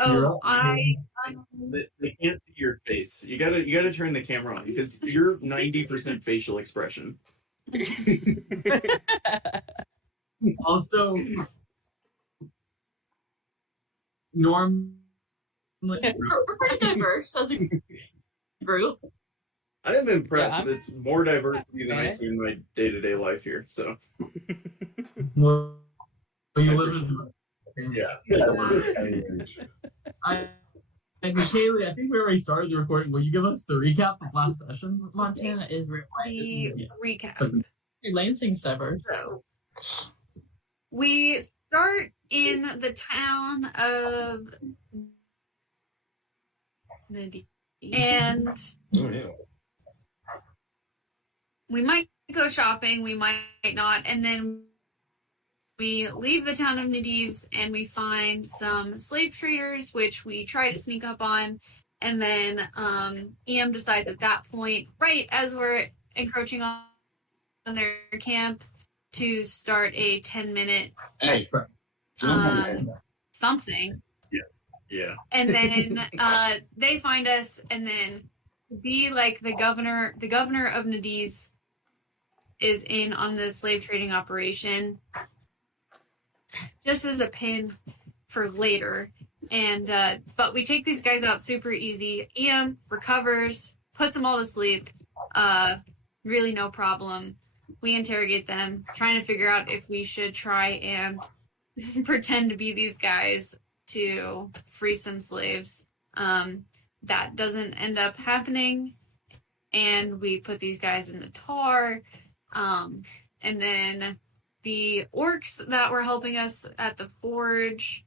Oh, They can't see your face. You gotta turn the camera on because you're 90% facial expression. Also, Norm, we're pretty diverse as a group. I am impressed. Yeah, It's more diversity than I see in my day-to-day life here. So, well, you live in. And Kaylee, I think we already started the recording. Will you give us the recap of last session? Montana is The recap. So, Lansing's diverse. So, we start in the town of Nadi, and we might go shopping, we might not, and then we leave the town of Nadiz and we find some slave traders, which we try to sneak up on, and then EM decides at that point, right as we're encroaching on their camp, to start a 10-minute something. yeah. And then they find us, and then be like the governor of Nadiz is in on the slave trading operation, just as a pin for later. And but we take these guys out super easy. EM recovers, puts them all to sleep. Really no problem. We interrogate them, trying to figure out if we should try and pretend to be these guys to free some slaves. That doesn't end up happening, and we put these guys in the tar. And then the orcs that were helping us at the forge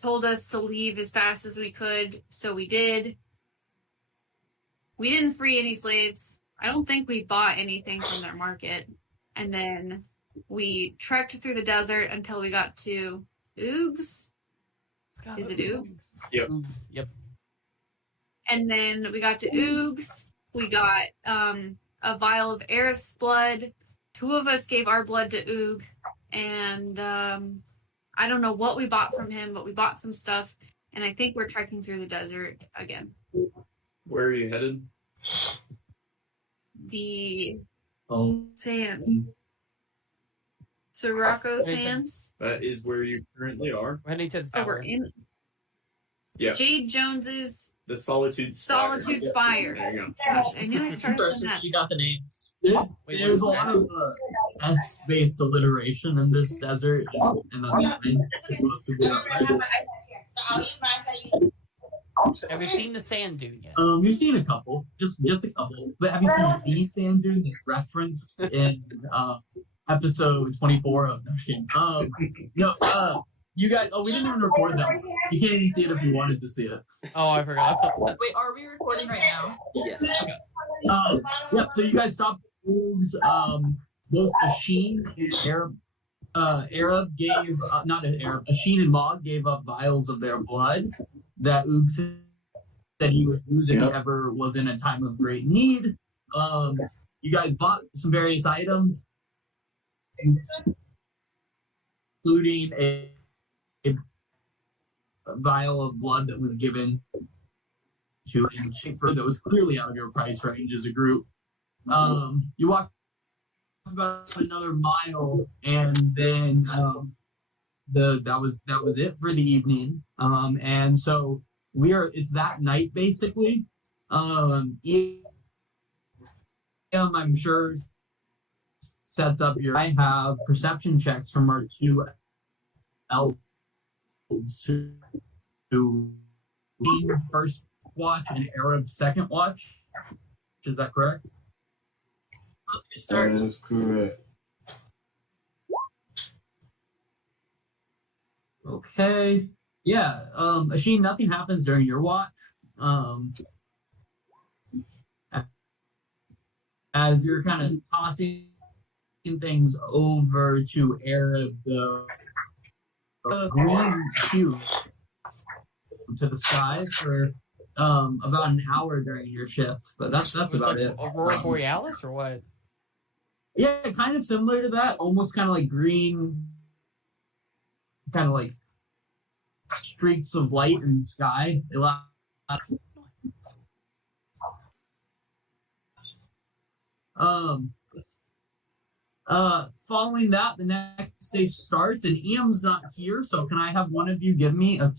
told us to leave as fast as we could, so we did. We didn't free any slaves. I don't think we bought anything from their market. And then we trekked through the desert until we got to Oogs. Is it Oogs? Yep. Yep. And then we got to Oogs. We got a vial of Aerith's blood. 2 of us gave our blood to Oog. And I don't know what we bought from him, but we bought some stuff. And I think we're trekking through the desert again. Where are you headed? The oh, Sands. Sirocco Sands. That is where you currently are. We're heading to the Oh, we're tower. in Yeah. Jade Jones's The Solitude Spire. Solitude Spire. There you go. Gosh, I knew I'd It's start with impressive. an S. She got the names. there's a lot of S-based alliteration in this desert, and that's fine. It's supposed to be that way. Have you seen the sand dune yet? You've seen a couple, just a couple. But have you seen the sand dune that's referenced in episode 24 of no, just kidding. No, you guys. Oh, we didn't even record that one. You can't even see it if you wanted to see it. Oh, I forgot. Wait, are we recording right now? Yes. Yep. So you guys stopped moves. Both Asheen and Arab gave not an Arab. Asheen and Maud gave up vials of their blood that Oog said he would use if he ever was in a time of great need. You guys bought some various items, including a vial of blood that was given to a Schaefer that was clearly out of your price range as a group. You walked about another mile, and then that was it for the evening. And so it's that night basically. I'm sure sets up I have perception checks from our 2 elves who first watch and Arab second watch. Is that correct? Let's get started. That is correct. Okay. Yeah. Asheen, nothing happens during your watch. As you're kind of tossing things over to Arab, the green cube to the sky for about an hour during your shift, but that's about it. Aurora Borealis or what? Yeah, kind of similar to that, almost kind of like green, kind of like streaks of light in the sky. They last. Following that, the next day starts, and Iam's not here, so can I have one of you give me a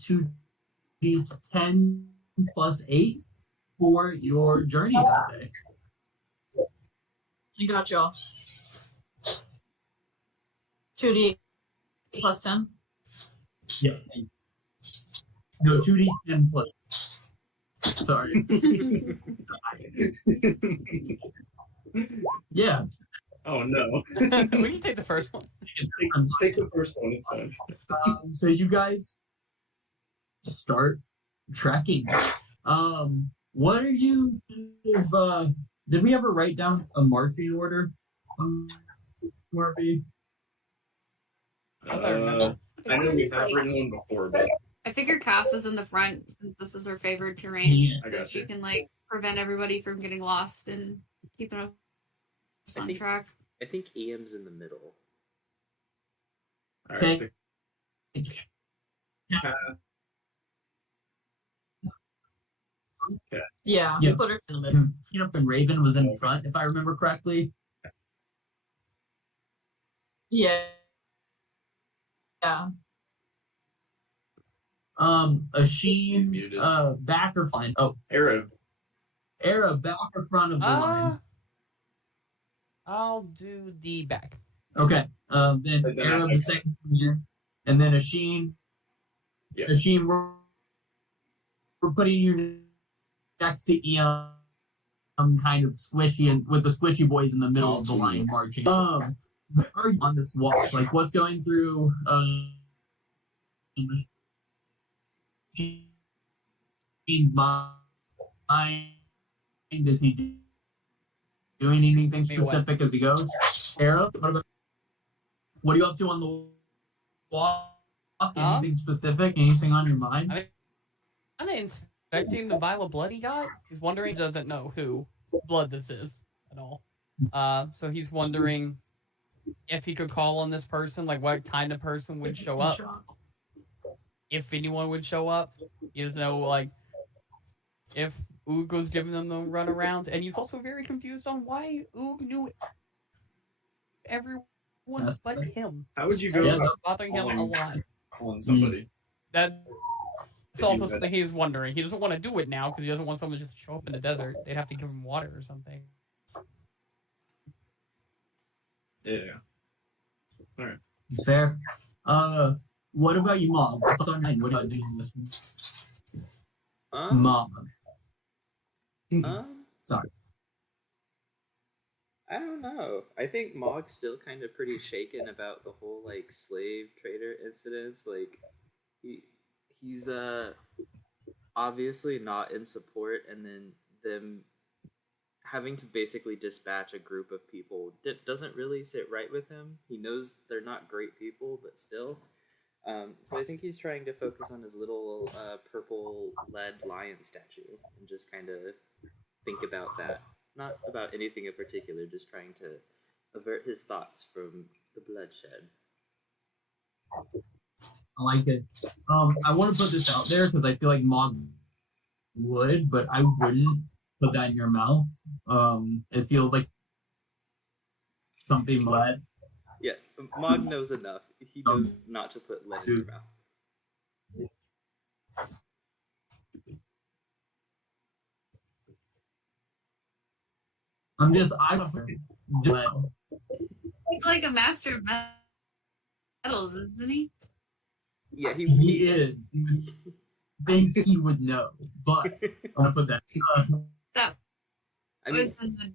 2d10 plus 8 for your journey that day? I got y'all. 2D plus 10. Yeah. No, 2d10 plus. Sorry. Yeah. Oh no. we can take the first one. Take the first one. It's fine. So you guys start trekking. What are you? Did we ever write down a marching order? Marby? I know we have written one before, but I figure Cass is in the front since this is her favorite terrain. Yeah. I So got she you. can like prevent everybody from getting lost and keeping us on track. I think Iam's in the middle. All right. So, Yeah, Yeah. we put her in the middle. Peanut and Raven was in front, if I remember correctly. Yeah. Yeah. Asheen, Muted. back or front? Oh, Arab. Era, back or front of the line? I'll do the back. Okay. Then Then Era, I- the second here, and then Asheen. Yeah. Asheen, we're putting you next to Ian. Kind of squishy, and with the squishy boys in the middle of the line marching. Where are you on this walk? Like, what's going through? Ian's mind. Is he doing anything specific as he goes? Era, what are you up to on the walk? Anything specific? Anything on your mind? I'm inspecting the vial of blood he got. He's wondering, he doesn't know who blood this is at all. So he's wondering if he could call on this person, like what kind of person would show up, if anyone would show up. He doesn't know, like, if Oog was giving them the run around, and he's also very confused on why Oog knew everyone Yes. but him. How would you go Yeah, about Bothering him a lot. calling somebody? That's If also you had- something he's wondering. He doesn't want to do it now because he doesn't want someone to just show up in the desert. They'd have to give him water or something. Yeah. All right. It's fair. What about you, Mog? What's on your mind? What are you doing this one? Mog. Sorry. I don't know. I think Mog's still kind of pretty shaken about the whole like slave trader incidents. Like he's obviously not in support, and then them having to basically dispatch a group of people doesn't really sit right with him. He knows they're not great people, but still. So I think he's trying to focus on his little purple lead lion statue and just kind of think about that. Not about anything in particular, just trying to avert his thoughts from the bloodshed. I like it. I want to put this out there because I feel like Mog would, but I wouldn't put that in your mouth. It feels like something lead. Yeah, Mog knows enough. He knows not to put lead in your mouth. I don't know. He's like a master of metals, isn't he? Yeah, He is. You would think he would know, but I'm gonna put that. That I was mean, in the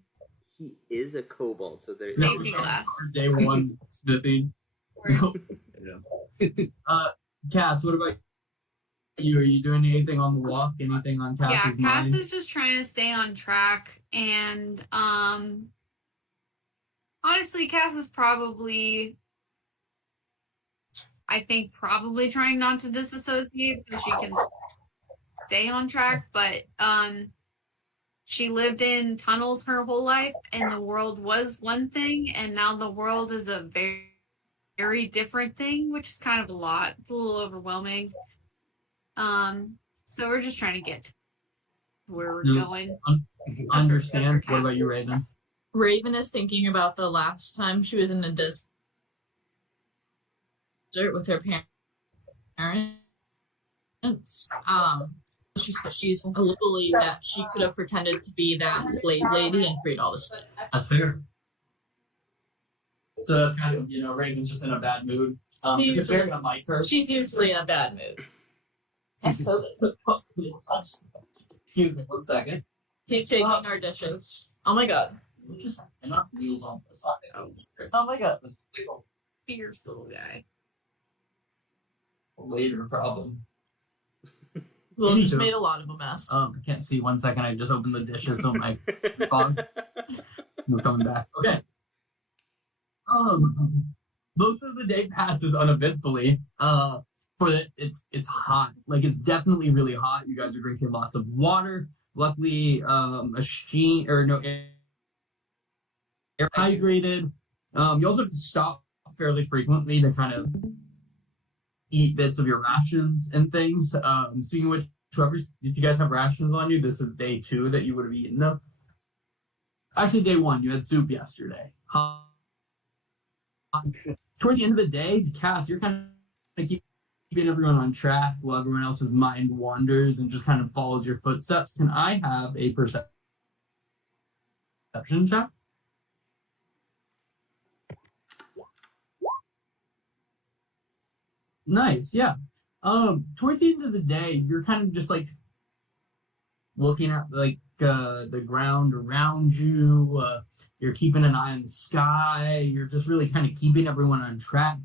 he is a kobold, so there's Safety glass. Day one smithing. Cass, what about you? Are you doing anything on the walk? Anything on Cass's yeah, Cass mind? is just trying to stay on track, and honestly, Cass is probably, I think, probably trying not to disassociate so she can stay on track. But she lived in tunnels her whole life, and the world was one thing, and now the world is a very, very different thing, which is kind of a lot. It's a little overwhelming. So we're just trying to get to where we're Yeah. going. Understand. What about cast you, is. Raven? Raven is thinking about the last time she was in the desert with her parents. She said she's believe that she could have pretended to be that slave lady and freed all the slaves. That's fair. So that's kind of, Raven's just in a bad mood. It's very unlike her. She's usually in a bad mood. Excuse me, 1 second. Keep shaking our dishes. Oh my god. Just enough wheels on the side. Oh my god. Fierce little guy. Later problem. Will Anywho. just made a lot of a mess. I can't see. 1 second. I just opened the dishes, so my fog. We're coming back. Okay. Most of the day passes uneventfully. It's hot. Like, it's definitely really hot. You guys are drinking lots of water. Luckily, air hydrated. You also have to stop fairly frequently to kind of eat bits of your rations and things. Speaking of which, if you guys have rations on you, this is day 2 that you would have eaten them. Actually, day 1, you had soup yesterday. Towards the end of the day, Cass, you're kind of keeping everyone on track while everyone else's mind wanders and just kind of follows your footsteps. Can I have a perception check? Nice, yeah. Towards the end of the day, you're kind of just like looking at like the ground around you. You're keeping an eye on the sky. You're just really kind of keeping everyone on track.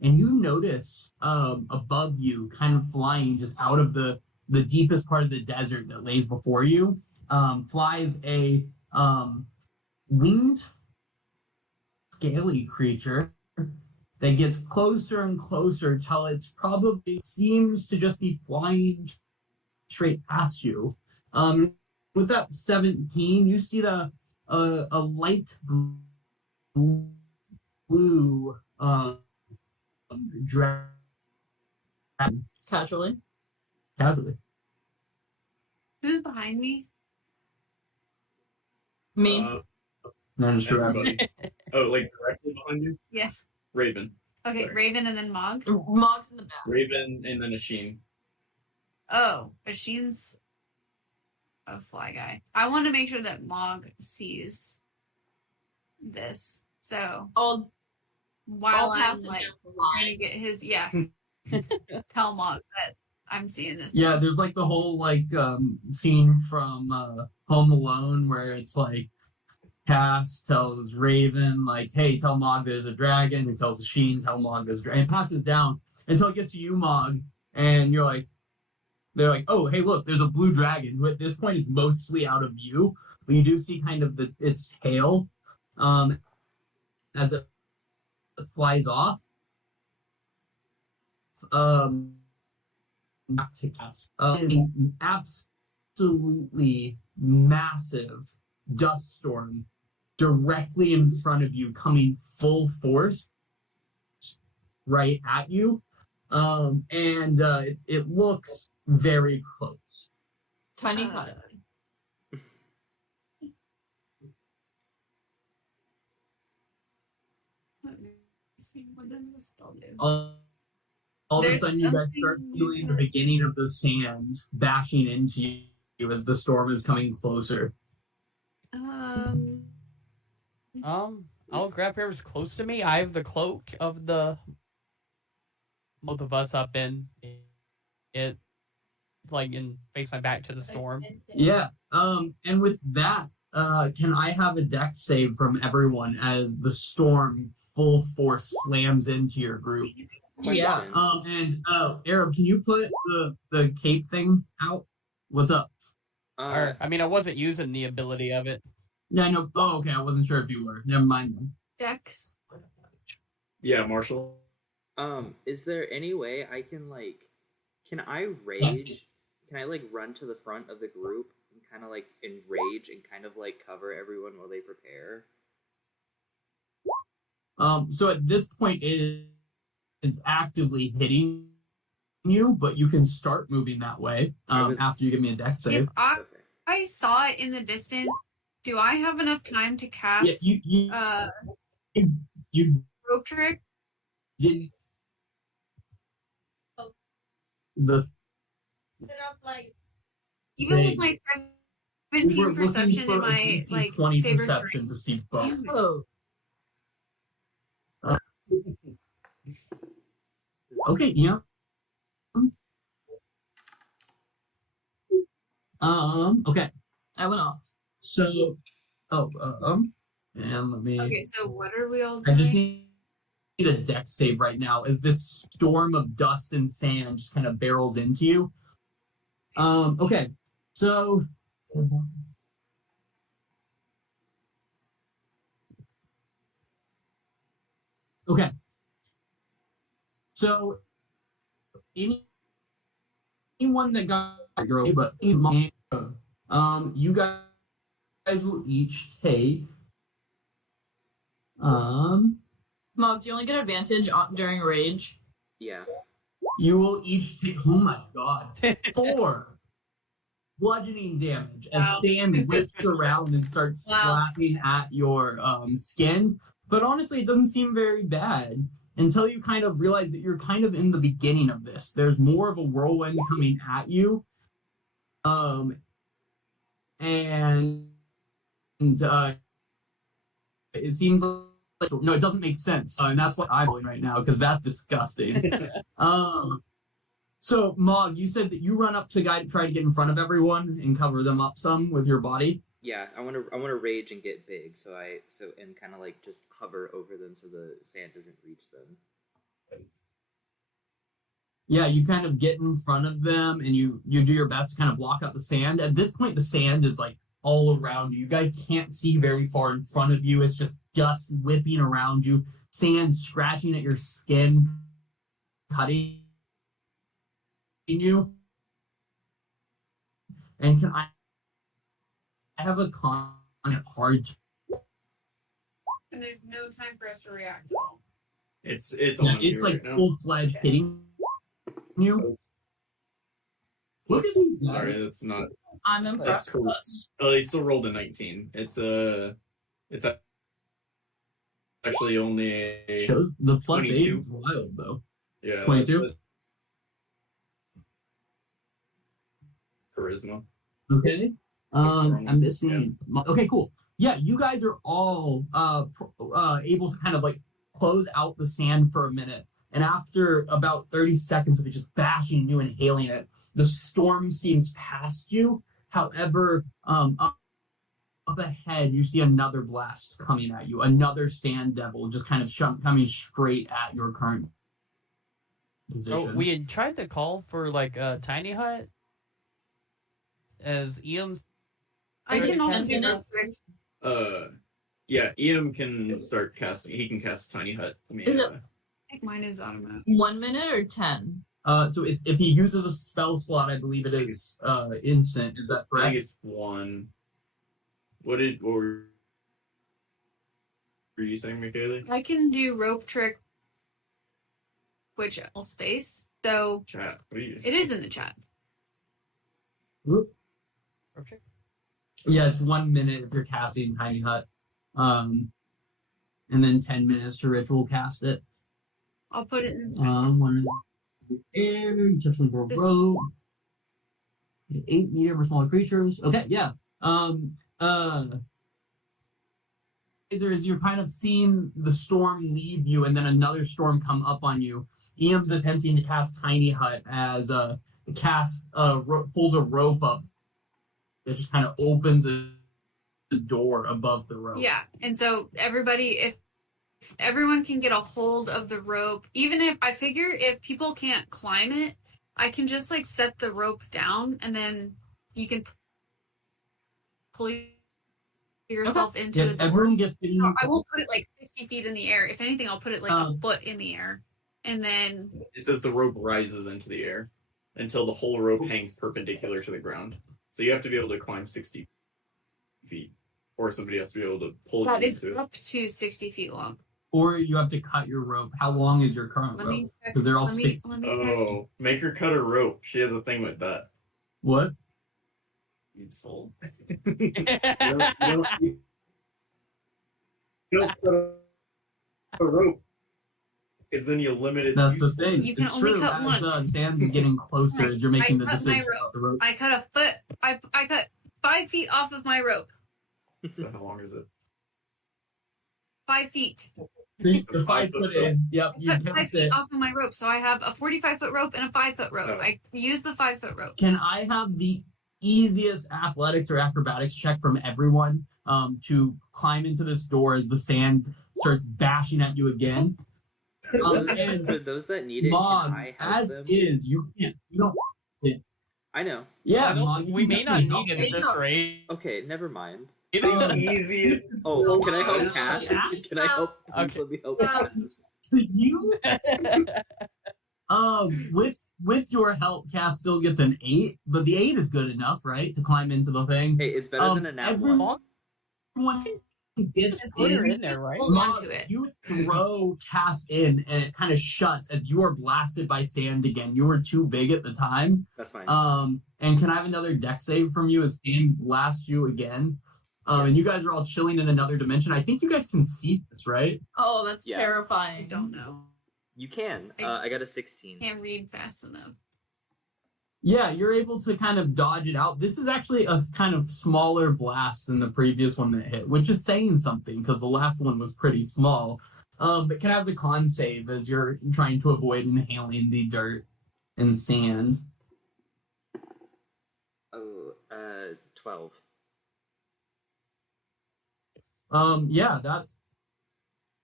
And you notice above you, kind of flying just out of the deepest part of the desert that lays before you, flies a winged, scaly creature that gets closer and closer till it's probably seems to just be flying straight past you. With that 17, you see a light blue dragon. Casually. Who's behind me? Me. No, just Everybody. Oh, like directly behind you? Yeah. Raven. Okay, Sorry. Raven and then Mog. Mog's in the back. Raven and then Asheen. Oh, Asheen's a fly guy. I want to make sure that Mog sees this. So I'll while I'm pass it like down the trying to line. get his tell Mog that I'm seeing this. Yeah, there's like the whole scene from Home Alone where it's like Cass tells Raven like, "Hey, tell Mog there's a dragon." Who tells Sheen, "Tell Mog there's a dragon." And passes down until it gets to you, Mog, and you're like, they're like, "Oh, hey, look, there's a blue dragon." Who at this point is mostly out of view, but you do see kind of its tail, as it flies off. Back to Cass. An absolutely massive dust storm directly in front of you, coming full force right at you, and it looks very close. Tiny hut. Let me see. What does this spell do? All of a There's sudden, you guys start something- feeling the beginning of the sand bashing into you as the storm is coming closer. I'll grab whoever's close to me. I have the cloak of the both of us up in it, like, and face my back to the storm. Yeah. And with that, can I have a dex save from everyone as the storm full force slams into your group? Yeah. Question. And Arab, can you put the cape thing out? What's up? Or, I mean, I wasn't using the ability of it. Yeah, I know. Oh, okay. I wasn't sure if you were. Never mind then. Dex. Yeah, Marshall. Is there any way I can can I rage? Can I run to the front of the group and kind of enrage and kind of cover everyone while they prepare? So at this point, it's actively hitting you, but you can start moving that way after you give me a dex save. If I saw it in the distance, do I have enough time to cast you rope trick? didn't the Even with my we were 17 looking perception for and a my DC like 20 favorite perception to see both. Oh, Okay, yeah. Okay. I went off. So, and let me. Okay, so what are we all I just doing? need a dex save right now as this storm of dust and sand just kind of barrels into you. Okay, so. Okay. So, anyone that got your but you guys will each take Mog, do you only get advantage during rage? Yeah. you will each take, oh my god, 4 bludgeoning damage as sand whips around and starts slapping at your skin. But honestly, it doesn't seem very bad until you kind of realize that you're kind of in the beginning of this. There's more of a whirlwind coming at you. And it seems like, no, it doesn't make sense. And that's what I'm doing right now because that's disgusting. So, Mog, you said that you run up to try to get in front of everyone and cover them up some with your body. Yeah, I want to rage and get big, and kind of like just hover over them so the sand doesn't reach them. Yeah, you kind of get in front of them and you do your best to kind of block out the sand. At this point, the sand is like all around you. You guys can't see very far in front of you. It's just dust whipping around you, sand scratching at your skin, cutting you. And can I have a con hard? And there's no time for us to react at all. It's it's like right full-fledged hitting you. Look at these guys. Sorry, that's not. I'm impressed with us. Oh, they still rolled a 19. It's actually only a Shows the plus 8 22. is wild though. Yeah, 22. Charisma. Okay. I'm missing. Yeah. Okay, cool. Yeah, you guys are all able to kind of like close out the sand for a minute, and after about 30 seconds of it just bashing you and hailing it, the storm seems past you. However, up ahead, you see another blast coming at you. Another sand devil just kind of coming straight at your current position. So we had tried to call for like a tiny hut as EM's. I can also do minutes. Yeah, EM can start casting. He can cast Tiny Hut. Is it? I think mine is automatic. 1 minute or 10? So if he uses a spell slot, I believe it is instant. Is that I correct? think it's 1. What were you saying, Michaela? I can do rope trick, which space. So Chat. What are you? it is in the chat. Whoop. Okay. Yeah, it's 1 minute if you're casting Tiny Hut. And then 10 minutes to ritual cast it. I'll put it in. 1 in the air, touching the rope. 8 medium or smaller creatures. Okay, yeah. As you're kind of seeing the storm leave you and then another storm come up on you, EM's attempting to cast Tiny Hut as pulls a rope up that just kind of opens the door above the rope. Yeah, and so everybody, if everyone can get a hold of the rope, even if I figure if people can't climb it, I can just like set the rope down and then you can pull yourself into the door. Everyone gets. So I won't put it like 60 feet in the air. If anything, I'll put it like a foot in the air, and then It says the rope rises into the air until the whole rope hangs perpendicular to the ground. So you have to be able to climb 60 feet, or somebody has to be able to pull that you is into it. up to 60 feet long. or you have to cut your rope. How long is your current Let rope? me check. Because they're all Let me, 6. let me check. Oh, make her cut her rope. She has a thing with that. What? You sold. Wait, you don't cut a rope, because then you limit its That's the usefulness. thing. You can It's only true. cut As once. Sam's is getting closer, as you're making the cut my decision about the rope. I cut a foot. I cut 5 feet off of my rope. So how long is it? 5 feet. The 5 foot in. Yep, I you cut 5 guessed feet it. off of my rope, so I have a 45-foot rope and a 5-foot rope. Oh. I use the 5-foot rope. Can I have the easiest athletics or acrobatics check from everyone to climb into this door as the sand starts bashing at you again? And For those that need it, Mog, can I help as them? is, you can't. You don't. I know. Yeah, I don't- Mog, you we can may not definitely need help. it at this rate. Okay, never mind. Um, Easiest. Oh, can I help Yes. Cass? Yes. Can I help? Please Okay. let me help Yeah. Cass. You with your help, Cass still gets an 8, but the 8 is good enough, right, to climb into the thing. Hey, it's better than a nat one. Everyone gets Just put her in. in there, right? Hold on Mog, to it. you throw Cass in, and it kind of shuts as you are blasted by sand again. You were too big at the time. That's fine. And can I have another deck save from you as sand blasts you again? And Yes. you guys are all chilling in another dimension. I think you guys can see this, right? Oh, that's Yeah. I terrifying. don't know. You can. I got a 16. Can't read fast enough. Yeah, you're able to kind of dodge it out. This is actually a kind of smaller blast than the previous one that hit, which is saying something because the last one was pretty small. But can I have the con save as you're trying to avoid inhaling the dirt and sand? Oh, 12. Yeah,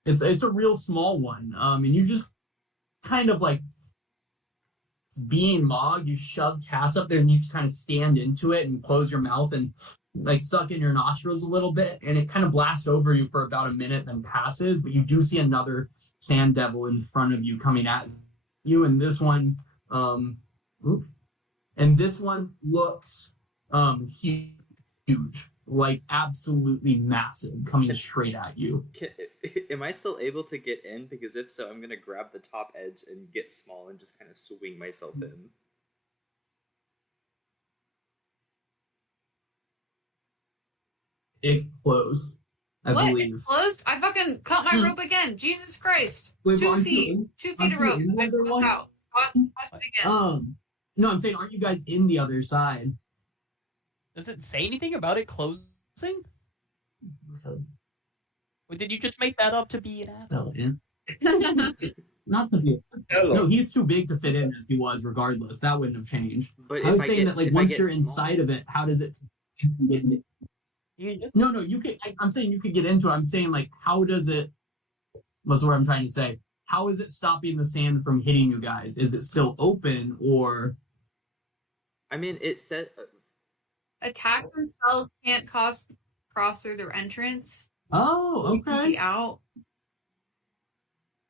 it's a real small one. And you just kind of like being Mog, you shove Cass up there and you just kind of stand into it and close your mouth and like suck in your nostrils a little bit, and it kind of blasts over you for about a minute, then passes. But you do see another sand devil in front of you coming at you, and this one, looks huge, like absolutely massive, coming straight at you. Am I still able to get in? Because if so, I'm going to grab the top edge and get small and just kind of swing myself in. It closed, I What? believe. It closed? I fucking cut my rope again. Jesus Christ. Wait, but 2 aren't you feet. in- 2 feet aren't of you rope. in the I other crossed one? out. Crossed again. No, I'm saying, aren't you guys in the other side? Does it say anything about it closing? Or did you just make that up to be an asshole? Not to be. Hello. No, he's too big to fit in as he was, regardless. That wouldn't have changed. But I was if I saying get, that, like, if I once get you're small, inside of it, how does it? You can just No, you could. I'm saying you could get into it. I'm saying, like, how does it? What's the word I'm trying to say? How is it stopping the sand from hitting you guys? Is it still open, or? I mean, it said. Attacks themselves can't cross through their entrance. Oh, You can okay. see out.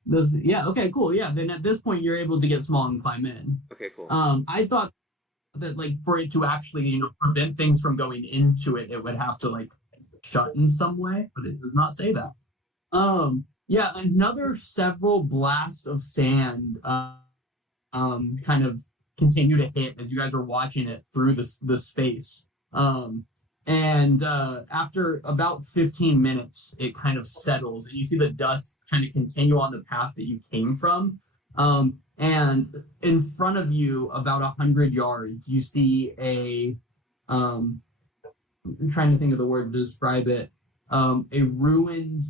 Yeah. Okay. Cool. Yeah. Then at this point, you're able to get small and climb in. Okay, cool. I thought that, like, for it to actually, prevent things from going into it, it would have to, like, shut in some way, but it does not say that. Yeah, another several blasts of sand kind of continue to hit as you guys are watching it through the space. And after about 15 minutes, it kind of settles, and you see the dust kind of continue on the path that you came from. And in front of you, about 100 yards, you see I'm trying to think of the word to describe it, a ruined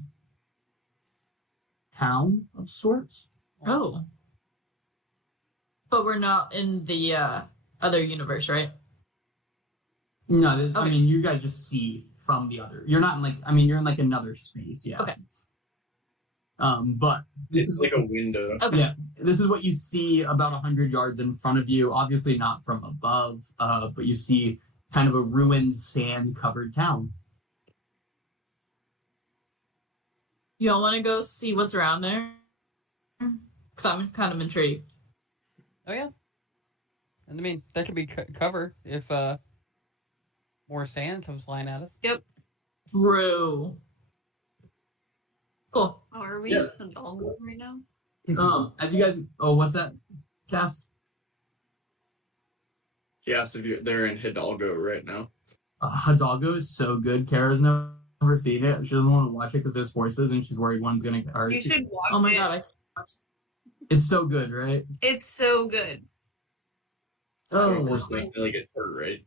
town of sorts. Oh. But we're not in the other universe, right? No, I Okay. mean, you guys just see from the other. You're not in, like, I mean, you're in, like, another space, yeah. Okay. But this This is is like a window. Okay. Yeah, this is what you see about 100 yards in front of you. Obviously not from above, but you see kind of a ruined, sand-covered town. You all want to go see what's around there? Because I'm kind of intrigued. Oh yeah. And I mean, that could be cover if more sand comes flying at us. True. Cool. Oh, are we Yeah. in Hidalgo right now? As you guys, what's that, Cass? She asked if they're in Hidalgo right now. Hidalgo is so good. Kara's never seen it. She doesn't want to watch it because there's horses and she's worried one's gonna get hurt. You should watch Oh my it. god, It's so good, right? It's so good. Of course, they like gets hurt, right?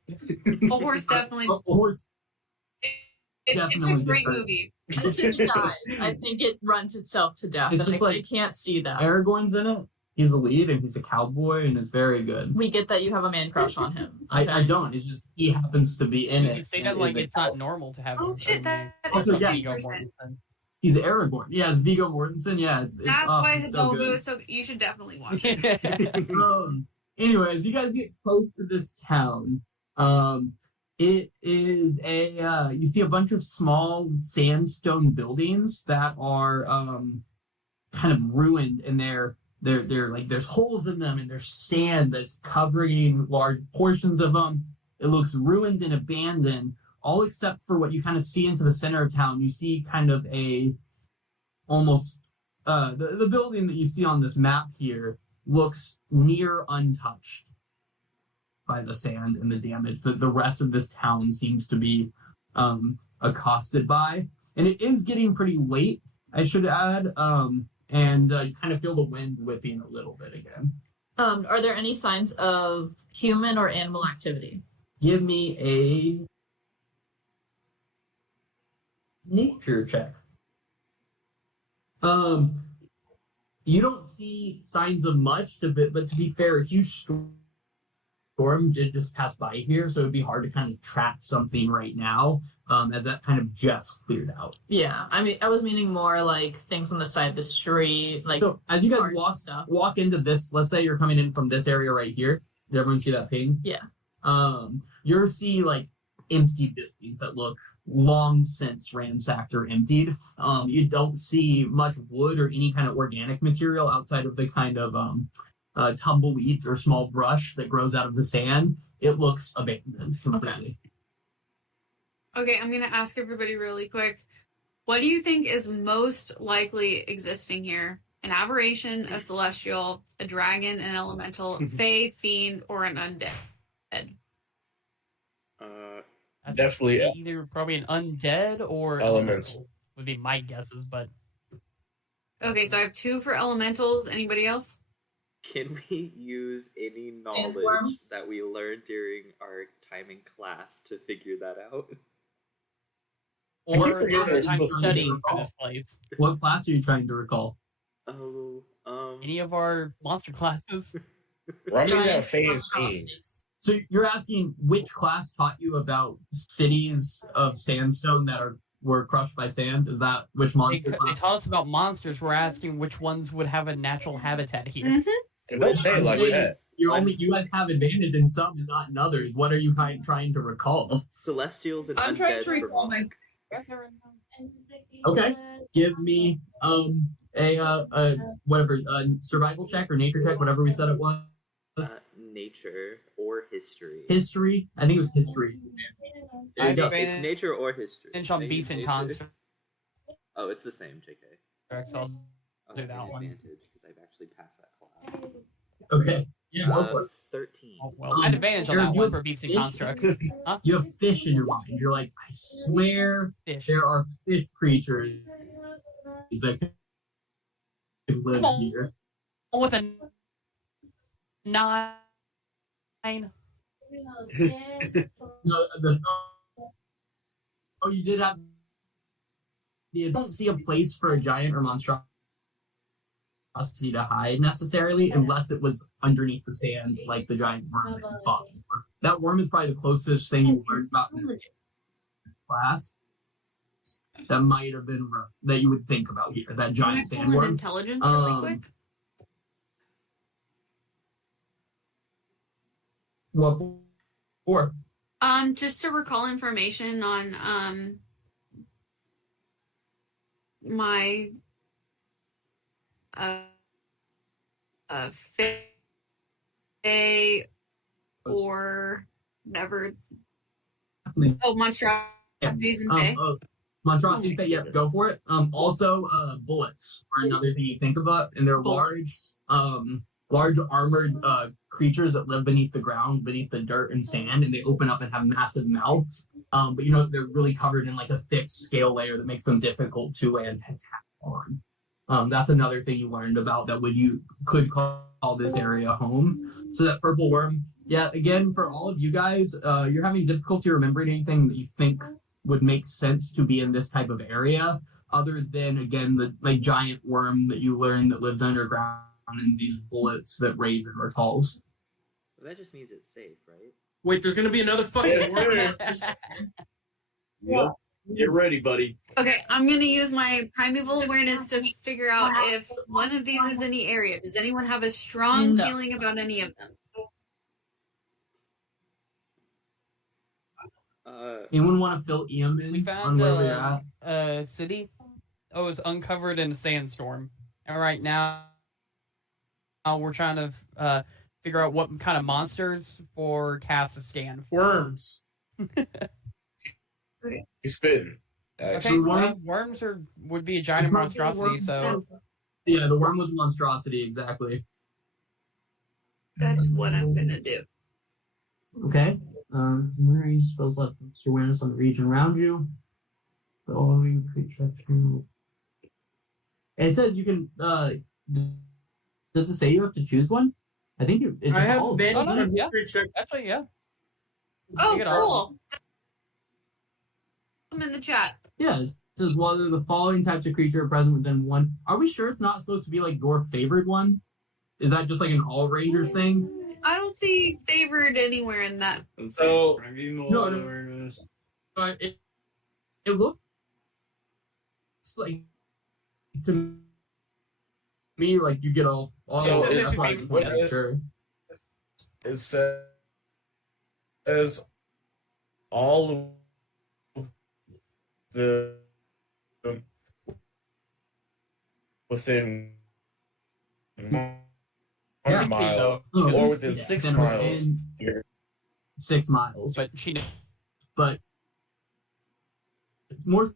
A horse definitely. A horse. It's a definitely great gets hurt. movie. I think it dies. I think it runs itself to death. It's And just I like can't see that. Aragorn's in it. He's the lead and he's a cowboy and it's very good. We get that you have a man crush on him. I don't. It's just he happens to be in it. You say and that like is a it's not normal to have. Oh him shit, in that the- is Also, the yeah. same Viggo person. Mortensen. He's Aragorn. Yeah, it's Viggo Mortensen. Yeah, it's That's why it's so Hidalgo good. is so. You should definitely watch it. Anyways, you guys get close to this town. It is you see a bunch of small sandstone buildings that are kind of ruined, and they're like there's holes in them and there's sand that's covering large portions of them. It looks ruined and abandoned, all except for what you kind of see into the center of town. You see kind of a almost the building that you see on this map here looks near untouched by the sand and the damage that the rest of this town seems to be accosted by. And it is getting pretty late, I should add, and you kind of feel the wind whipping a little bit again. Are there any signs of human or animal activity? Give me a nature check. You don't see signs of much, but to be fair, a huge storm did just pass by here, so it'd be hard to kind of track something right now, as that kind of just cleared out. Yeah, I mean, I was meaning more like things on the side of the street, like So as you guys cars and stuff. walk into this, let's say you're coming in from this area right here. Did everyone see that ping? Yeah. You're seeing like empty buildings that look long since ransacked or emptied. You don't see much wood or any kind of organic material outside of the kind of tumbleweeds or small brush that grows out of the sand. It looks abandoned completely. Okay, I'm gonna ask everybody really quick. What do you think is most likely existing here? An aberration, a celestial, a dragon, an elemental, a fae, fiend, or an undead? I'd Definitely say either probably an undead or Elemental. would be my guesses, but Okay, so I have 2 for elementals. Anybody else? Can we use any Sandworm? knowledge that we learned during our time in class to figure that out? or forget I'm there's supposed to be studying a for this place. What class are you trying to recall? Oh, Any of our monster classes? Run me that Giants, Fey and crocodile Fiend. snakes. So you're asking which class taught you about cities of sandstone that were crushed by sand? Is that which They, monster they class? taught us about monsters. We're asking which ones would have a natural habitat here. Mm-hmm. And don't say it like Honestly, that. You guys have advantage in some and not in others. What are you trying to recall? Celestials and I'm trying undeads to recall for my. Monk. Okay. Give me a whatever survival check or nature check, whatever we said it was. Nature or history. History. I think it was history. I have It's- advantage. It's nature or history. Pinch on Can I use beast and nature? construct, Oh, it's the same, JK. so I'll I'll do have that an one. advantage because I've actually passed that class. Okay. Yeah. Go for it. 13. Oh, well, I had advantage on Aaron, that you one have for beast and fish- construct. Huh? You have fish in your mind. You're like, I swear Fish. there are fish creatures that could live here. With a 9. No, you did have. You don't see a place for a giant or monstrosity to hide necessarily, unless it was underneath the sand, like the giant worm that you fought. That worm is probably the closest thing you learned about in the class. That might have been that you would think about here. That Can I giant pull an sandworm. intelligence really quick? What for? Just to recall information on my fae or never. Oh, monstrosities and fae. Monstrosity Fate, yes, Jesus. go for it. Also, bullets are another thing you think about, and they're large armored creatures that live beneath the ground, beneath the dirt and sand, and they open up and have massive mouths. But they're really covered in like a thick scale layer that makes them difficult to land attack on. That's another thing you learned about that you could call this area home. So that purple worm, yeah, again, for all of you guys, you're having difficulty remembering anything that you think would make sense to be in this type of area, other than, again, the like giant worm that you learned that lived underground and these bullets that raid the mortals. Well, that just means it's safe, right? Wait, there's gonna be another fucking Yes, worm. sir. Yep. Get ready, buddy. Okay, I'm gonna use my primeval awareness to figure out if one of these is in the area. Does anyone have a strong No. feeling about any of them? Anyone want to fill Ian We in on found where we're at? a city that was uncovered in a sandstorm, and right now we're trying to figure out what kind of monsters for Cass to stand for. Worms. He's spitting. Okay, Actually, worms would be a giant monstrosity, so Yeah, the worm was a monstrosity, exactly. That's what I'm gonna do. Okay. Memory spells left your awareness on the region around you. Following creature to. And it says you can. Does it say you have to choose one? I think it just I have all of them, advantage doesn't on it? yeah. history check. actually, yeah. Oh, Take it all. cool. I'm in the chat. Yeah, it says whether the following types of creature are present within one. Are we sure it's not supposed to be like your favorite one? Is that just like an all rangers thing? I don't see favored anywhere in that. Let's So- see. Primeval No. awareness. It looks like to me like you get all. So of it. it's That's why I just wanted to what make is- sure. it says all of the within 1 mile Oh, or within yeah, 6 within- miles. within 6 miles. But she But it's more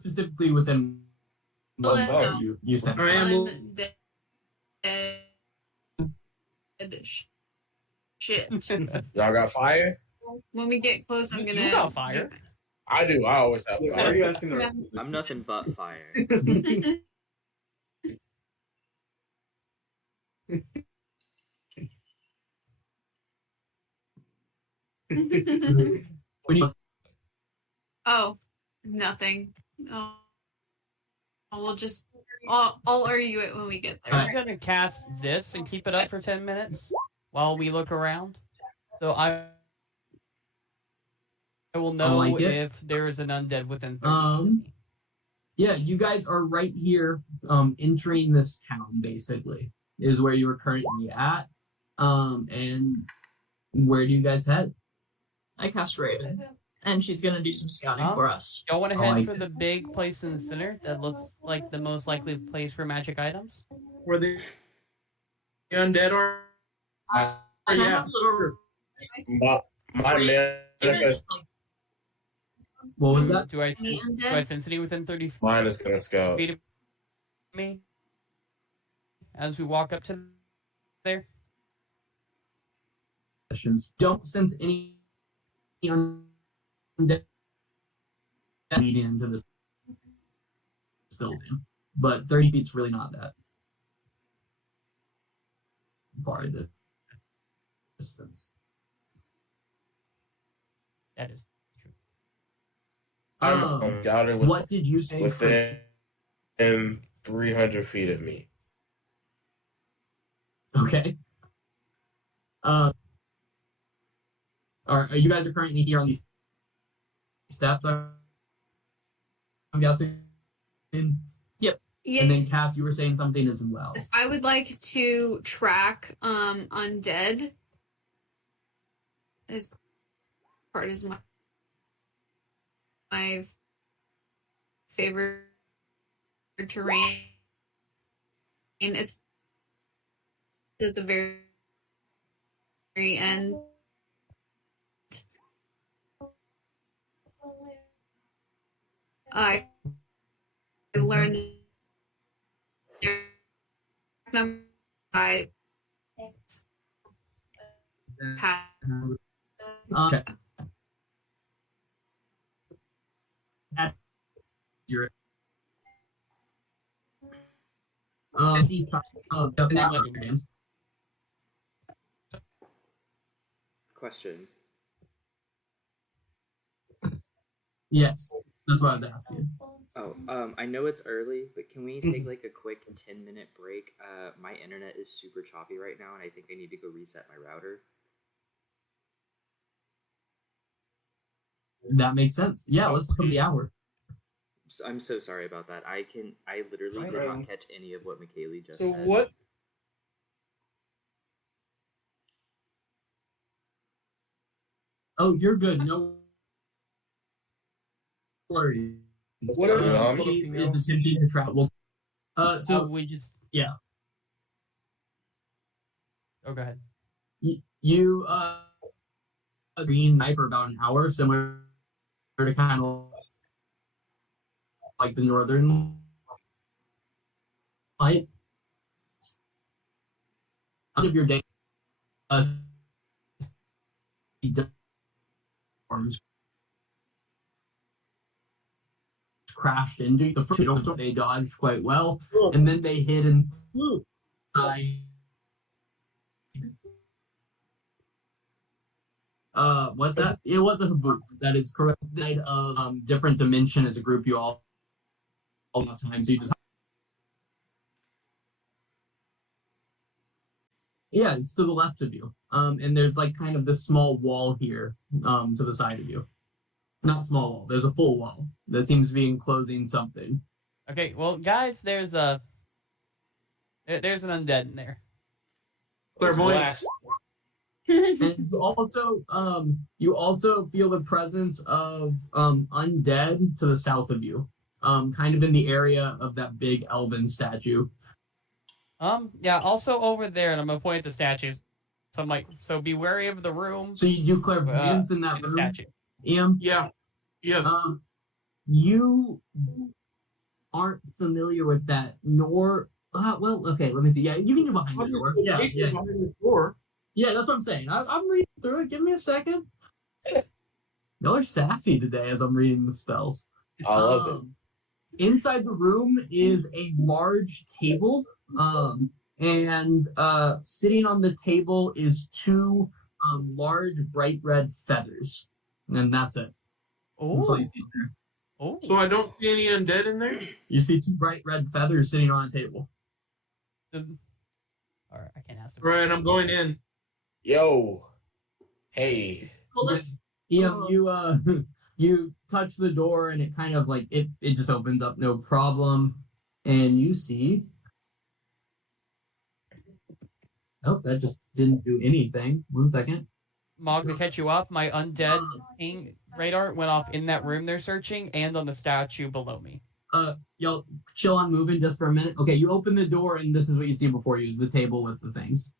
specifically within Well, one no. of you said. I am- One dead shit. Y'all got fire? When we get close, I'm You gonna. got fire. I do. I always have Why are fire. you asking the rest of I'm nothing but fire. When you, Oh, nothing. Oh, we'll just. I'll argue it when we get there. I'm gonna cast this and keep it up for 10 minutes while we look around. So I will know like it. if there is an undead within 30 feet of me. yeah, you guys are right here, entering this town. Basically, is where you are currently at. And where do you guys head? I cast Raven, and she's gonna do some scouting for us. Y'all want to I head like for it. the big place in the center that looks like the most likely place for magic items? Where the undead are. And I Yeah. have little. My man, What was that? Do I Any sense undead? any within 30 mine is gonna scout. feet of me as we walk up to there? Questions. Don't sense any undead lead into this building, but 30 feet's really not that far the distance. That is true. I'm scouting with, What did you say? Chris? within 300 feet of me. Okay. Are you guys are currently here on these steps? I'm guessing. Yeah. And then Cass, you were saying something as well. I would like to track undead as part of my favorite terrain. And it's at the very end. I learned their number. I had Okay. You're see Question. yes, that's what I was asking. Oh, I know it's early, but can we take like a quick 10-minute break? My internet is super choppy right now, and I think I need to go reset my router. That makes sense. Yeah, let's come the hour. So, I'm so sorry about that. I literally Right did on. not catch any of what McKaylee just So said. what? Oh, you're good. No worries. What else? She Anything is else? attempting to travel. So we just. yeah. Oh, go ahead. You green night for about an hour, similar to kind of like the northern light. End of your day, storms crashed into the first. They dodged quite well, and then they hid inside. What's that? It was a Haboob. That is correct. Night of different dimension as a group. You all have time, so you just. Yeah, it's to the left of you. And there's like kind of this small wall here, to the side of you. Not small wall. There's a full wall that seems to be enclosing something. Okay, well, guys, there's an undead in there. Clairvoyant. Blast. And you also feel the presence of undead to the south of you, kind of in the area of that big elven statue. Yeah, also over there, and I'm gonna point at the statues. So I'm like, so be wary of the room. So you do clairvoyance in that and the room, statue. Ian? Yeah. Yes. You aren't familiar with that, nor well, okay, let me see. Yeah, you can do behind the door. Yeah, Behind this door. yeah, that's what I'm saying. I'm reading through it. Give me a second. Y'all are sassy today as I'm reading the spells. I love it. Inside the room is a large table, and sitting on the table is two large bright red feathers, and that's it. That's all you see there. Oh. So I don't see any undead in there. You see two bright red feathers sitting on a table. All right, I can't ask him. Right, I'm going in. Yo. Hey. Well, let's. Ian, you touch the door and it kind of like it just opens up, no problem, and you see. Oh, that just didn't do anything. 1 second. Mog, to catch you up, my undead ping radar went off in that room they're searching and on the statue below me. Y'all chill on moving just for a minute. Okay, you open the door and this is what you see before you: is the table with the things.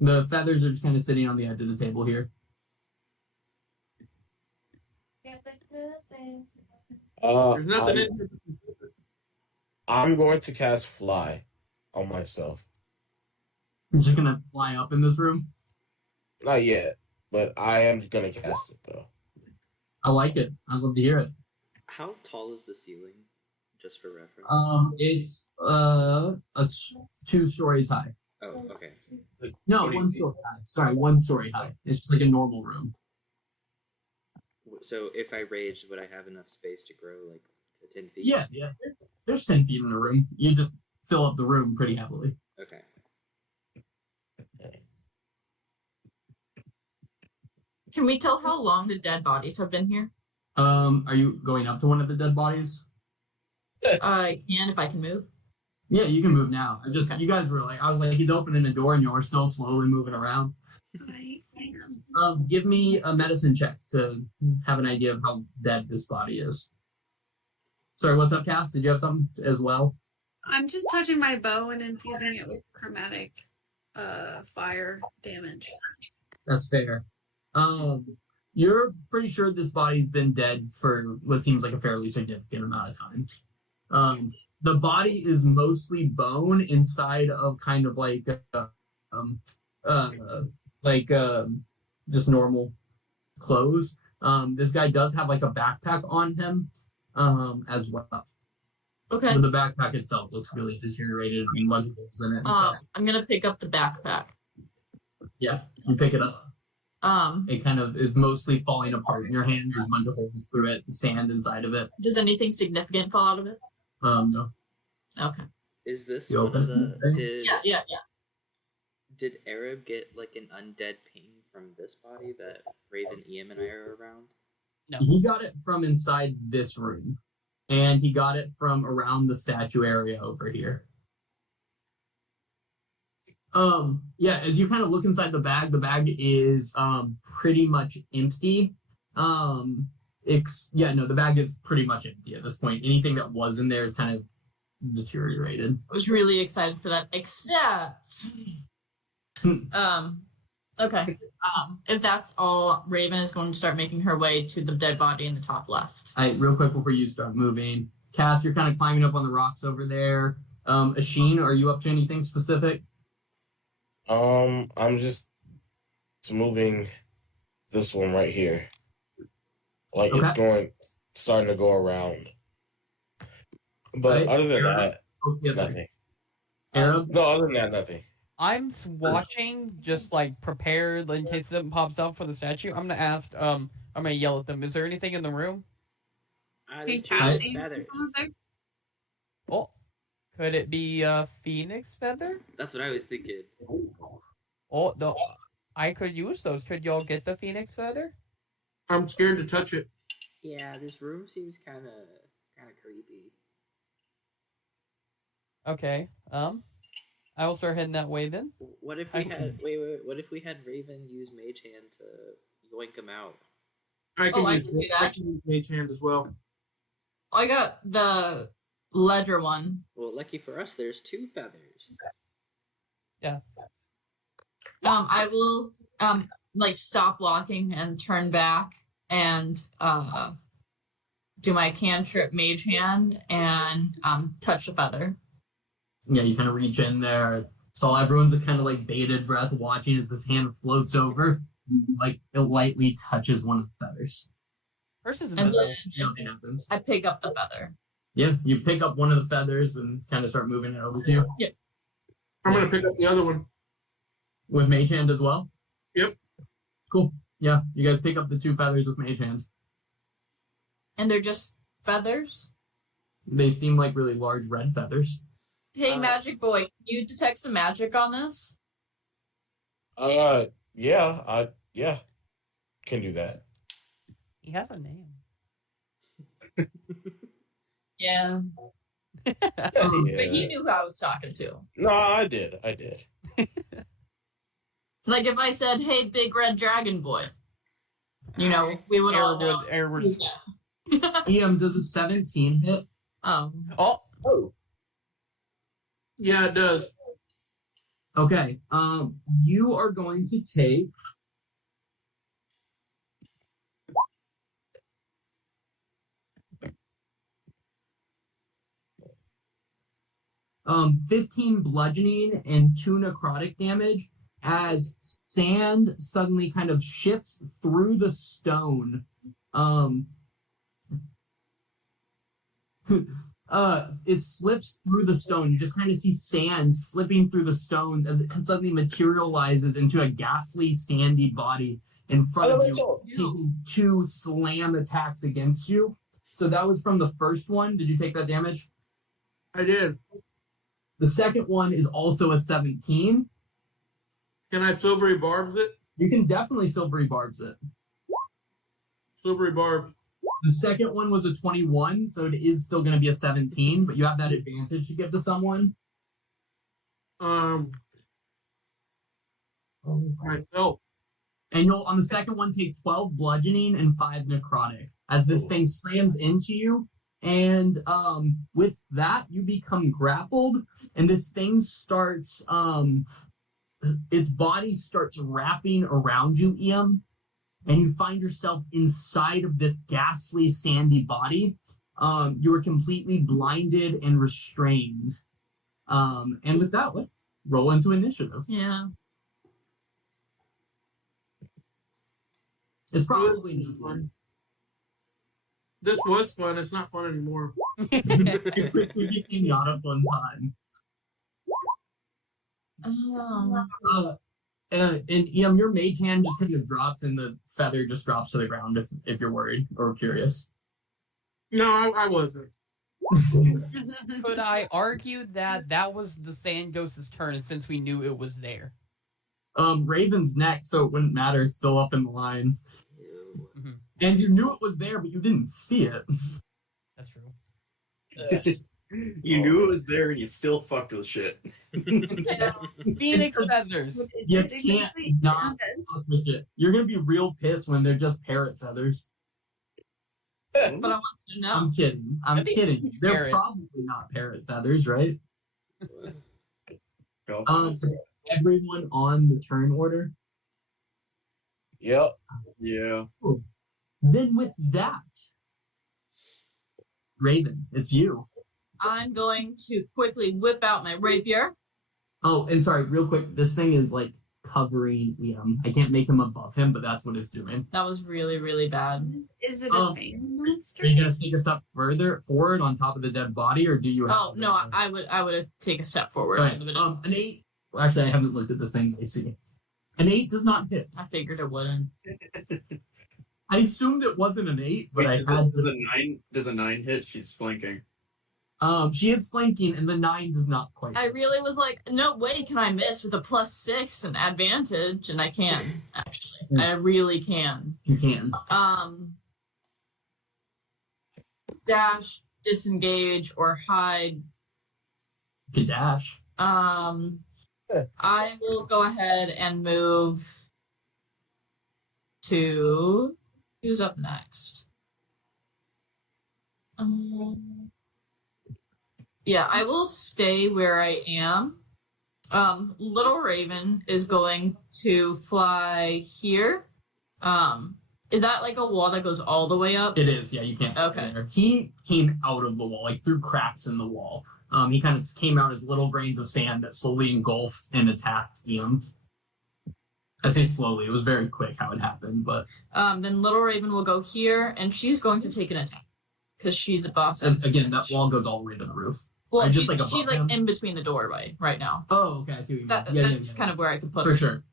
The feathers are just kind of sitting on the edge of the table here. There's nothing in here. I'm going to cast fly on myself. You're just gonna fly up in this room. Not yet, but I am gonna cast it though. I like it. I'd love to hear it. How tall is the ceiling? Just for reference. It's 2 stories high. Oh, okay. No, 20 1 feet. story high. Sorry, 1 story high. It's just like a normal room. So if I raged, would I have enough space to grow like to 10 feet? Yeah. There's 10 feet in the room. You just fill up the room pretty heavily. Okay. Can we tell how long the dead bodies have been here? Are you going up to one of the dead bodies? I can if I can move. Yeah, you can move now. You guys were like, I was like, he's opening the door and you were still slowly moving around. I am. Give me a medicine check to have an idea of how dead this body is. Sorry, what's up, Cass? Did you have something as well? I'm just touching my bow and infusing it with chromatic fire damage. That's fair. You're pretty sure this body's been dead for what seems like a fairly significant amount of time. The body is mostly bone inside of kind of like um, uh, like just normal clothes. This guy does have like a backpack on him as well. Okay. But the backpack itself looks really deteriorated and much holes in it. And stuff. I'm gonna pick up the backpack. Yeah, you pick it up. Um, It kind of is mostly falling apart in your hands. There's a bunch of holes through it, sand inside of it. does anything significant fall out of it? No. Okay. Is this You one of open the it? Yeah. did Arab get like an undead pain from this body that Raven, EM, and I are around? No. He got it from inside this room, and he got it from around the statue area over here. Yeah, as you kind of look inside the bag is pretty much empty. The bag is pretty much empty at this point. Anything that was in there is kind of deteriorated. I was really excited for that, except okay. If that's all, Raven is going to start making her way to the dead body in the top left. Real quick before you start moving, Cass, you're kind of climbing up on the rocks over there. Asheen, are you up to anything specific? I'm just moving this one right here. Like Okay. it's starting to go around. But Right. other than that, Oh, yeah, sorry. nothing. Arab? No, other than that, nothing. I'm watching, just like prepared in case something pops up for the statue. I'm gonna ask. I'm gonna yell at them. Is there anything in the room? There's two Cassie, feathers. Oh, could it be a phoenix feather? That's what I was thinking. Oh, I could use those. Could y'all get the phoenix feather? I'm scared to touch it. Yeah, this room seems kind of creepy. Okay. I will start heading that way then. What if we had What if we had Raven use Mage Hand to yoink him out? I can I can do that. I can use Mage Hand as well. I got the ledger one. Well, lucky for us, there's two feathers. Yeah. I will stop walking and turn back and do my cantrip mage hand and touch the feather. Yeah, you kind of reach in there. So everyone's kind of like bated breath watching as this hand floats over. Like it lightly touches one of the feathers. First is And invisible. then Nothing happens. I pick up the feather. Yeah, you pick up one of the feathers and kind of start moving it over to you. I'm gonna pick up the other one. With Mage Hand as well? Yep. Cool. Yeah, you guys pick up the two feathers with Mage Hand. And they're just feathers? They seem like really large red feathers. Hey, magic boy, can you detect some magic on this? Yeah, can do that. He has a name. Yeah. Yeah. But he knew who I was talking to. No, I did. Like if I said, hey, big red dragon boy, we would all know. Airwood. Yeah. EM, does a 17 hit? Oh, Yeah, it does. Okay. You are going to take 15 bludgeoning and 2 necrotic damage as sand suddenly kind of shifts through the stone. It slips through the stone. You just kind of see sand slipping through the stones as it suddenly materializes into a ghastly, sandy body in front of you, taking 2 slam attacks against you. So that was from the first one. Did you take that damage? I did. The second one is also a 17. Can I silvery barbs it? You can definitely silvery barbs it. Silvery barb. The second one was a 21, so it is still going to be a 17, but you have that advantage to give to someone. Myself. And you'll, on the second one, take 12 bludgeoning and 5 necrotic as this thing slams into you. And with that, you become grappled, and this thing starts, its body starts wrapping around you, Ian. and you find yourself inside of this ghastly, sandy body. You are completely blinded and restrained. And with that, let's roll into initiative. Yeah. It's probably not fun. This was fun. It's not fun anymore. It quickly became not a fun time. And your mage hand just kind of drops, and the feather just drops to the ground. If you're worried or curious. No, I wasn't. Could I argue that that was the sand ghost's turn since we knew it was there? Raven's next, so it wouldn't matter. It's still up in the line. Mhm. And you knew it was there, but you didn't see it. That's true. You knew it was there and you still fucked with shit. Phoenix feathers. You can't not fuck with it. You're gonna be real pissed when they're just parrot feathers. But I want to know. I'm kidding. I'm That'd be kidding. They're parrot. probably not parrot feathers, right? Go. Is everyone on the turn order? Yep. Yeah. Then with that, Raven, it's you. I'm going to quickly whip out my rapier. Oh, and sorry, real quick, this thing is like covering Liam. I can't make him above him, but that's what it's doing. That was really, really bad. Is it a sand monster? Are you gonna take a step further forward on top of the dead body, or do you have Oh no, I would take a step forward. Right. Into the An 8. Well, actually, I haven't looked at this thing's AC. An 8 does not hit. I figured it wouldn't. I assumed it wasn't an 8, but Wait, I had does a 9 hit? She's flanking. she is flanking, and the 9 does not quite. I hit. really was like, no way can I miss with a +6 and advantage, and I can actually. I really can. You can. Dash, disengage, or hide. You can dash. I will go ahead and move to who's up next. Yeah, I will stay where I am. Little Raven is going to fly here. Is that like a wall that goes all the way up? It is, yeah, you can't. Okay. There. He came out of the wall, like through cracks in the wall. He kind of came out as little grains of sand that slowly engulfed and attacked Ian. I say slowly, it was very quick how it happened, but Then Little Raven will go here, and she's going to take an attack because she's a boss. again, that wall goes all the way to the roof. Well, Just she's like like, above him? in between the doorway right now. Oh, okay, I see what you mean. That's kind of where I could put for her. sure.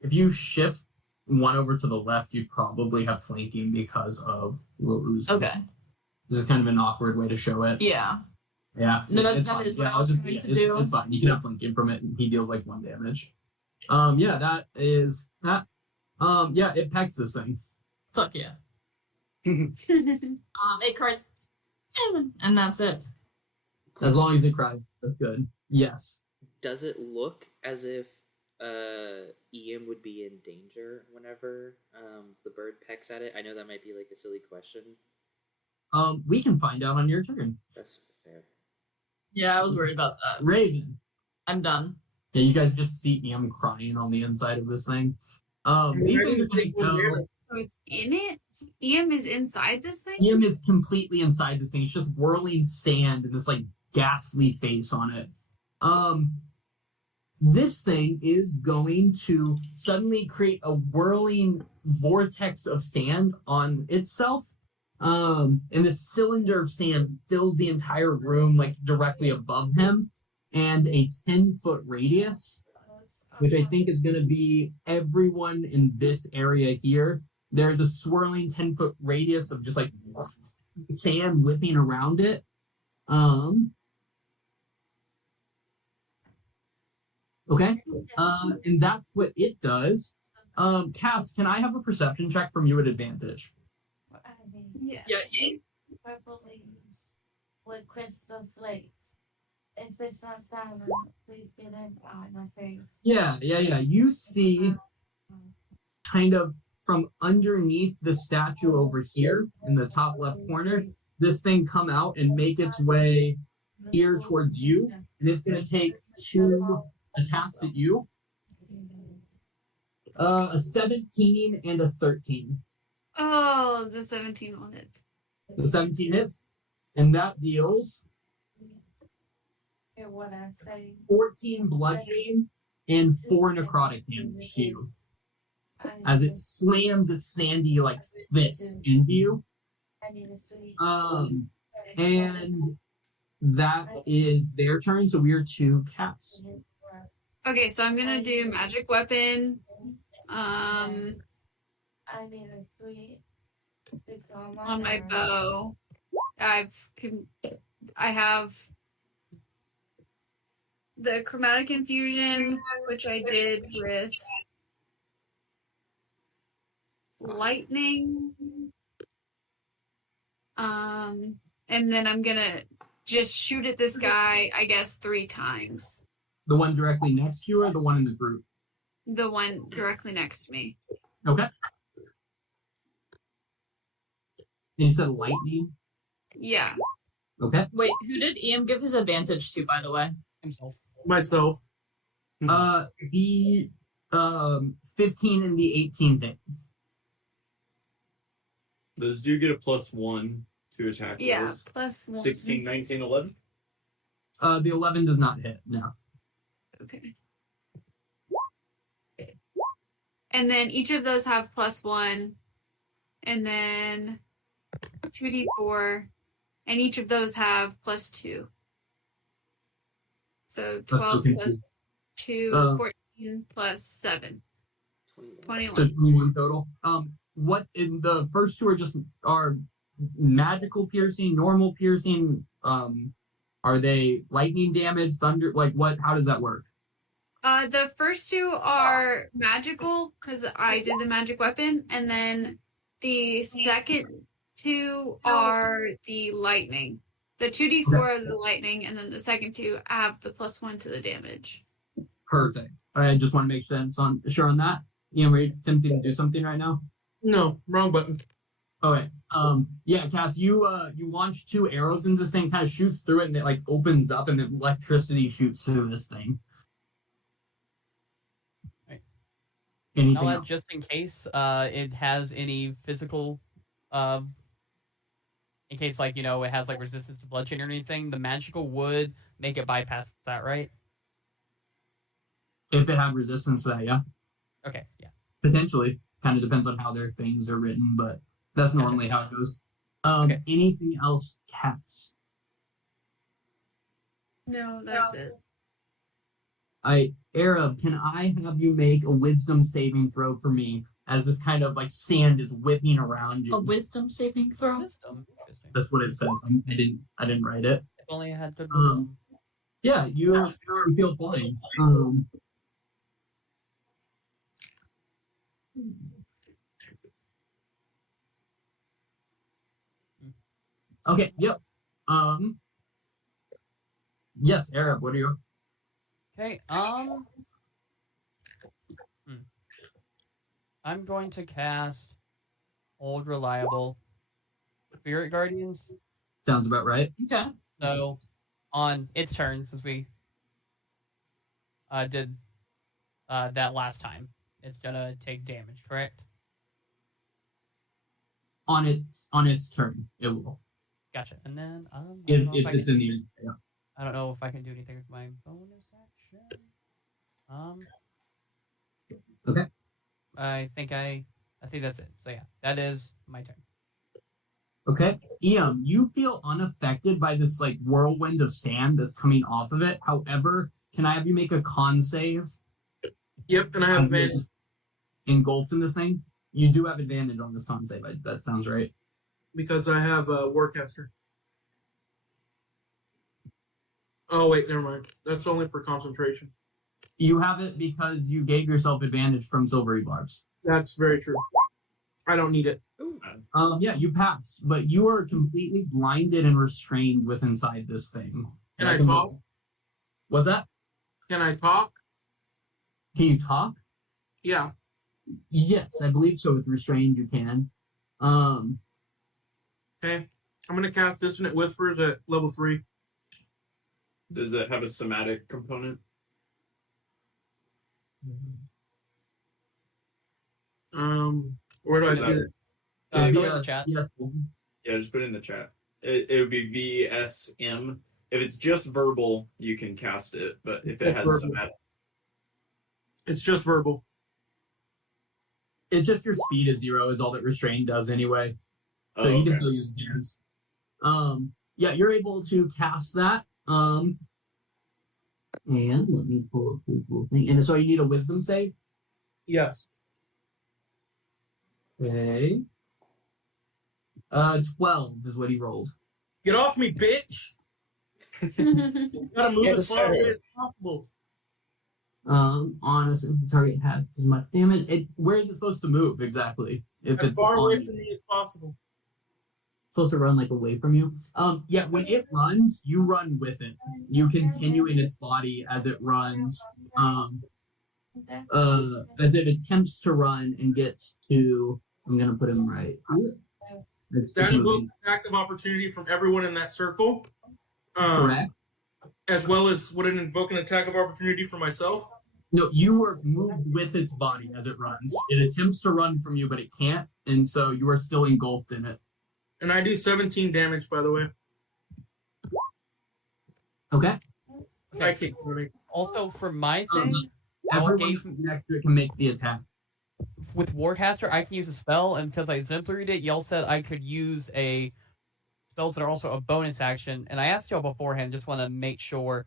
If you shift one over to the left, you'd probably have flanking because of Lil Uzi. Okay. This is kind of an awkward way to show it. Yeah. Yeah. No, that it's is fine. what Yeah, I was it's- trying to it's- do. It's fine. You can have flanking from it, and he deals like 1 damage. Yeah, that is that. Yeah, it pecks this thing. Fuck yeah. It cries, and that's it. As long as it cries, that's good. Yes. Does it look as if Ian would be in danger whenever the bird pecks at it? I know that might be like a silly question. We can find out on your turn. That's fair. Yeah, I was worried about that. Raven. I'm done. Yeah, you guys just see Ian crying on the inside of this thing. These things are gonna go. So it's in it? Ian is inside this thing? Ian is completely inside this thing. It's just whirling sand and this like ghastly face on it. This thing is going to suddenly create a whirling vortex of sand on itself. And this cylinder of sand fills the entire room like directly above him, and a 10-foot radius, which I think is going to be everyone in this area here. There's a swirling 10-foot radius of just like sand whipping around it. Okay. And that's what it does. Cass, can I have a perception check from you at advantage? Yes. Purple leaves with crystal flakes. If it's not found, please get it on my face. Yeah. You see kind of from underneath the statue over here in the top left corner, this thing come out and make its way here towards you, and it's going to take 2 attacks at you. A 17 and a 13. Oh, the 17 will hit. So 17 hits, and that deals Hear what I say. 14 bludgeoning and 4 necrotic damage to you as it slams its sandy like this into you. I need a sweet. And that is their turn, so we are to cats. Okay, so I'm gonna do magic weapon. I need a sweet. On my bow. I have the chromatic infusion, which I did with lightning. And then I'm gonna just shoot at this guy, I guess, 3 times. The one directly next to you or the one in the group? The one directly next to me. Okay. And you said lightning? Yeah. Okay. Wait, who did Ian give his advantage to, by the way? Himself. Myself. The 15 and the 18 hit. Those do get a +1 to attack Yeah, rolls. +1. 16, 19, 11. The 11 does not hit, no. Okay. And then each of those have +1, and then 2d4, and each of those have +2. So 12 plus 2, 14 plus 7. 21. So 21 total. What in the first two are magical piercing, normal piercing? Are they lightning damage, thunder? Like what? How does that work? The first 2 are magical because I did the magic weapon, and then the second 2 are the lightning. The 2d4 are the lightning, and then the second 2 have the +1 to the damage. Perfect. I just want to make sure on that. Ian, were you attempting to do something right now? No, wrong button. Okay. Yeah, Cass, you launch 2 arrows into this thing, kind of shoots through it, and it like opens up, and the electricity shoots through this thing. Right. Anything Now, else? just in case it has any physical, in case like it has like resistance to bludgeoning or anything, the magical would make it bypass that, right? If it had resistance to that, yeah. Okay, yeah. Potentially. Kind of depends on how their things are written, but that's normally how it goes. Anything else, Cass? No, that's it. Arab, can I have you make a wisdom saving throw for me as this kind of like sand is whipping around you? A wisdom saving throw? Wisdom. Interesting. That's what it says. I didn't write it. If only I had good wisdom. Yeah, you feel fine. Okay, yep. Yes, Arab, what are you? Okay, I'm going to cast Old Reliable Spirit Guardians. Sounds about right. Okay. So, on its turn, since we did that last time, it's gonna take damage, correct? On its turn, it will. Gotcha. And then If it's in the yeah. I don't know if I can do anything with my bonus action. Okay. I think that's it. So yeah, that is my turn. Okay. Ian, you feel unaffected by this like whirlwind of sand that's coming off of it. However, can I have you make a con save? Yep, and I have advantage. Engulfed in this thing? You do have advantage on this con save. That sounds right. Because I have a Warcaster. Oh, wait, never mind. That's only for concentration. You have it because you gave yourself advantage from silvery barbs. That's very true. I don't need it. Yeah, you pass, but you are completely blinded and restrained with inside this thing. Can I talk? What's that? Can I talk? Can you talk? Yeah. Yes, I believe so. With restrained, you can. Okay. I'm gonna cast Dissonant Whispers at level 3. Does it have a somatic component? Where do I Is see that- it? Yeah, Go yeah. in the chat. Yeah, just put it in the chat. It would be VSM. If it's just verbal, you can cast it, but if it Just has verbal. somatic, It's just verbal. It's just your speed is 0 is all that restrain does anyway. So Oh, he can okay. still use his hands. Yeah, you're able to cast that. And let me pull up this little thing. And so you need a wisdom save. Yes. Okay. 12 is what he rolled. Get off me, bitch! You gotta move Yes, as far sir. away as possible. On a single target has as much damage. Where is it supposed to move exactly? If As it's far on away you? from me as possible. Supposed to run like away from you. Yeah, when it runs, you run with it. You continue in its body as it runs. As it attempts to run and gets to, I'm gonna put him right. It's That invokes moving. attack of opportunity from everyone in that circle. Correct. As well as would it invoke an attack of opportunity for myself? No, you are moved with its body as it runs. It attempts to run from you, but it can't, and so you are still engulfed in it. And I do 17 damage, by the way. Okay. I kick running. Also, for my thing, Everyone gave- that's next to it can make the attack. with Warcaster, I can use a spell, and because I exemplaried it, y'all said I could use spells that are also a bonus action. And I asked y'all beforehand, just want to make sure.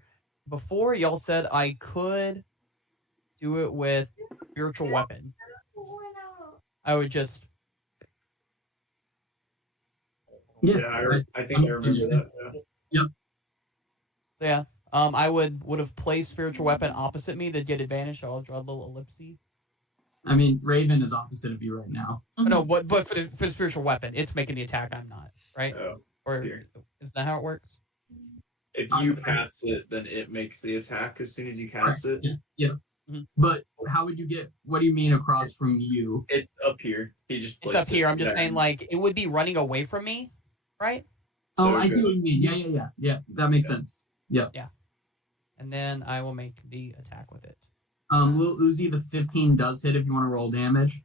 Before, y'all said I could do it with Spiritual Weapon. I would just... Yeah. I think I remember that. Yeah. So yeah, I would have placed Spiritual Weapon opposite me to get advantage, so I'll draw a little ellipse. I mean, Raven is opposite of you right now. No, but for the Spiritual Weapon, it's making the attack, I'm not, right? Oh, Or here. is that how it works? If you cast it, then it makes the attack as soon as you cast it. Yeah. Mhm. But how would you get, what do you mean across from you? It's up here. He just It's placed up here. it. I'm just Yeah. saying, like, it would be running away from me, right? Oh, So I see good. what you mean. Yeah. That makes sense. And then I will make the attack with it. Lil Uzi, the 15 does hit if you want to roll damage.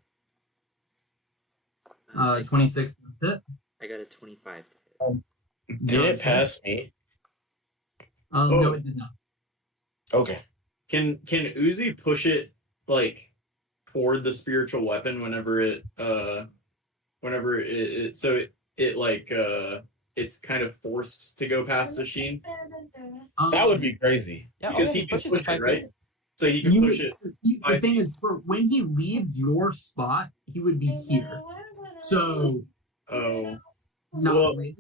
26, that's it. I got a 25 to hit. Did it pass me? No, it did not. Okay. Can Uzi push it like toward the spiritual weapon whenever it it's kind of forced to go past the Sheen? That would be crazy. Yeah, Because oh, he can pushes push to it, 5 feet. right? So he can push it. The thing is, for when he leaves your spot, he would be here. So, Oh, not Well, really.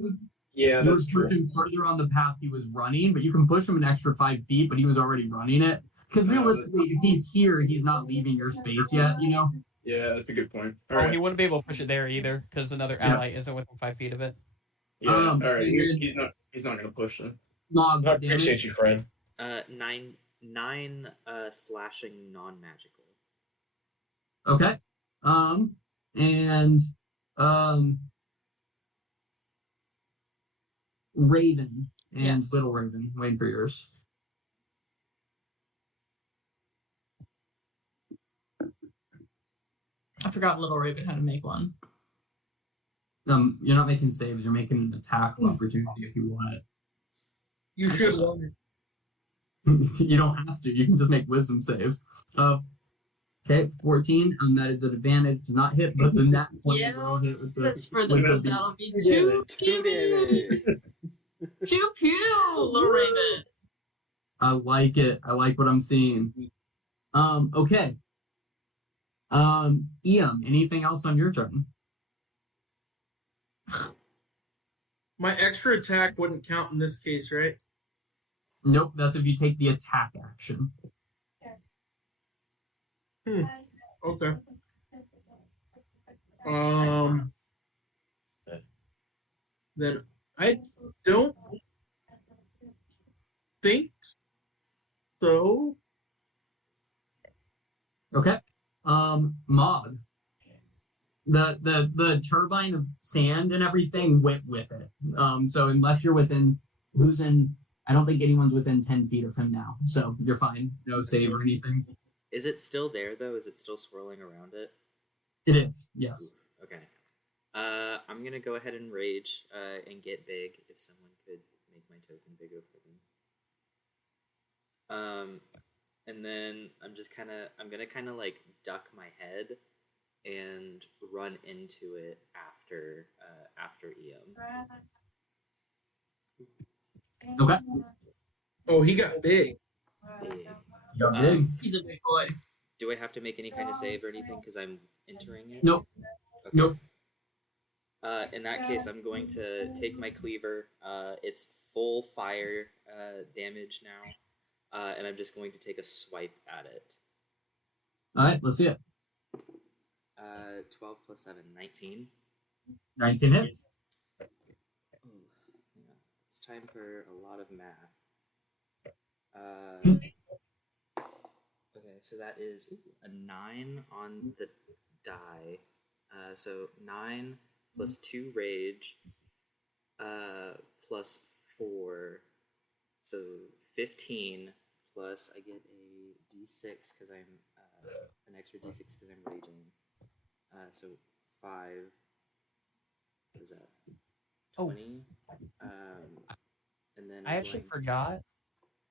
yeah, You that's would true. push him further on the path he was running, but you can push him an extra 5 feet, but he was already running it. Because No, realistically, if he's here, he's not leaving your space yet, you know? Yeah, that's a good point. All Oh, right. he wouldn't be able to push it there either, because another ally isn't within 5 feet of it. Yeah. All right. and then- He's not gonna push them. Nog, I damage. appreciate you, friend. 9 slashing non-magical. Okay. Raven and Yes. Little Raven, waiting for yours. I forgot Little Raven how to make one. You're not making saves, you're making an attack opportunity if you want it. You should want it. You don't have to. You can just make wisdom saves. Okay, 14. That is an advantage. Does not hit, but then that 20 Yeah, will hit with the That's for the wisdom. that'll be Two two damage. Pew pew, Little Raven. I like it. I like what I'm seeing. Okay. Ian, anything else on your turn? My extra attack wouldn't count in this case, right? Nope, that's if you take the attack action. Okay. Then I don't think so. Okay. Mog. The turbine of sand and everything went with it. So unless you're within, I don't think anyone's within 10 feet of him now. So you're fine. No save or anything. Is it still there though? Is it still swirling around it? It is, yes. I'm gonna go ahead and rage and get big if someone could make my token bigger for them. And then I'm gonna kind of like duck my head and run into it after EM. Okay. Oh, he got big. Big. You got big. He's a big boy. Do I have to make any kind of save or anything because I'm entering it? Nope. Okay. Nope. In that case, I'm going to take my cleaver. It's full fire damage now, and I'm just going to take a swipe at it. All right, let's see it. 12 plus 7, 19. 19 hits. Ooh, yeah. It's time for a lot of math. Okay, so that is a 9 on the die. So 9 plus 2 rage, plus 4, so 15, plus I get a d6 because I'm an extra d6 because I'm raging. So 5. What is that? 20. And then I actually forgot.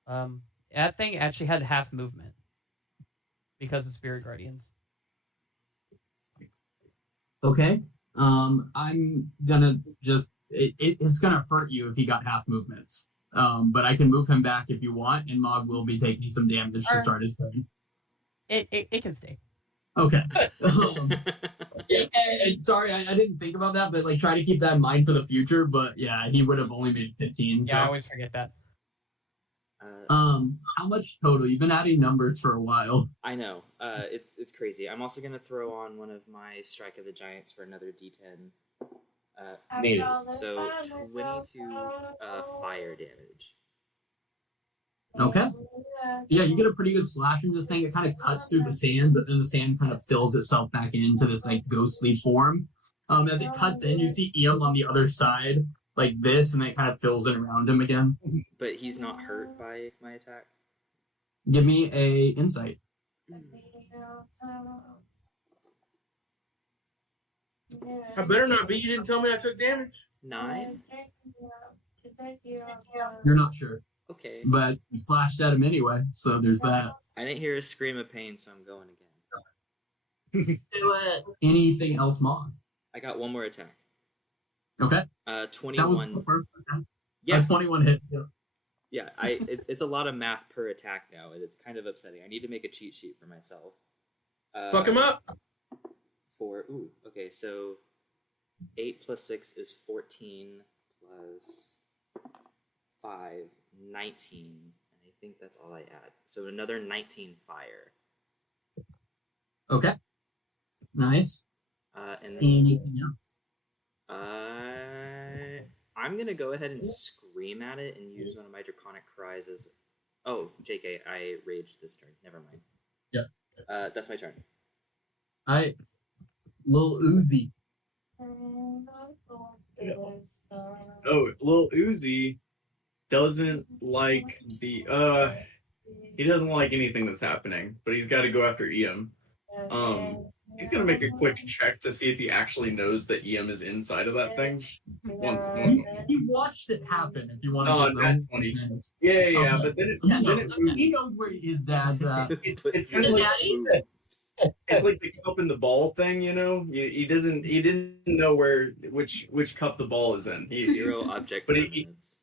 That thing actually had half movement because of Spirit Guardians. Okay. I'm gonna just it's gonna hurt you if he got half movements. But I can move him back if you want, and Mog will be taking some damage to start his turn. It can stay. Okay. And sorry, I didn't think about that, but like try to keep that in mind for the future. But yeah, he would have only made 15. So. Yeah, I always forget that. How much total? You've been adding numbers for a while. I know. It's crazy. I'm also gonna throw on one of my Strike of the Giants for another D10. So 22 fire damage. Okay. Yeah, you get a pretty good slash in this thing. It kind of cuts through the sand, but then the sand kind of fills itself back into this like ghostly form. As it cuts in, you see Ian on the other side, like this, and it kind of fills in around him again. But he's not hurt by my attack. Give me a insight. I better not be. You didn't tell me I took damage. 9? You're not sure, Okay. but you slashed at him anyway, so there's that. I didn't hear a scream of pain, so I'm going again. Do it. Anything else, Mog? I got one more attack. Okay. 21. That was the first attack. Yeah. 21 hit. Yeah. Yeah, it's a lot of math per attack now, and it's kind of upsetting. I need to make a cheat sheet for myself. Fuck him up. Okay, so 8 plus 6 is 14, plus 5, 19, and I think that's all I add. So another 19 fire. Okay. Nice. And then Anything else? I'm gonna go ahead and scream at it and use one of my draconic cries as. Oh, JK, I raged this turn. Never mind. Yeah. That's my turn. All right. Lil Uzi. Oh, Lil Uzi doesn't like he doesn't like anything that's happening, but he's got to go after EM. He's gonna make a quick check to see if he actually knows that EM is inside of that thing. Once. He watched it happen. If you want to Oh, get that's funny. Yeah, but then he knows where his dad's at. It's kind of like it's like the cup and the ball thing, you know. He didn't know which cup the ball is in. Zero object permanence.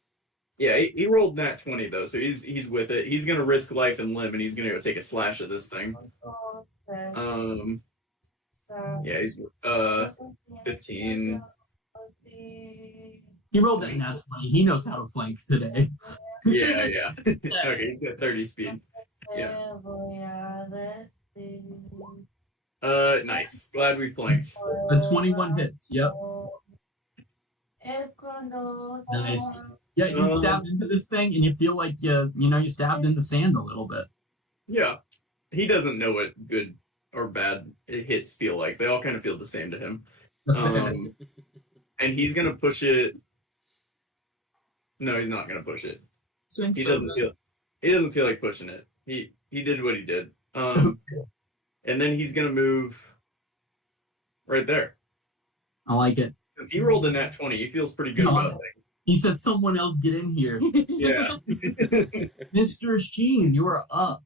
He rolled nat 20 though, so he's with it. He's gonna risk life and limb, and he's gonna go take a slash at this thing. He's 15. He rolled that nat 20. He knows how to flank today. Yeah. Okay, he's got 30 speed. Yeah. Nice. Glad we flanked. A 21 hits. Yep. Nice. Yeah, you stabbed into this thing, and you feel like you stabbed into sand a little bit. Yeah. He doesn't know what good or bad hits feel like. They all kind of feel the same to him. And he's gonna push it. No, he's not gonna push it. He doesn't feel like pushing it. He did what he did. And then he's gonna move right there. I like it. Because he rolled a nat 20. He feels pretty good about things. He said, "Someone else get in here." Yeah. Mr. Sheen, you are up.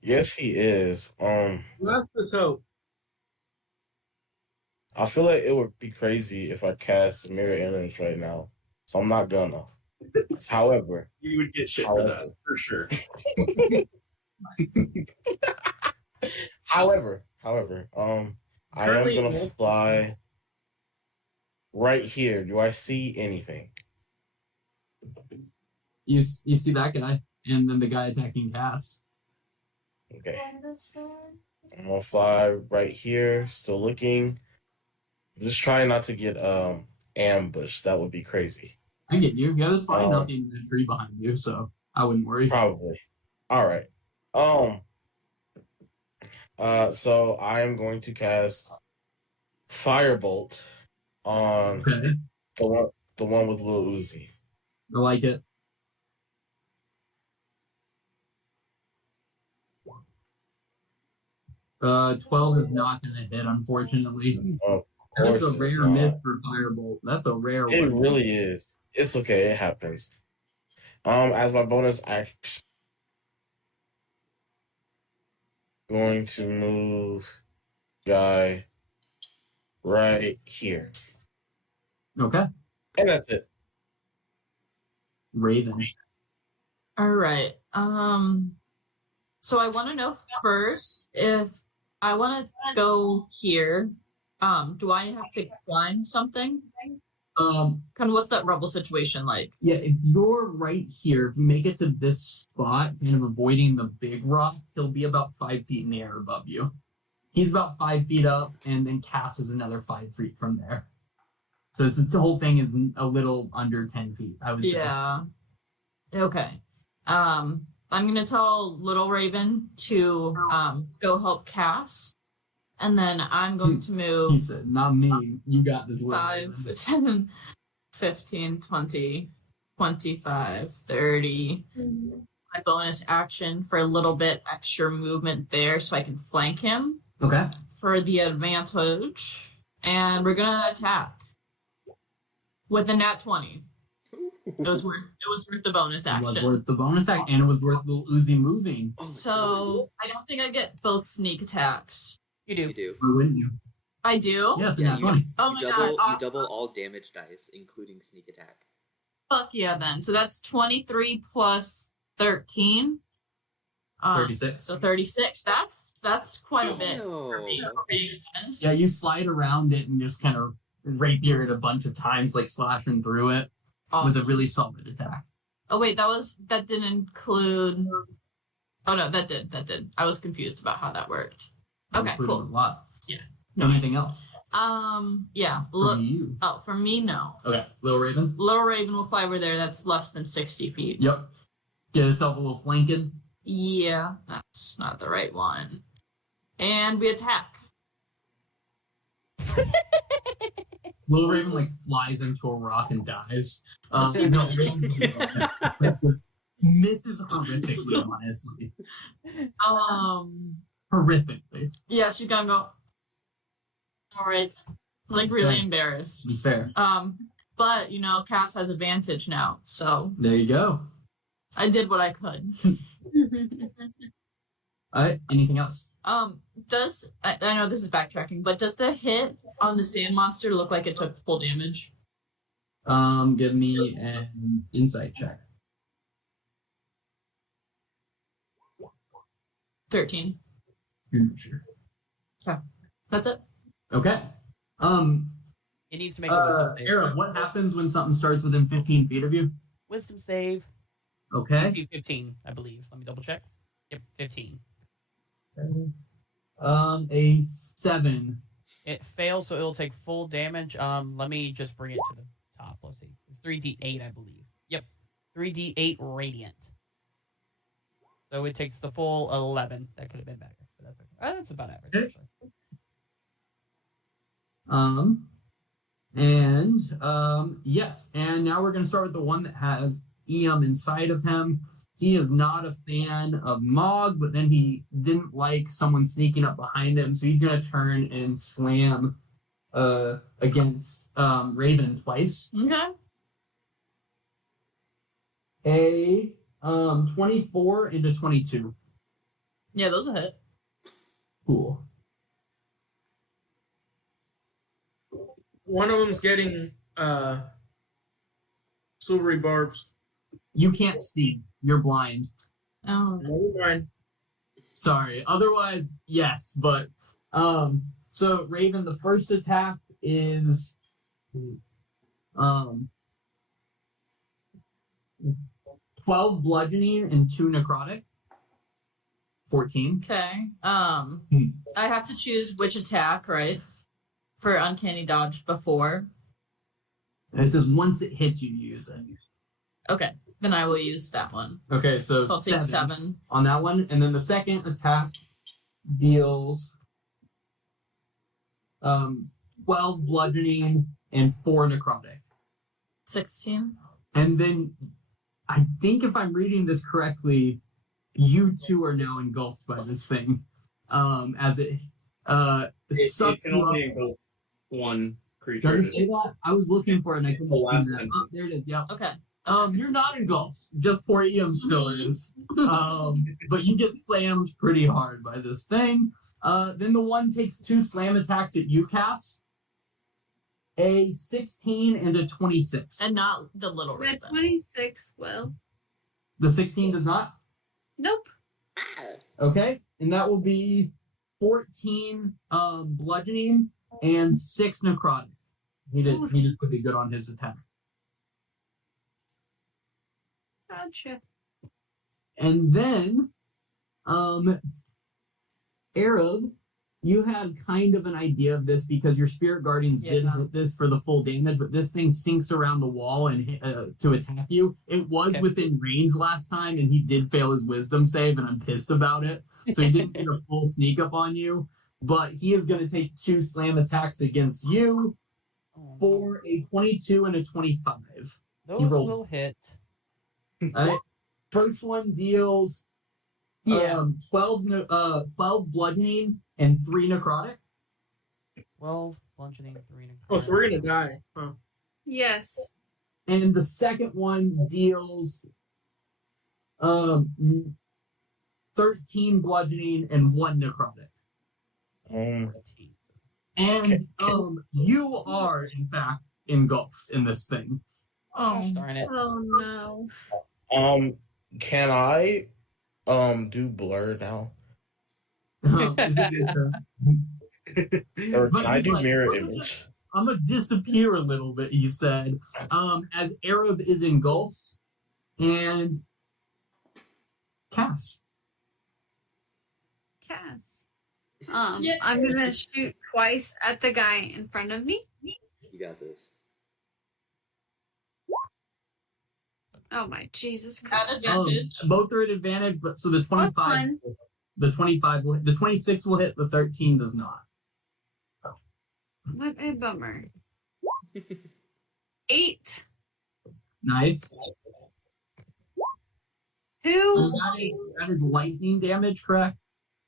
Yes, he is. Let's just hope. I feel like it would be crazy if I cast mirror image right now, so I'm not gonna. However, You would get shit for that, for sure. however, I am Currently- gonna fly right here. Do I see anything? You see that guy, and then the guy attacking Cass. Okay. Understand? I'm gonna fly right here, still looking. I'm just trying not to get ambushed. That would be crazy. I get you. Yeah, there's probably nothing in the tree behind you, so I wouldn't worry. Probably. All right. So I am going to cast Firebolt on Okay, the one with Lil Uzi. I like it. Uh, 12 is not going to hit, unfortunately. Of That's course, a it's rare not. miss for Firebolt. That's a rare It one. really is. It's okay. It happens. As my bonus action, going to move guy right here, Okay, and that's it. Raven. All right. So I want to know first if I want to go here. Do I have to climb something? Kind of what's that rubble situation like? Yeah, if you're right here, if you make it to this spot, kind of avoiding the big rock, he'll be about 5 feet in the air above you. He's about 5 feet up, and then Cass is another 5 feet from there. So the whole thing is a little under 10 feet, I would say. Yeah. Okay. I'm gonna tell Little Raven to go help Cass, and then I'm going to He move said, "Not me. You got this." Little 5, Raven." 10, 15, 20, 25, 30. My bonus action for a little bit extra movement there so I can flank him Okay. for the advantage. And we're gonna attack with a nat 20. It was worth the bonus It was action. worth the bonus act, and it was worth the Uzi moving. Oh my So I don't think I get both sneak attacks. You God. do. You do. Why wouldn't you? I do? Yes, Yeah, yeah, 20. Oh my you god. Awesome. double all damage dice, including sneak attack. Fuck yeah then. So that's 23 plus 13. 36. So 36. That's quite a bit for me. No. For being honest. Yeah, you slide around it and just kind of rapier it a bunch of times, like slashing through it with a Awesome. really solid attack. Oh wait, that didn't include. Oh no, that did. I was confused about how that worked. Okay, Including cool. a lot. Yeah. Anything else? Yeah. For you. Oh, for me, no. Okay, Little Raven. Little Raven will fly over there. That's less than 60 feet. Yep. Get yourself a little flanking. Yeah, that's not the right one. And we attack. Little Raven like flies into a rock and dies. No, Raven misses horrifically, honestly. Horrifically. Yeah, she's gonna go. All right, like really fair. embarrassed. It's fair. But Cass has advantage now, so There you go. I did what I could. All right. Anything else? Does I know this is backtracking, but does the hit on the sand monster look like it took full damage? Give me an insight check. 13. You're not sure. That's it. Okay. It needs to make a wisdom save. Era, what happens when something starts within 15 feet of you? Wisdom save. Okay. DC 15, I believe. Let me double check. Yep, 15. A 7. It fails, so it'll take full damage. Let me just bring it to the top. Let's see. It's 3d8, I believe. Yep. 3d8 radiant. So it takes the full 11. That could have been better, but that's okay. That's about average, Okay. actually. Yes. And now we're going to start with the one that has inside of him. he is not a fan of Mog, but then he didn't like someone sneaking up behind him, so he's gonna turn and slam against Raven twice. Okay. A 24 into 22. Yeah, those will hit. Cool. One of them's getting silvery barbs. You can't see. You're blind. Oh. Never mind. Sorry. Otherwise, yes, but so Raven, the first attack is 12 bludgeoning and 2 necrotic. 14. Okay. I have to choose which attack, right? For uncanny dodge before. And it says once it hits you, use it. Okay, then I will use that one. Okay, so I'll take 7 on that one, and then the second attack deals 12 bludgeoning and 4 necrotic. 16. And then I think if I'm reading this correctly, you two are now engulfed by this thing. As it sucks can you only up. engulf one creature. Does it say that? I was looking for it and I couldn't The see last that. sentence. Oh, there it is. Yep. Okay. You're not engulfed. Just poor Ian still is. But you get slammed pretty hard by this thing. Then the one takes 2 slam attacks at you, Cass. A 16 and a 26. And not the little The raven. 26 will. The 16 does not? Nope. Okay. And that will be 14 bludgeoning and 6 necrotic. He did pretty good on his attack. Gotcha. And then Arab, you had kind of an idea of this because your spirit guardians did hit this for the full damage, but this thing sinks around the wall and to attack you. It was within range last time, and he did fail his wisdom save, and I'm pissed about it. So he didn't get a full sneak up on you, but he is going to take 2 slam attacks against you for a 22 and a 25. Those will hit. All right. First one deals 12 bludgeoning and 3 necrotic. 12 bludgeoning, 3 necrotic. Oh, so we're gonna die. Huh. Yes. And the second one deals 13 bludgeoning and 1 necrotic. And you are in fact engulfed in this thing. Oh, darn it. Oh no. Can I do blur now? Is it your turn? Or But can I he's do like, mirror I'm image? gonna disappear a little bit, he said. As Arab is engulfed and Cass. Cass. Yeah. I'm gonna shoot twice at the guy in front of me. You got this. Oh my Jesus At Christ. advantage. Both are at advantage, but so the Plus 25 1. the 25 will hit, the 26 will hit, the 13 does not. What a bummer. 8. Nice. Who? And that is lightning damage, correct?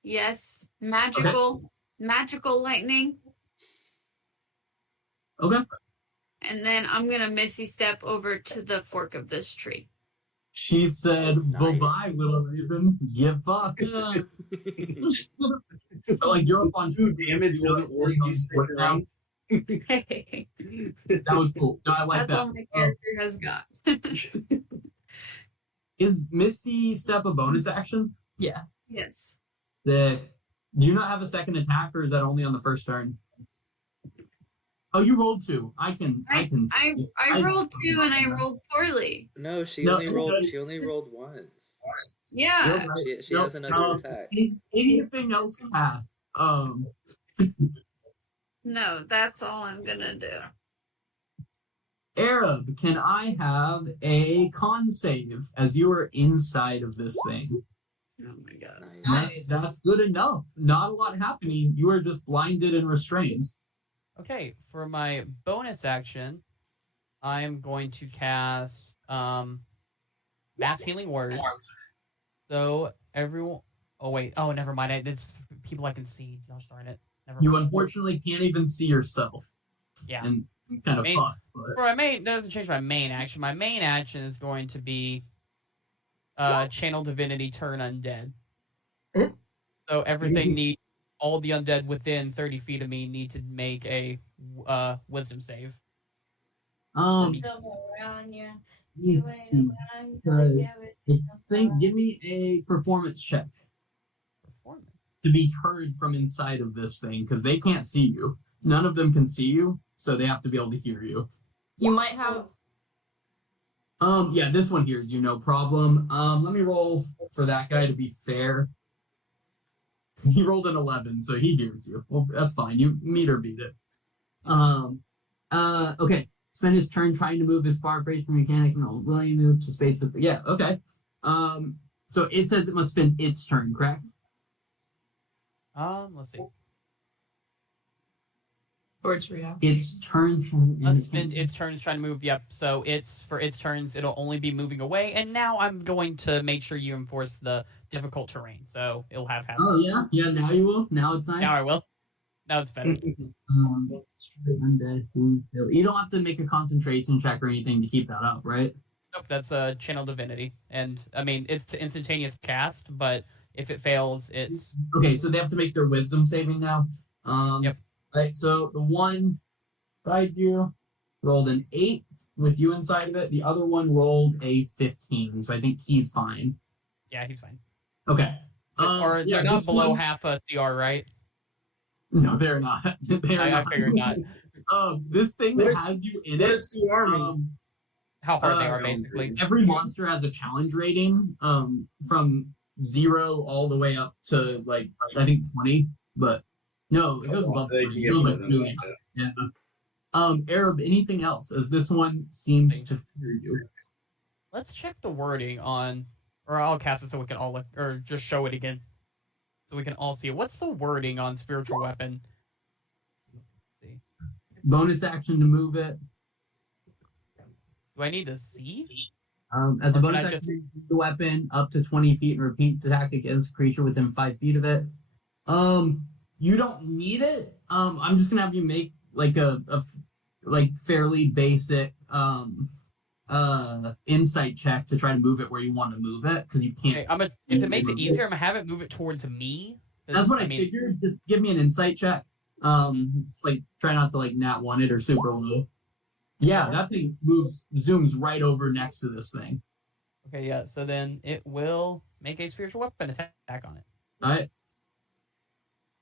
Yes. Magical lightning. Okay. And then I'm gonna Misty step over to the fork of this tree. She said, Nice. bye-bye, little raven. Get fucked. Ugh. Like, you're up on 2 Damage wasn't worth you sticking around. Hey, That was cool. No, I like that's all that. my character has got. Is Misty Step a bonus action? Yeah. Yes. Sick. Do you not have a second attack, or is that only on the first turn? Oh, you rolled 2. I rolled 2 and I rolled poorly. No, she No, only rolled. okay. She only rolled once. Yeah. You're right. She No, has another attack. Anything else pass. No, that's all I'm gonna do. Arab, can I have a con save as you are inside of this thing? Oh my god. Nice. That's good enough. Not a lot happening. You are just blinded and restrained. Okay, for my bonus action, I'm going to cast Mass Healing Word So everyone. Oh wait. Oh, never mind. It's people I can see. Gosh darn it. Never You mind. unfortunately can't even see yourself. Yeah. And it's kind of Main- fucked. But... For my main, that doesn't change my main action. My main action is going to be channel divinity turn undead. So everything needs all the undead within 30 feet of me need to make a wisdom save. Let Come around you. me see. Because give me a performance check Performance. to be heard from inside of this thing, because they can't see you. None of them can see you, so they have to be able to hear you. You might have. Yeah, this one hears you, no problem. Let me roll for that guy to be fair. He rolled an 11, so he hears you. Well, that's fine. You meet or beat it. Okay. Spend his turn trying to move as far away from mechanic and will you move to space with yeah, okay. So it says it must spend its turn, correct? Let's see. Or it's react. Its turn Must spend its turns trying to move. Yep. So for its turns, it'll only be moving away. And now I'm going to make sure you enforce the difficult terrain. So it'll have half. Oh yeah, now you will. Now it's nice. Now I will. Now it's better. Straight undead. You don't have to make a concentration check or anything to keep that up, right? Nope, that's a channel divinity, and I mean it's instantaneous cast, but if it fails, it's okay. So they have to make their wisdom saving now. Yep. Right. So the one beside you rolled an 8 with you inside of it. The other one rolled a 15. So I think he's fine. Yeah, he's fine. Okay. Or yeah, they're not below one... half a CR, right? No, they're not. I figured not. This thing that has you in What it. does CR mean? How hard they are, basically. Every monster has a challenge rating, from 0 all the way up to like I think 20, but no, it goes above 20. It goes like really high. Yeah. Arab, anything else? As this one seems to fear you. Let's check the wording on, or I'll cast it so we can all look, or just show it again, so we can all see it. What's the wording on spiritual weapon? Let's see. Bonus action to move it. Do I need to see? As a Or bonus can I action, move the weapon up to 20 feet and repeat the attack against a creature within 5 feet of it. You don't need it. I'm just gonna have you make like a fairly basic insight check to try to move it where you want to move it, because you can't. Okay, if it makes it easier, I'm gonna have it move it towards me. That's what I figured. Just give me an insight check. Like try not to like nat 1 it or super low. Yeah, that thing zooms right over next to this thing. Okay, yeah. So then it will make a spiritual weapon attack on it. All right.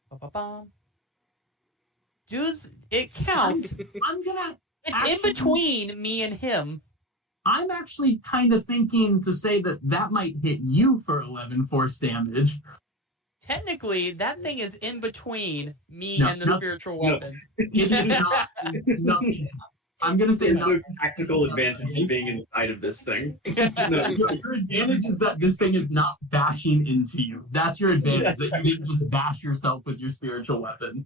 Ba-ba-ba. Does it count? I'm gonna. It's actually, in between me and him. I'm actually kind of thinking to say that might hit you for 11 force damage. Technically, that thing is in between me No, and the no, spiritual no. weapon. It is not. Nothing. I'm gonna say There's no nothing. tactical advantage in being inside of this thing. No. Your advantage is that this thing is not bashing into you. That's your advantage. That you didn't just bash yourself with your spiritual weapon.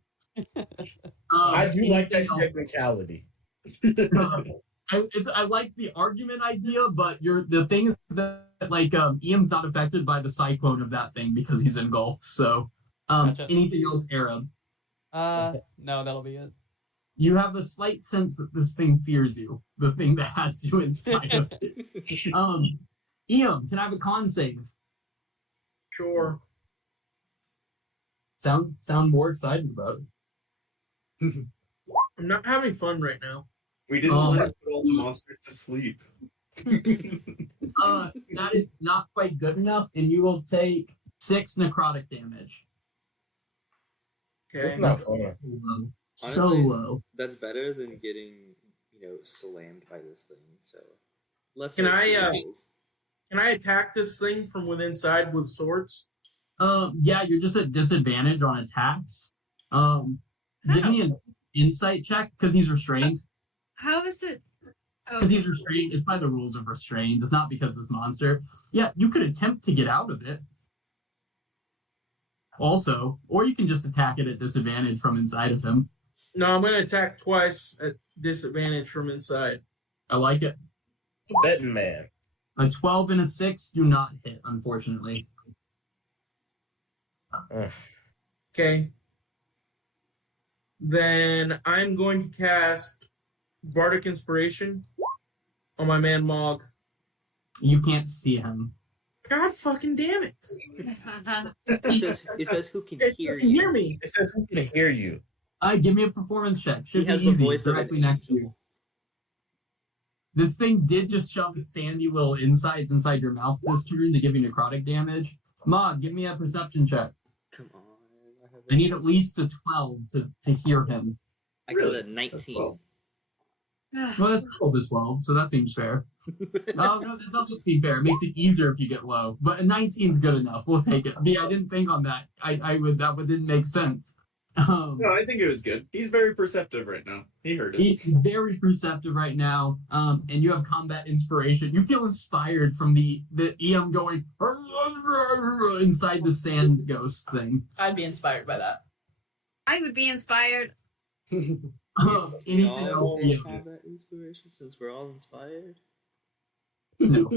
I do like that anything else? technicality. I like the argument idea, but the thing is that like Ian's not affected by the cyclone of that thing because he's engulfed. So Gotcha. anything else, Arab? No, that'll be it. You have a slight sense that this thing fears you, the thing that has you inside of it. Ian, can I have a con save? Sure. Sound more excited about it. I'm not having fun right now. We didn't let it put all the monsters to sleep. That is not quite good enough, and you will take 6 necrotic damage. Okay. It's not fun. So Honestly, low. That's better than getting, slammed by this thing. So let's. Can hope I, it is. Can I attack this thing from within inside with swords? Yeah, you're just at disadvantage on attacks. Give me an insight check because he's restrained. How is it? Because he's restrained. It's by the rules of restrained. It's not because of this monster. Yeah, you could attempt to get out of it. Also, or you can just attack it at disadvantage from inside of him. No, I'm going to attack twice at disadvantage from inside. I like it. Betting man. A 12 and a 6 do not hit, unfortunately. Ugh. Okay. Then I'm going to cast Bardic Inspiration on my man Mog. You can't see him. God fucking damn it! It says who can It hear doesn't you. hear me. It says who can hear you. Give me a performance check. He Should be has the easy. voice of an Directly next to you. angel. This thing did just shove its sandy little insides inside your mouth this turn to give you necrotic damage. Mog, give me a perception check. Come on. I need at least a 12 to hear him. I got a 19. Well, that's called a 12, so that seems fair. No, that doesn't seem fair. It makes it easier if you get low. But a 19 is good enough. We'll take it. I didn't think on that. That didn't make sense. No, I think it was good. He's very perceptive right now. He heard it. He's very perceptive right now. And you have combat inspiration. You feel inspired from the EM going inside the sand ghost thing. I'd be inspired by that. I would be inspired. Anything else? Say EM? combat inspiration since we're all inspired. No.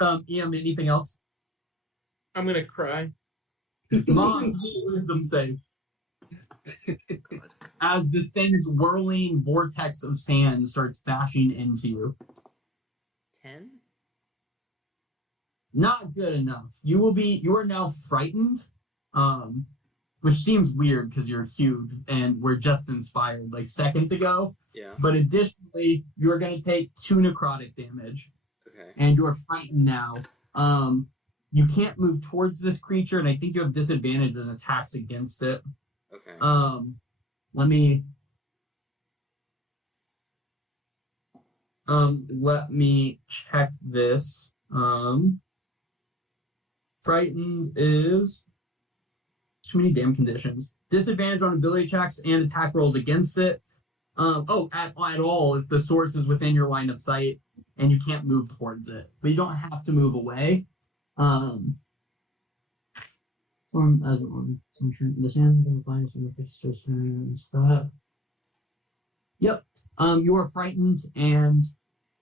EM, anything else? I'm gonna cry. Mom, wisdom save. God. As this thing's whirling vortex of sand starts bashing into you. 10? Not good enough. You are now frightened, which seems weird because you're huge and we're just inspired like seconds ago. Yeah. But additionally, you're going to take 2 necrotic damage, Okay. and you're frightened now. You can't move towards this creature, and I think you have disadvantage on attacks against it. Okay. Let me check this. Frightened is too many damn conditions. Disadvantage on ability checks and attack rolls against it. At all if the source is within your line of sight and you can't move towards it, but you don't have to move away. Form as one. The sand flies from the fixtures and stuff. Yep. You are frightened and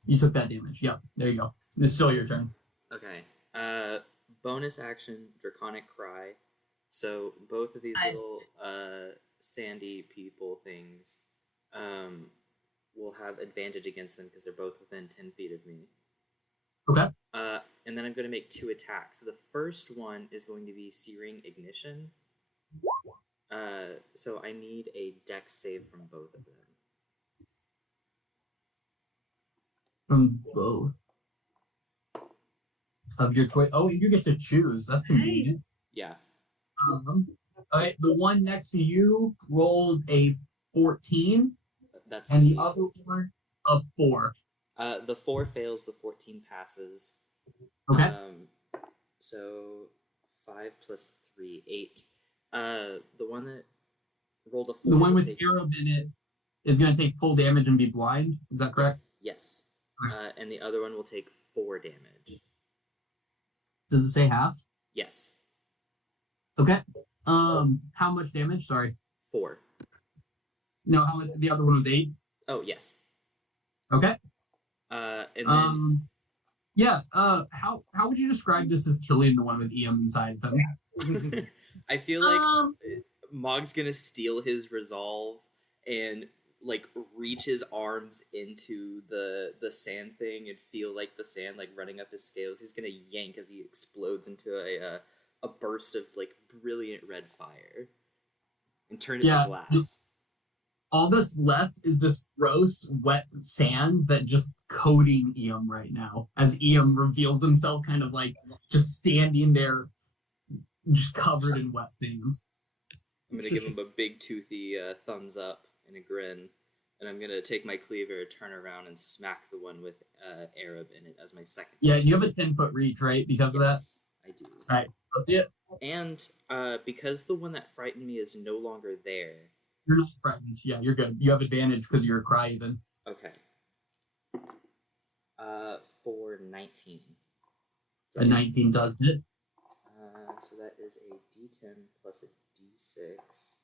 you took that damage. Yep. There you go. It's still your turn. Okay. Bonus action, Draconic Cry. So both of these Nice. little sandy people things will have advantage against them because they're both within 10 feet of me. Okay. And then I'm going to make 2 attacks. The first one is going to be Searing Ignition. So I need a dex save from both of them. From both of your choice. Oh, you get to choose. That's convenient. Yeah. The one next to you rolled a 14, That's and the other one a 4. The 4 fails, the 14 passes. Okay. So 5 plus 3, 8. The one that rolled a 4. The one will with take- Arab in it is going to take full damage and be blind. Is that correct? Yes. Okay. And the other one will take 4 damage. Does it say half? Yes. Okay. How much damage? Sorry. 4. No, how much? The other one was 8. Oh, yes. Okay. And then Yeah. How would you describe this as killing the one with EM inside of him? I feel like Mog's gonna steal his resolve and like reach his arms into the sand thing and feel like the sand like running up his scales. He's gonna yank as he explodes into a burst of like brilliant red fire and turn it to glass. All that's left is this gross, wet sand that just coating EM right now as EM reveals himself kind of like just standing there, just covered in wet sand. I'm gonna give him a big toothy thumbs up and a grin, and I'm gonna take my cleaver, turn around, and smack the one with Arab in it as my second. Yeah, you have a 10-foot reach, right? Because of that? Yes, I do. All right, let's see it. And because the one that frightened me is no longer there. You're not frightened. Yeah, you're good. You have advantage because you're a cry even. Okay. For 19. A 19 does it. So that is a D10 plus a D6.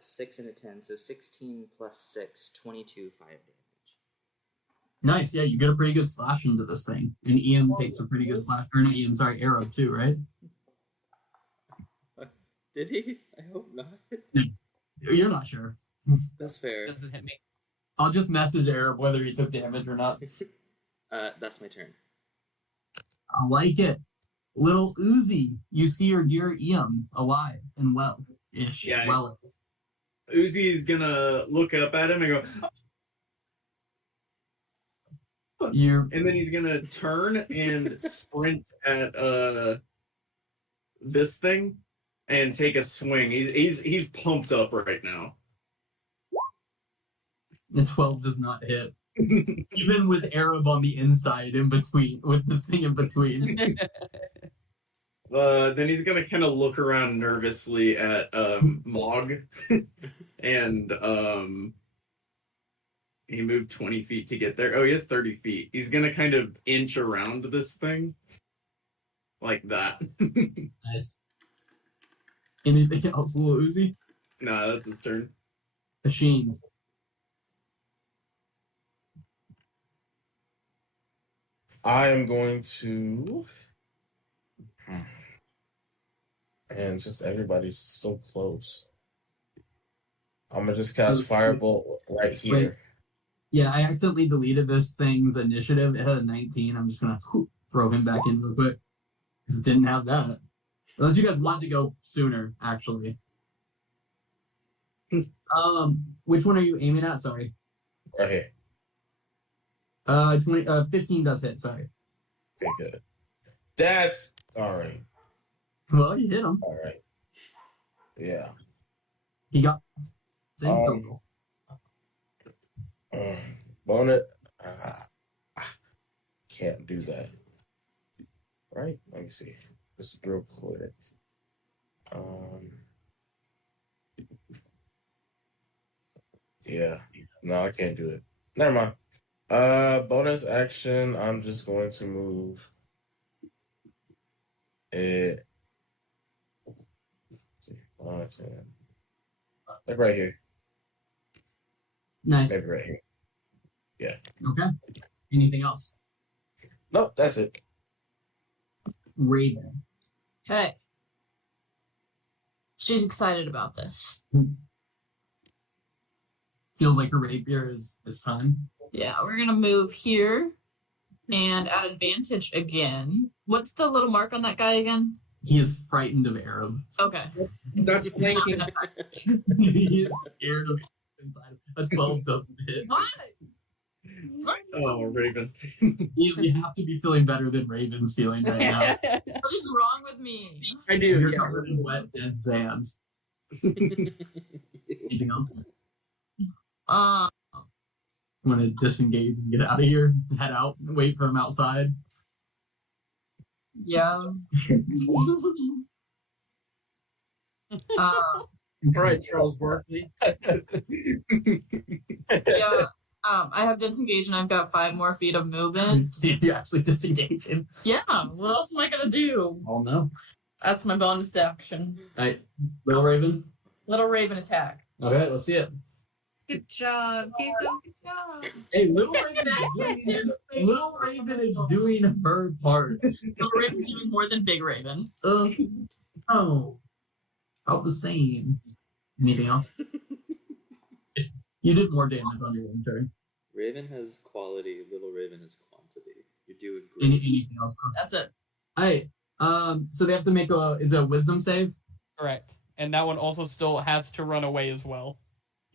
6 and a 10, so 16 plus 6, 22 fire damage. Nice. Yeah, you get a pretty good slash into this thing. And Ian takes a pretty good slash. Or not Ian, sorry, Arrow too, right? Did he? I hope not. You're not sure. That's fair. Doesn't hit me. I'll just message Arab whether he took damage or not. That's my turn. I like it. Little Uzi, you see your dear Ian alive and well-ish. Yeah. Well. Uzi's gonna look up at him and go, You're and then he's gonna turn and sprint at this thing and take a swing. He's pumped up right now. the 12 does not hit. Even with Arab on the inside in between, with this thing in between. Then he's gonna kind of look around nervously at Mog, and he moved 20 feet to get there. Oh, he has 30 feet. He's gonna kind of inch around this thing like that. Nice. Anything else, little Uzi? Nah, that's his turn. Machine. I am going to. And just everybody's so close. I'm gonna just cast Firebolt right here. Wait. Yeah, I accidentally deleted this thing's initiative. It had a 19. I'm just gonna throw him back in real quick. Didn't have that. Unless you guys want to go sooner, actually. Which one are you aiming at? Sorry. Right here. 15 does hit. Sorry. Okay, good. That's all right. Well, you hit him. All right. Yeah. He got same total. Bonnet. Can't do that. Right? Let me see. Just real quick. Yeah. No, I can't do it. Never mind. Bonus action. I'm just going to move it. Let's see. Like right here. Nice. Maybe right here. Yeah. Okay. Anything else? Nope, that's it. Raven. Okay. She's excited about this. Feels like her rapier is time. Yeah, we're gonna move here and at advantage again. What's the little mark on that guy again? He is frightened of Arab. Okay. That's flanking. He is scared of inside. A 12 doesn't hit. What? Oh, Raven. You have to be feeling better than Raven's feeling right now. What is wrong with me? I do. You're Yeah. covered in wet, dead sand. Anything else? Want to disengage and get out of here? Head out and wait for him outside? Yeah. All right, Charles Barkley. Yeah. I have disengaged and I've got 5 more feet of movement. You actually disengage him? Yeah. What else am I gonna do? Oh no. That's my bonus action. Alright. Little Raven? Little Raven attack. Okay, let's see it. Good job, Diesel. Good job. Hey, Little Raven is doing her part. Little Raven's doing more than Big Raven. Oh. About the same. Anything else? You did more damage on your own turn. Raven has quality. Little Raven has quantity. You're doing great. Anything else? That's it. Hey, so they have to make is it a wisdom save? Correct. And that one also still has to run away as well.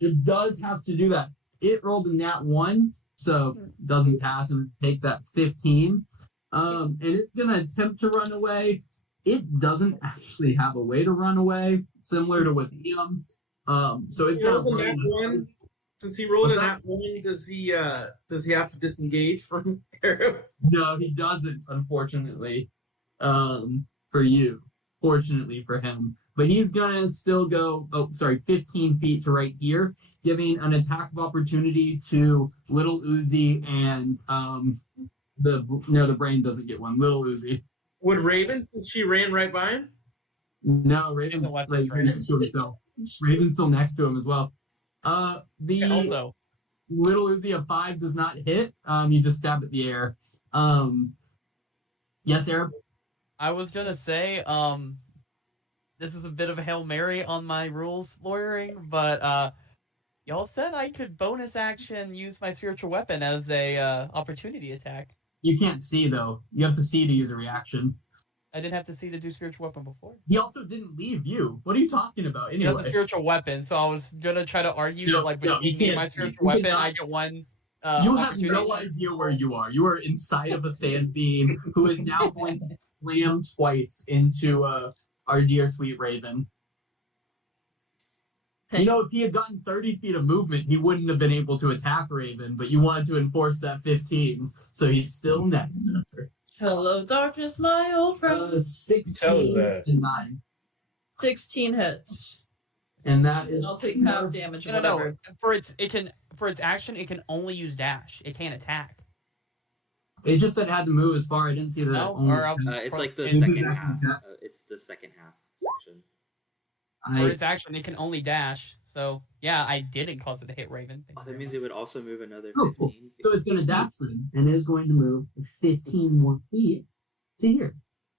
It does have to do that. It rolled a nat 1, so doesn't pass and take that 15. And it's gonna attempt to run away. It doesn't actually have a way to run away, similar to with Liam. So it's He rolled not a nat 1. Since he rolled a nat 1, does he have to disengage from Arab? No, he doesn't, unfortunately. For you. Fortunately for him. But he's gonna still go 15 feet to right here, giving an attack of opportunity to Little Uzi and the brain doesn't get one. Little Uzi. Would Raven, since she ran right by him? No, Raven's Doesn't left like, his right. next to him still. Raven's still next to him as well. And also, Little Uzi of 5 does not hit. You just stab at the air. Yes, Arab? I was gonna say, this is a bit of a Hail Mary on my rules lawyering, but y'all said I could bonus action use my spiritual weapon as a opportunity attack. You can't see, though. You have to see to use a reaction. I didn't have to see to do spiritual weapon before. He also didn't leave you. What are you talking about? You have Anyway, the spiritual weapon, so I was gonna try to argue No, that like no, between you me and can't my see. spiritual You weapon, cannot- I get one. you have opportunity. no idea where you are. You are inside of a sand beam who is now going to slam twice into our dear sweet Raven. You know, if he had gotten 30 feet of movement, he wouldn't have been able to attack Raven, but you wanted to enforce that 15, so he's still next to her. Hello, darkness, my old friend. 16 that. to 9. 16 hits. And that is... I'll take half damage. No. Whatever. For its action, it can only use dash. It can't attack. It just said it had to move as far. I didn't see that. No, only- or It's like the And second back half. in the chat. It's the second half section. For I, its action, it can only dash. So yeah, I didn't cause it to hit Raven. Thank Oh, you that very means much. it would also move another Oh, 15 cool. feet. so it's going to dash then, and is going to move 15 more feet to here.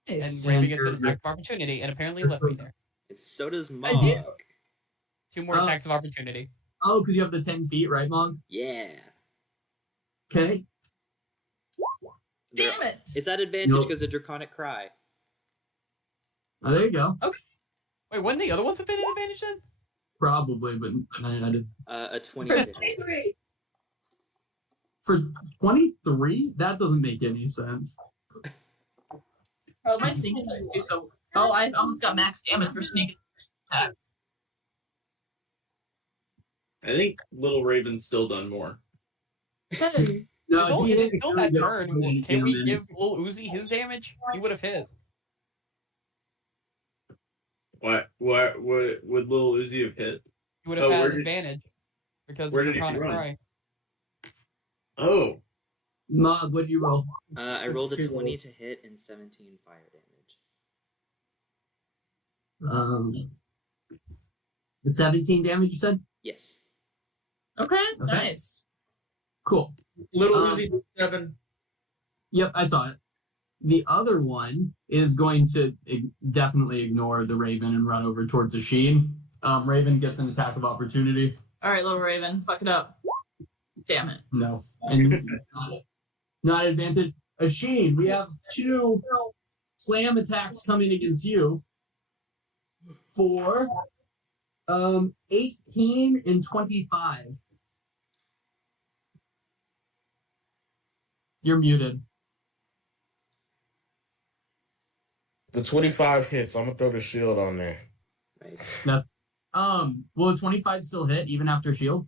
And Nice. Raven And gets an you're- attack of opportunity, and apparently you're left me frozen. there. And so does I Mog. do. 2 more Oh. attacks of opportunity. Oh, because you have the 10 feet, right, Mog? Yeah. Okay. Damn it! It's at advantage Nope. because of Draconic Cry. Oh, there you go. Wait, wouldn't the other ones have been an advantage then? Probably, but I did. A 20 For to hit. 23. For 23, that doesn't make any sense. Oh, my sneak attack do so. Oh, I almost got max damage for sneak attack. I think Little Raven's still done more. Hey. No, It's only he didn't until really that get turn. any Can we damage. give Lil Uzi his damage? He would have hit. What would Little Uzi have hit? He would have Oh, had where did- advantage because where of did he Draconic run? Cry. Oh, Mog, what'd you roll? I rolled a 20 to hit and 17 fire damage. The 17 damage you said? Yes. Okay, Okay. nice. Cool. Little Um, Uzi 7. Yep, I saw it. The other one is going to definitely ignore the Raven and run over towards the Sheen. Raven gets an attack of opportunity. All right, little Raven, fuck it up. Damn it. No. And not advantage. Sheen, we have 2 slam attacks coming against you for 18 and 25. You're muted. The 25 hits. I'm gonna throw the shield on there. Nice. Will a 25 still hit even after shield?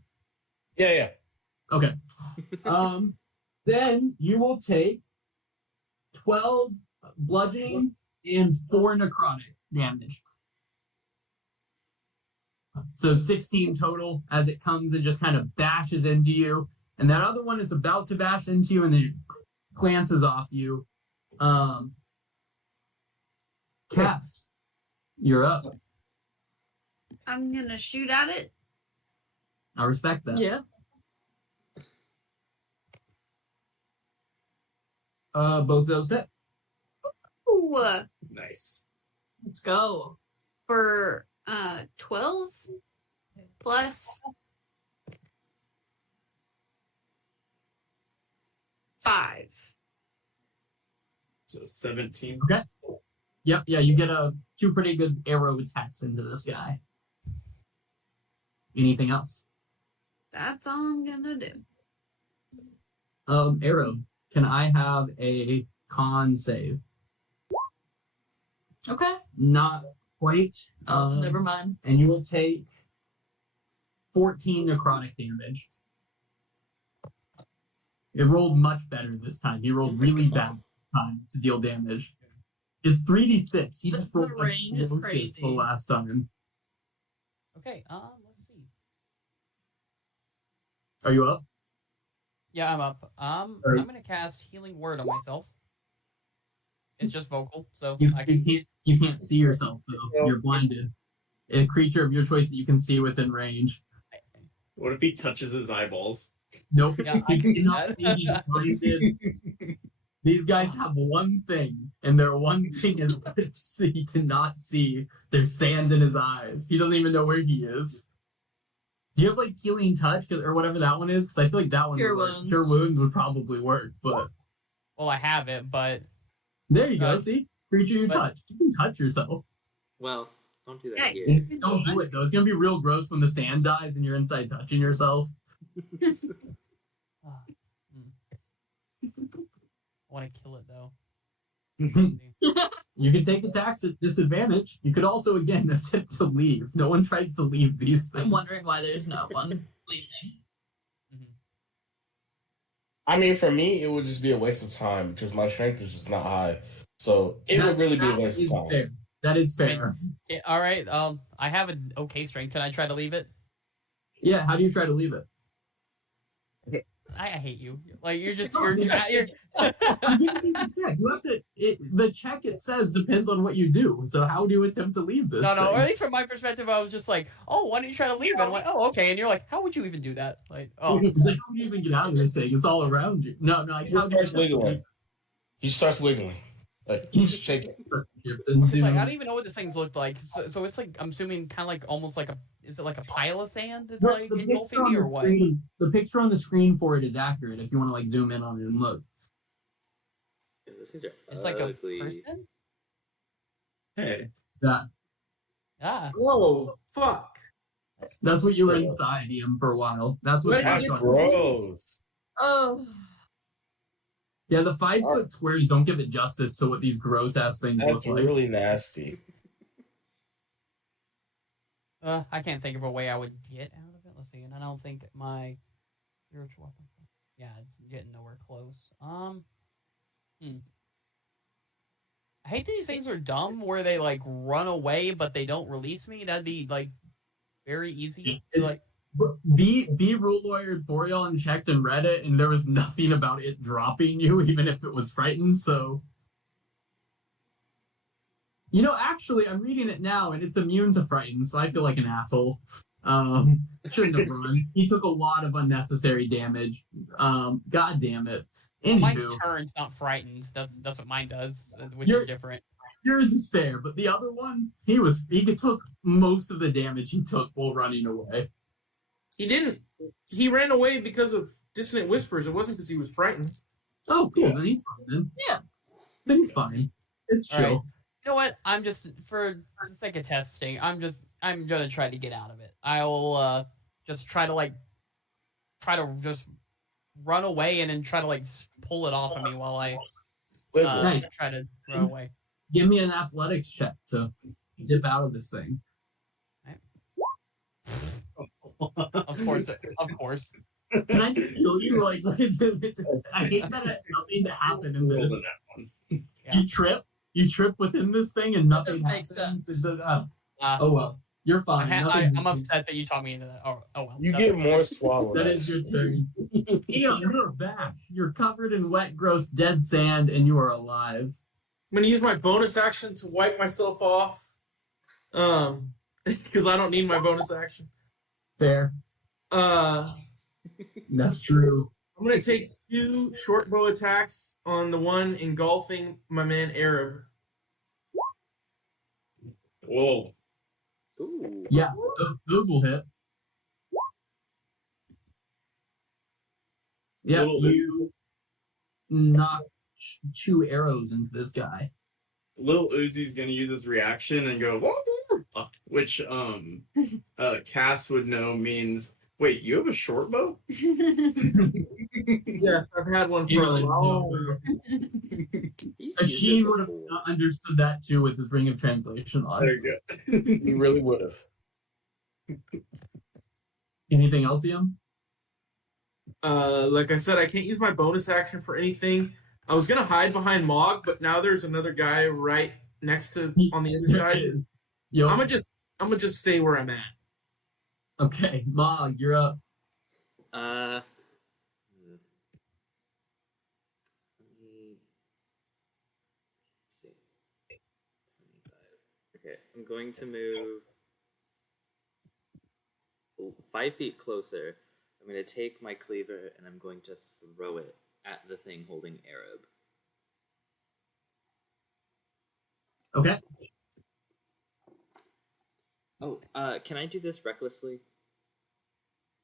Yeah. Okay. Then you will take 12 bludgeoning and 4 necrotic damage. So 16 total as it comes and just kind of bashes into you. And that other one is about to bash into you and then it glances off you. Cass, you're up. I'm gonna shoot at it. I respect that. Yeah. Both of those hit. Ooh, nice. Let's go. for 12 plus 5. So 17. Okay. Yep, yeah, you get 2 pretty good arrow attacks into this guy. Anything else? That's all I'm gonna do. Arrow, can I have a con save? Okay. Not quite. Oh, never mind. And you will take 14 necrotic damage. It rolled much better this time. He rolled really bad this time to deal damage. It's 3d6. He just The rolled range is atrocious crazy. the last time. Okay, let's see. Are you up? Yeah, I'm up. Alright. I'm gonna cast Healing Word on myself. It's just vocal, so You, I can. you can't see yourself though. You're blinded. A creature of your choice that you can see within range. What if he touches his eyeballs? Nope. Yeah, I You can do cannot that. see these blinded. These guys have one thing, and their one thing is this. He cannot see. There's sand in his eyes. He doesn't even know where he is. Do you have like healing touch or whatever that one is? Because I feel like that one Cure would work. wounds. Cure wounds would probably work, but Well, I have it, but there you go. Uh, See, creature you but- touch. You can touch yourself. Well, don't do that Yeah, here. Don't do it though. It's gonna be real gross when the sand dies and you're inside touching yourself. ah, I want to kill it though. You can take attacks at disadvantage. You could also again attempt to leave. No one tries to leave these things. I'm wondering why there's no one leaving. Mhm. I mean, for me, it would just be a waste of time because my strength is just not high. So it would really be a waste of time. Fair. That is fair. Yeah, all right. I have an okay strength. Can I try to leave it? Yeah. How do you try to leave it? I hate you. Like you're just No, you're. you're I'm giving you the check. You have to. The check it says depends on what you do. So how do you attempt to leave this? No, thing? or at least from my perspective, I was just like, oh, why don't you try to leave it? I'm like, oh, okay. And you're like, how would you even do that? Like, oh, It's like, how do you even get out of this thing? It's all around you. No, like He how do you starts wiggling. He starts wiggling. Like he's shaking. it's like I don't even know what this thing's looked like. So it's like I'm assuming kind of like almost like a. Is it like a pile of sand that's like engulfing me or what? The picture on the screen for it is accurate. If you want to like zoom in on it and look. Yeah, those things are It's like a ugly. person. Hey. That Ah, Whoa, fuck. that's what you were inside Ian for a while. That's what. Wait, That's on- gross. Oh, Yeah, the 5-foot squares don't give it justice to what these gross ass things That's look like. really nasty. I can't think of a way I would get out of it. Let's see. And I don't think my spiritual weapon. Yeah, it's getting nowhere close. I hate these things are dumb where they like run away but they don't release me. That'd be like very easy. Like B rule lawyer for y'all and checked and read it, and there was nothing about it dropping you, even if it was frightened. So, actually, I'm reading it now, and it's immune to frighten. So I feel like an asshole. Shouldn't have run. He took a lot of unnecessary damage. God damn it. mine's Anywho, turns, not frightened. That's what mine does, which You're- is different. yours is fair, but the other one, he took most of the damage he took while running away. He didn't. He ran away because of dissonant whispers. It wasn't because he was frightened. Oh, cool. Yeah. Then he's fine. Then. Yeah. Then he's fine. It's chill. All right. You know what? I'm just for the sake of testing. I'm gonna try to get out of it. I'll just try to just run away and then try to like pull it off of me while I Wiggle. Nice. try to run away. Give me an athletics check to dip out of this thing. Of course. Can I just kill you? Like, I hate that nothing to happen in this. Yeah. You trip within this thing and That nothing doesn't make happens. sense. Oh well, you're fine. I'm upset that you taught me into that. Oh well. You That's get okay. more swallow. That is your turn. Eon, you're back. You're covered in wet, gross, dead sand, and you are alive. I'm gonna use my bonus action to wipe myself off. Because I don't need my bonus action. Fair. That's true. I'm gonna take 2 short bow attacks on the one engulfing my man Arab. Whoa. Ooh. Yeah, those will hit. Yeah, Little- you knock 2 arrows into this guy. Lil Uzi's gonna use his reaction and go, which Cass would know means. Wait, you have a short bow? Yes, I've had one for a Eon, long. He's used Asheen it would have before. understood that too with his ring of translation on. There you go. You really would have. Anything else, Ian? Like I said, I can't use my bonus action for anything. I was gonna hide behind Mog, but now there's another guy right next to on the other side. Yo, I'm gonna just stay where I'm at. okay, Mog, you're up. Let me see. 25. Okay, I'm going to move 5 feet closer. I'm I'm going to take my cleaver and I'm going to throw it at the thing holding Arab. Okay. Oh, can I do this recklessly?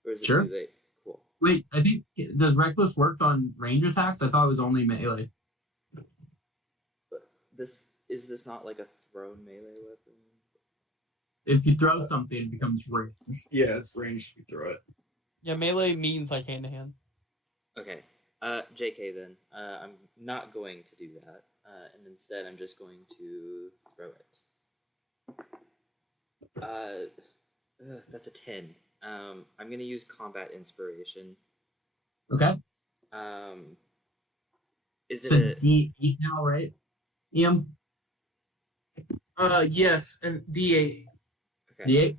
Or is it Sure. too late? Cool. Wait, I think does reckless work on range attacks? I thought it was only melee. But is this not like a thrown melee weapon? If you throw something, it becomes range. Yeah, it's ranged. You throw it. Yeah, melee means like hand to hand. Okay. JK then. I'm not going to do that. And instead I'm just going to throw it. That's a 10. I'm going to use combat inspiration. Okay. Is So it a D8 now, right? Ian? Yes, and D8 okay? D8?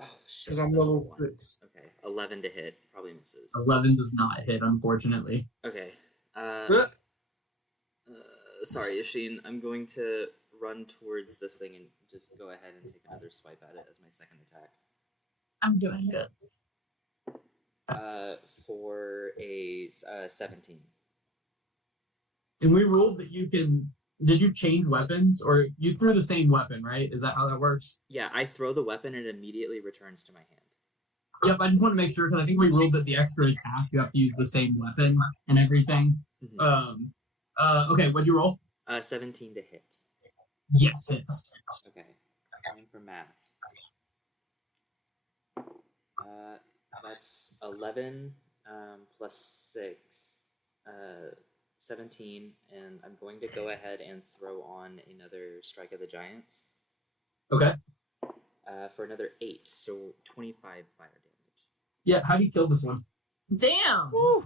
Oh shit! because I'm that's a level one. 6. Okay, 11 to hit probably misses. 11 does not hit, unfortunately. Okay. Sorry, Yashin. I'm going to run towards this thing and just go ahead and take another swipe at it as my second attack. I'm doing good. For a 17. And we ruled that you can. Did you change weapons, or you threw the same weapon, right? Is that how that works? Yeah, I throw the weapon and it immediately returns to my hand. Yep, I just want to make sure because I think we ruled that the extra attack you have to use the same weapon and everything. Mhm. Okay, what'd you roll? 17 to hit. Yes, it's. Okay, going for math. That's 11 plus 6, 17, and I'm going to go ahead and throw on another Strike of the Giants. Okay. For another 8, so 25 fire damage. Yeah, how do you kill this one? Damn. Woo!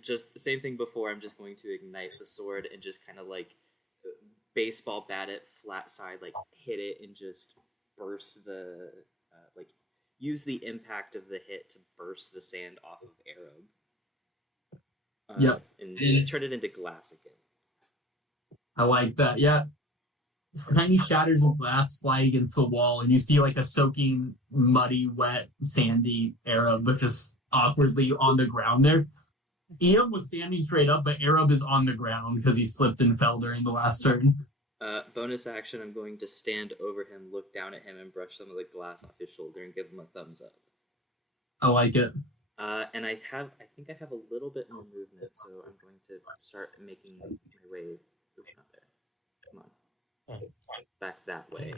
Just the same thing before. I'm just going to ignite the sword and just kind of like baseball bat it flat side, like hit it and just burst the use the impact of the hit to burst the sand off of Arab. Yep. And turn it into glass again. I like that. Yeah. Tiny shatters of glass fly against the wall, and you see like a soaking, muddy, wet, sandy Arab, but just awkwardly on the ground there. Ian was standing straight up, but Arab is on the ground because he slipped and fell during the last turn. Bonus action, I'm going to stand over him, look down at him, and brush some of the glass off his shoulder and give him a thumbs up. I like it. And I think I have a little bit more movement, so I'm going to start making my way. Oops, not there. Come on. Back that way.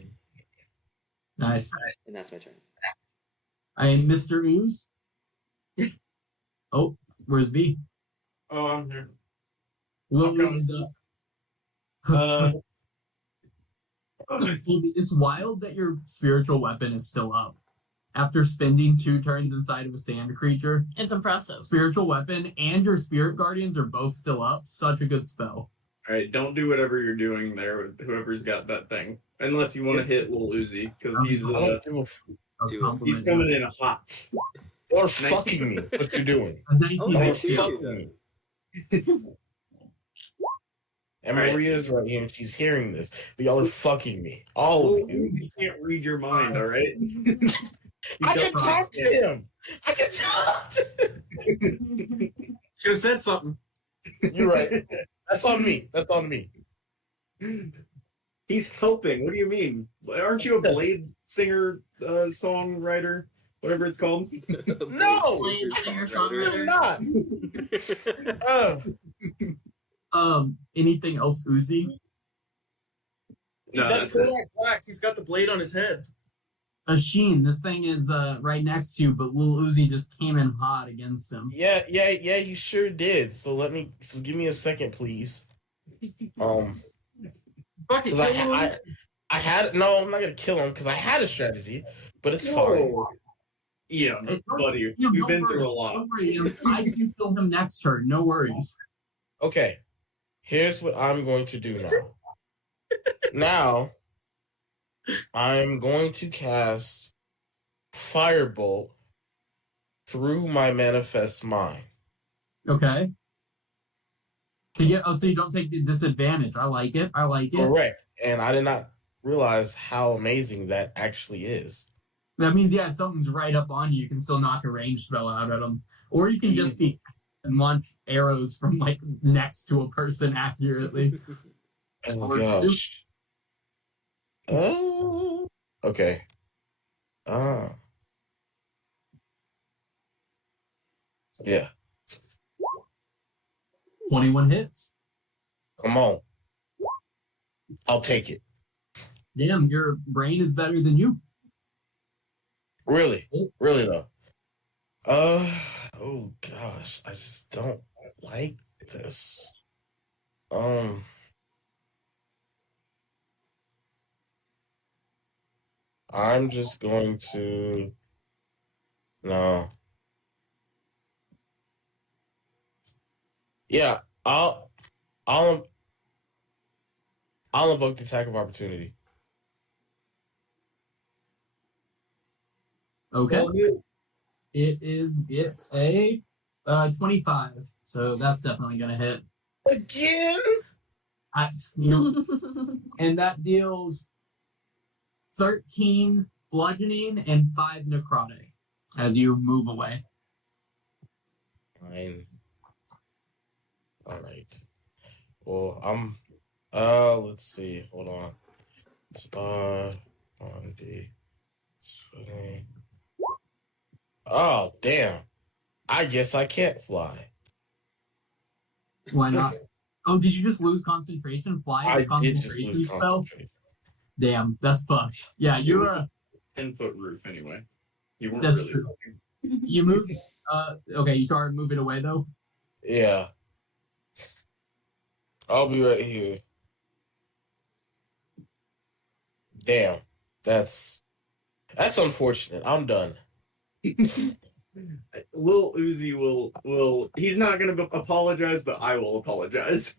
Nice. And that's my turn. I am Mr. Ooze. Oh, where's B? Oh, I'm here. Lil Okay. Ooze is up. It's wild that your spiritual weapon is still up. After spending 2 turns inside of a sand creature, It's impressive. spiritual weapon and your spirit guardians are both still up. Such a good spell. All right, don't do whatever you're doing there with whoever's got that thing, unless you want to hit Lil Uzi because he's I don't give a I was Dude, complimenting he's coming in hot. You're fucking me. What you doing? A 19 Oh, You're I hits see you. that. fucking me. And Right. Maria's right here, and she's hearing this. But y'all are fucking me. All of you. He can't read your mind, all right? I can talk to him. I can talk to him. Should have said something. You're right. That's on me. That's on me. He's helping. What do you mean? Aren't you a Blade singer, songwriter, whatever it's called? No! Slade singer I'm songwriter. not. Anything else, Uzi? No, That's that's it. Kodak Black. He's got the blade on his head. Sheen, this thing is right next to you, but Lil Uzi just came in hot against him. Yeah, you sure did. So give me a second, please. Fuck it, Because kill him. I had no, I'm not gonna kill him because I had a strategy, but it's fine. Whoa. Ian, Hey, buddy, Ian, you've don't been worry. through a lot. Don't worry, Ian. I can kill him next turn. No worries. Okay, here's what I'm going to do now. Now, I'm going to cast Firebolt through my Manifest Mind. Okay. So you don't take the disadvantage. I like it. Correct. And I did not realize how amazing that actually is. That means, yeah, if something's right up on you, you can still knock a range spell out at them. Or you can just be and launch arrows from like next to a person accurately. Oh Or gosh. Okay. Yeah. 21 hits. Come on. I'll take it. Damn, your brain is better than you. Really? Really though. Oh gosh, I just don't like this. I'm just going to no. Yeah, I'll I'll invoke the attack of opportunity. Okay. It's a 25. So that's definitely gonna hit. Again? And that deals 13 bludgeoning and 5 necrotic as you move away. Fine. All right. Well, let's see. Hold on. 1D. 20. Oh, damn. I guess I can't fly. Why not? Oh, did you just lose concentration? Fly I is a did just lose concentration spell? concentration. Damn, that's fucked. Yeah, you're a 10-foot roof anyway. You weren't That's really true. looking. You moved. Okay, you started moving away though. Yeah. I'll be right here. Damn. That's unfortunate. I'm done. Lil Uzi will he's not gonna apologize, but I will apologize.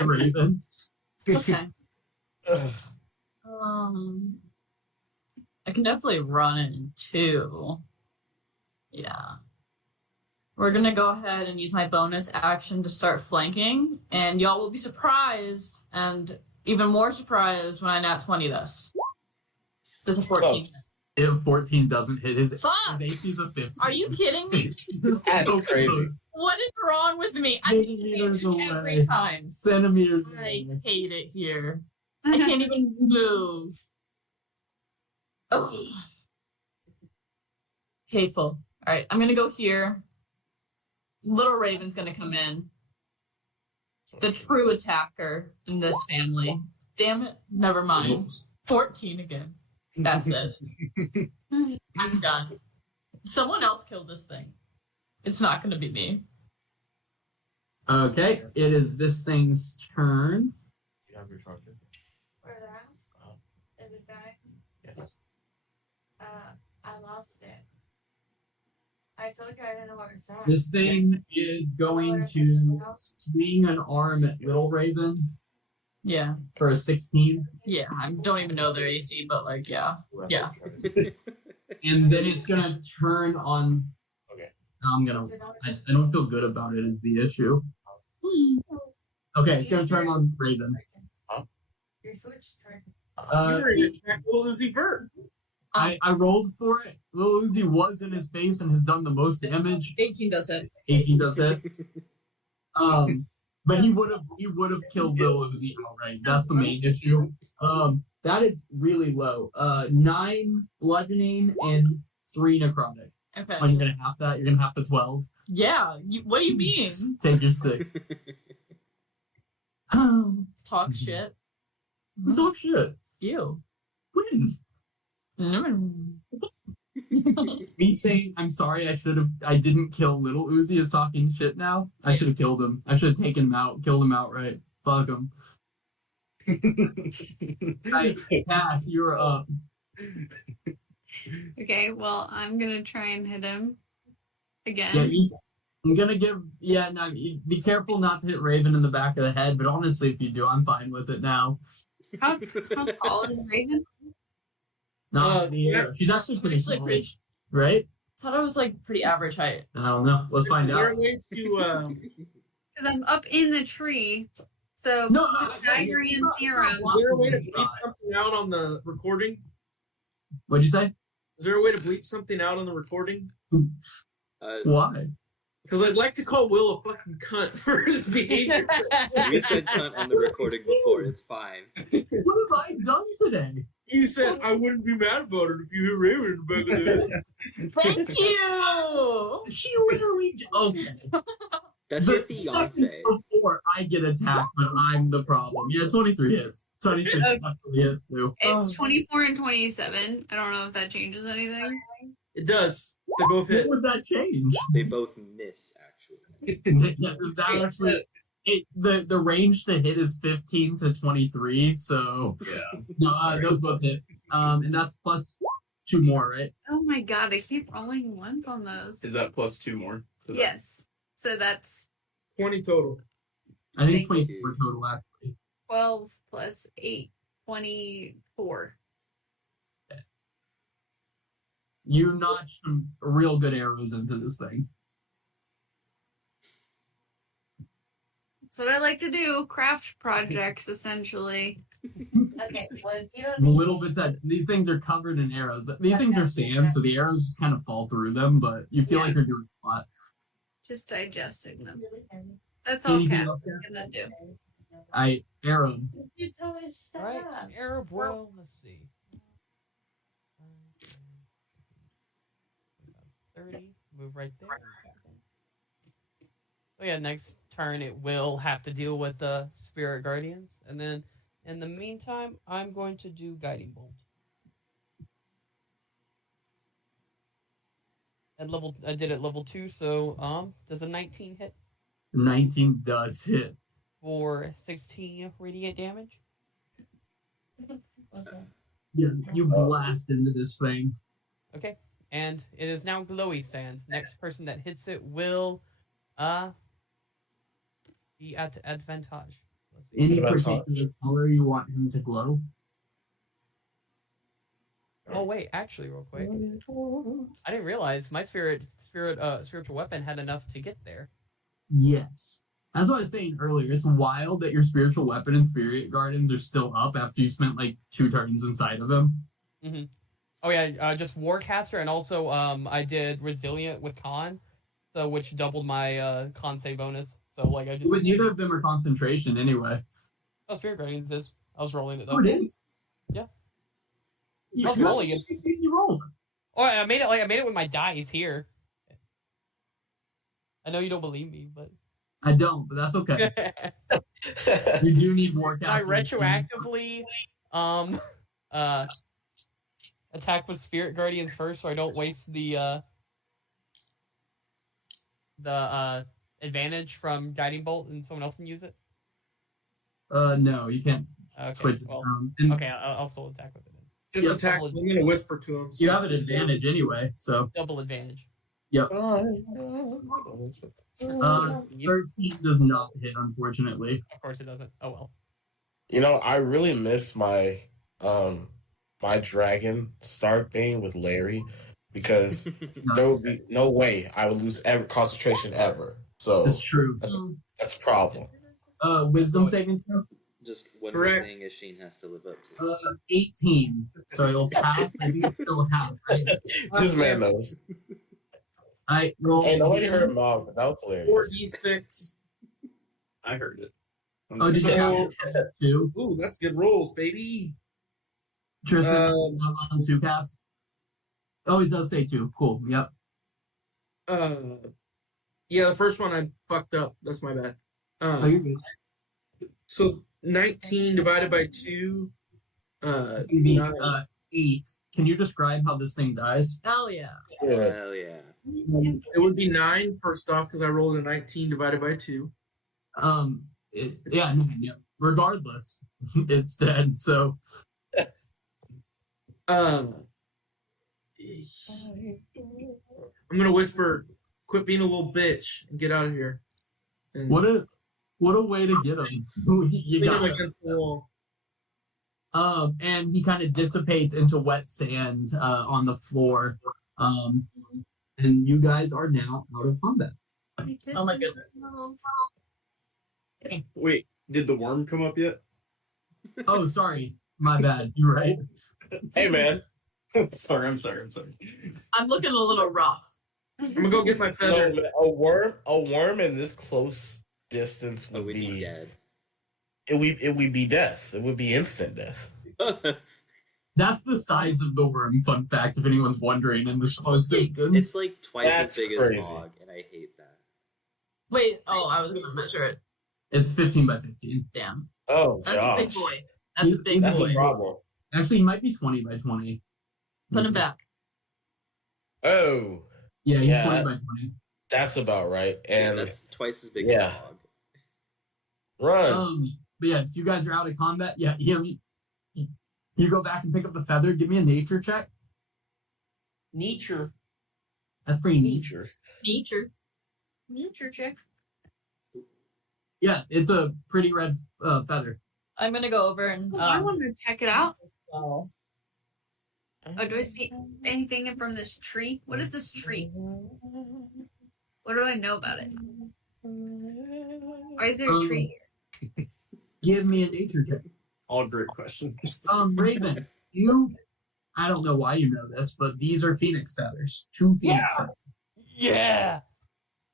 Raven. Okay. Ugh. I can definitely run in two. Yeah. We're gonna go ahead and use my bonus action to start flanking, and y'all will be surprised, and even more surprised when I nat 20 this. This is 14. If 14 doesn't hit his Fuck! AC's a 15. Are you kidding me? That's crazy. What is wrong with me? I hate Centimeters it every away. time. Centimeters. I away. hate it here. I can't even move. Oh. Hateful. All right, I'm gonna go here. Little Raven's gonna come in. The true attacker in this family. Damn it. Never mind. 14 again. That's it. I'm done. Someone else killed this thing. It's not gonna be me. Okay, it is this thing's turn. You have your charger? Where that? Is it that? Yes. I lost it. I told you I didn't know what it said. This thing is going to swing an arm at Little Raven Yeah. for a 16, Yeah. I don't even know their AC, but like, yeah. Yeah. and then it's gonna turn on. Okay. I don't feel good about it. Is the issue? Okay, it's gonna turn on Raven. Your switch turned. You were in attack Lil Uzi Vert. I rolled for it. Lil Uzi was in his face and has done the most damage. 18 does it. 18 does it. But he would have killed Lil Uzi outright. That's the main issue. That is really low. 9 bludgeoning and 3 necrotic. Okay. Oh, you're gonna have that. You're gonna have the 12. Yeah. What do you mean? Take your 6. Talk shit. Talk shit. You. When? Me saying I'm sorry. I didn't kill Little Uzi is talking shit now. I should have killed him. I should have taken him out. Killed him outright. Fuck him. Right, Cass, you're up. Okay, well, I'm gonna try and hit him again. Yeah, I'm gonna give. Yeah, no. Be careful not to hit Raven in the back of the head. But honestly, if you do, I'm fine with it now. How tall is Raven? Not she's actually pretty small, right? I thought I was like pretty average height. I don't know. Let's find Is there a out. way to Because I'm up in the tree. So No, Pythagorean theorem. is there a way to bleep something out on the recording? What'd you say? Is there a way to bleep something out on the recording? Why? Because I'd like to call Will a fucking cunt for his behavior. We've said cunt on the recording before. It's fine. What have I done today? You said I wouldn't be mad about it if you hit Raven in the back of the head. Thank you. She literally. Okay. That's your fiance. Seconds before I get attacked, but I'm the problem. Yeah, 23 hits. 26 actually hits too. It's 24 and 27. I don't know if that changes anything. It does. They both What hit. would that change? They both miss, actually. Yeah, that actually. The range to hit is 15 to 23, so Yeah. no, those both hit. And that's plus 2 more, right? Oh my god, I keep rolling ones on those. Is that plus 2 more? to that? Yes. So that's 20 total. I think it's Thank 24 total actually. 12 plus 8, 24. You notched some real good arrows into this thing. That's what I like to do. Craft projects, essentially. Okay, well, if you don't A little bit that these things are covered in arrows, but these things are sand, so the arrows just kind of fall through them. But you feel like you're doing a lot. Just digesting them. really can. That's all Anything Cat else, is Kat? gonna do. I arrowed. You tell us shut Right, up. Arab world. Let's see. 30. Move right there. So yeah, next turn it will have to deal with the spirit guardians, and then in the meantime, I'm going to do guiding bolt. At level, I did it level 2. So does a 19 hit 19 does hit. for 16 radiant damage? Okay. Yeah, you blast into this thing. Okay, and it is now glowy sand. Next person that hits it will be at advantage. Let's see. Any Advantage. particular color you want him to glow? Oh wait, actually, real quick, I didn't realize my spiritual weapon had enough to get there. Yes. That's what I was saying earlier. It's wild that your spiritual weapon and spirit gardens are still up after you spent like 2 turns inside of them. Mm-hmm. Oh yeah, just Warcaster, and also I did Resilient with Con, so which doubled my Con save bonus. So like I just. But neither of them are concentration anyway. Oh, Spirit Guardians is. I was rolling it though. Oh, it is. Yeah. You, I was rolling it. You roll. Oh, I made it with my dice here. I know you don't believe me, but. I don't, but that's okay. You do need more I cast. retroactively attack with Spirit Guardians first, so I don't waste the advantage from Guiding Bolt, and someone else can use it. No, you can't Okay, switch it well, around. And okay, I'll still attack with it then. Just Yeah, attack. I'm gonna whisper to him. you have an advantage anyway, so Double advantage. yep. Yep. 13 does not hit, unfortunately. Of course it doesn't. Oh well. You know, I really miss my my dragon start thing with Larry because there would be no way I would lose ever concentration ever. So That's true. that's a problem. Wisdom saving throw? Just one Correct. more thing Asheen has to live up to. 18. So you'll pass, but you still have, right? This man knows. I roll. Hey, nobody heard Mom, but that was hilarious. 4d6. I heard it. Oh, did you So- have 2? Ooh, that's good rolls, baby. Tristan, on 2 cast? Oh, it does say 2. Cool. Yep. Yeah, the first one I fucked up. That's my bad. Oh, you're good. So 19 divided by 2. It'd be, 9. 8. Can you describe how this thing dies? Hell yeah. Yeah. Hell yeah. It would be 9 first off because I rolled a 19 divided by 2. Yeah. Regardless, it's dead. So I'm gonna whisper, "Quit being a little bitch and get out of here." And what a way to get him. You lean got him him. against the wall. And he kind of dissipates into wet sand on the floor. And you guys are now out of combat. Oh my goodness. Wait, did the worm come up yet? Oh, sorry, my bad. You're right. Hey, man. sorry. I'm looking a little rough. I'm gonna go get my No, feather. but a worm in this close distance Oh, would we'd be be dead. it would be death. It would be instant death. That's the size of the worm, fun fact, if anyone's wondering, in this close distance. It's like twice That's as big crazy. as Mog, and I hate that. Wait, I was gonna measure it. It's 15 by 15. Damn. Oh, That's a big gosh. boy. That's a big That's boy. a problem. Actually, it might be 20 by 20. Put him back. Oh, Yeah, he's Yeah. 20 by 20. that's about right. Yeah, And that's twice as big Yeah. as Mog. run. But yeah, if you guys are out of combat, yeah, you go back and pick up the feather. Give me a nature check. Nature. That's pretty neat. Nature. Nature check. Yeah, it's a pretty red feather. I'm gonna go over and I want to check it out. well, Oh, do I see anything from this tree? What is this tree? What do I know about it? Why is there a tree here? Give me a nature check. All great questions. Raven, I don't know why you know this, but these are phoenix feathers. 2 phoenix feathers. Yeah.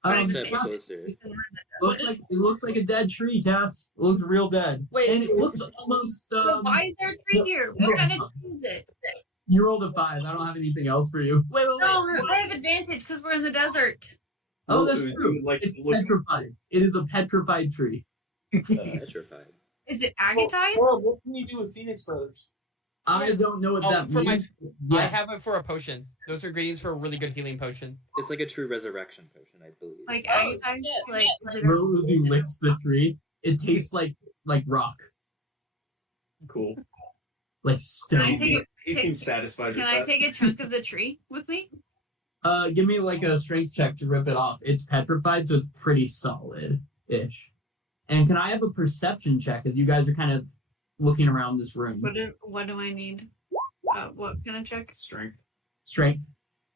Step Cass, closer. it looks like a dead tree, Cass. It looks real dead. Wait. And it looks almost. So why is there a tree here? What kind of tree is it? You rolled a 5. I don't have anything else for you. wait. No, I have advantage because we're in the desert. Oh, Well, that's it would true. be like It's look- petrified. It is a petrified tree. Petrified. Is it agatized? Well, what can you do with phoenix feathers? I don't know what that for means. I Yes. have it for a potion. Those are ingredients for a really good healing potion. It's like a true resurrection potion, I believe. Like Oh, agatized? yeah, Like yeah. is it Rosie licks the tree. It tastes like rock, Cool. like Can I stone. take He Take- seems satisfied Can with I that. take a chunk of the tree with me? Give me like a strength check to rip it off. It's petrified, so it's pretty solid-ish. And can I have a perception check as you guys are kind of looking around this room? What do I need? What can I check? Strength. Strength.